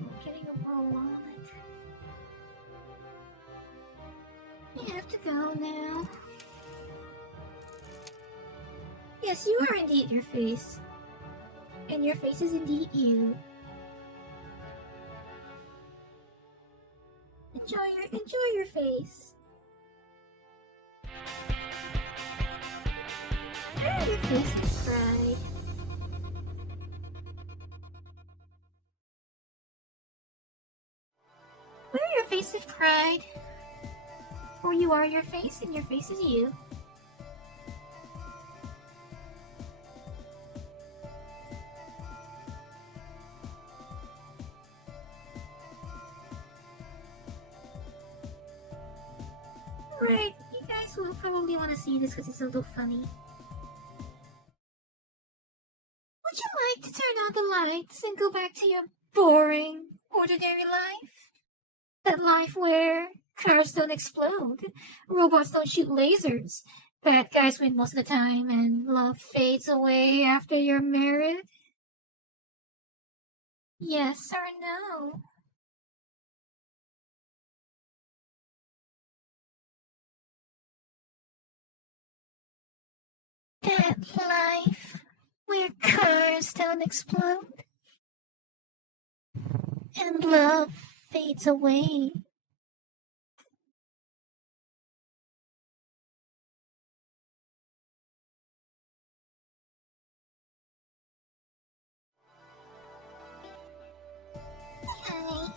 a roll on it. I have to go now. Yes, you are indeed your face. And your face is indeed you. Enjoy your face. Where are your face of pride? Where are your face of pride? For you are your face, and your face is you. Right, you guys will probably want to see this because it's a little funny. Would you like to turn on the lights and go back to your boring, ordinary life? That life where cars don't explode, robots don't shoot lasers, bad guys win most of the time, and love fades away after you're married? Yes or no? That life where cars don't explode and love fades away. Hi.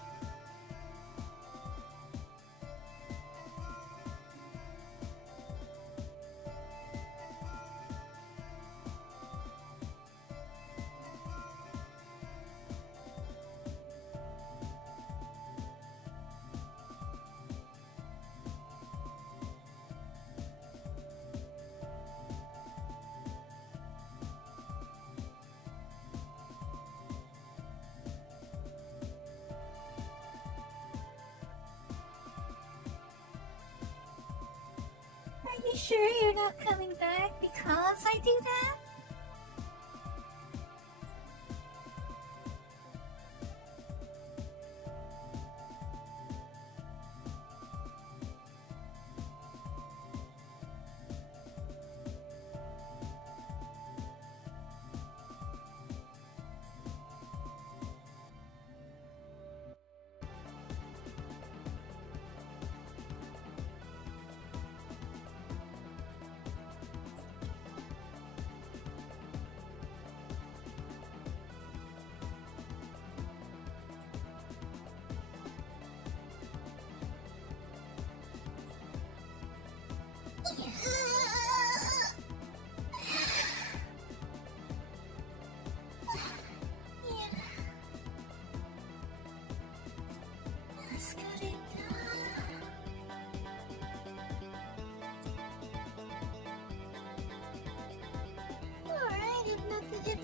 Are you sure you're not coming back because I do that?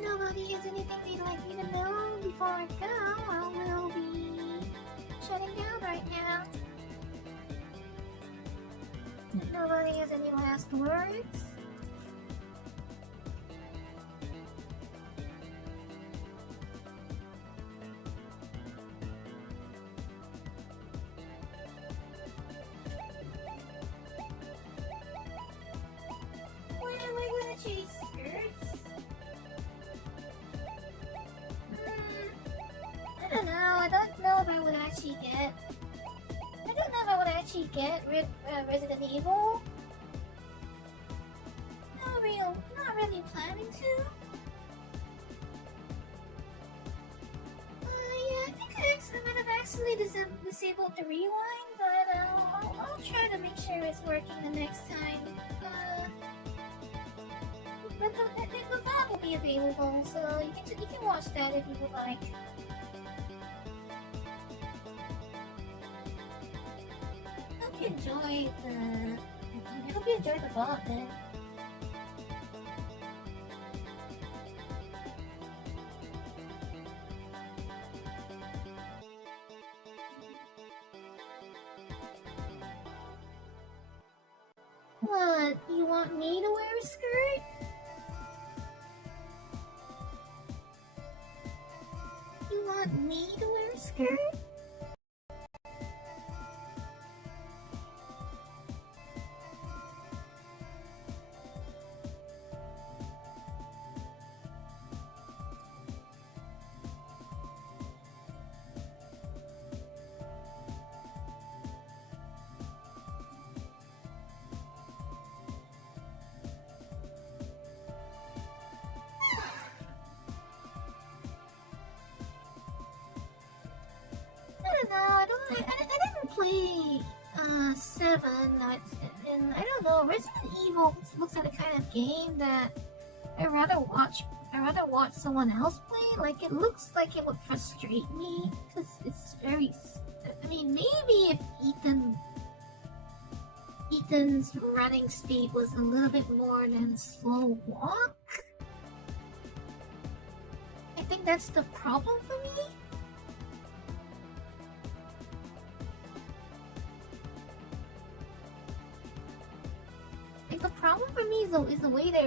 nobody has anything they'd like me to know before I go, I will be shutting down right now. If nobody has any last words. When am I gonna chase skirts? I don't know. I don't know if I would actually get. I don't know if I would actually get Resident Evil. Not really planning to. Yeah, I think I might have accidentally disabled the rewind, but I'll try to make sure it's working the next time. But the VOD will be available, so you can watch that if you would like. Hope you enjoy the VOD then. What? You want me to wear a skirt? You want me to wear a skirt? I didn't play 7, and I don't know. Resident Evil looks like the kind of game that I'd rather watch someone else play. Like, it looks like it would frustrate me because it's very. I mean, maybe if Ethan's running speed was a little bit more than slow walk. I think that's the problem for me. Like, the problem for me is the way that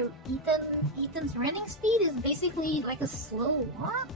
Ethan's running speed is basically like a slow walk.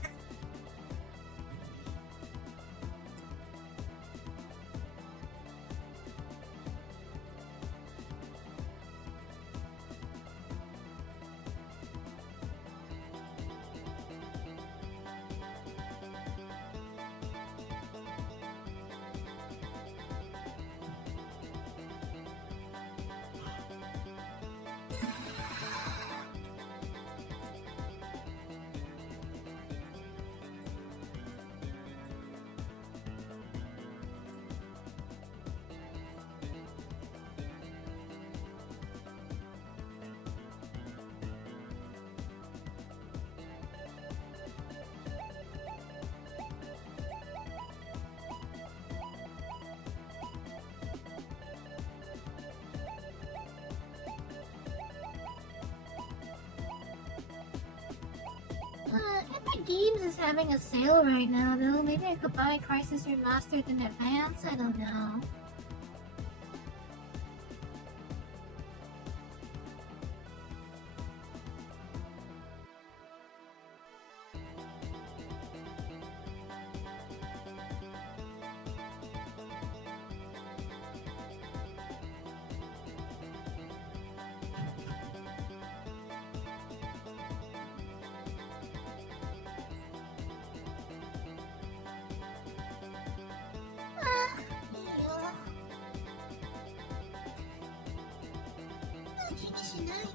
Epic Games is having a sale right now, though. Maybe I could buy Crisis Remastered in advance. I don't know.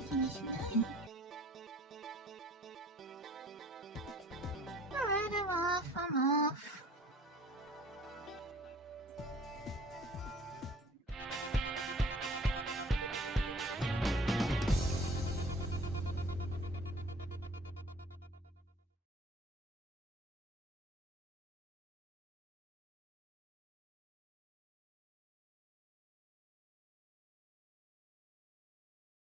Finish it.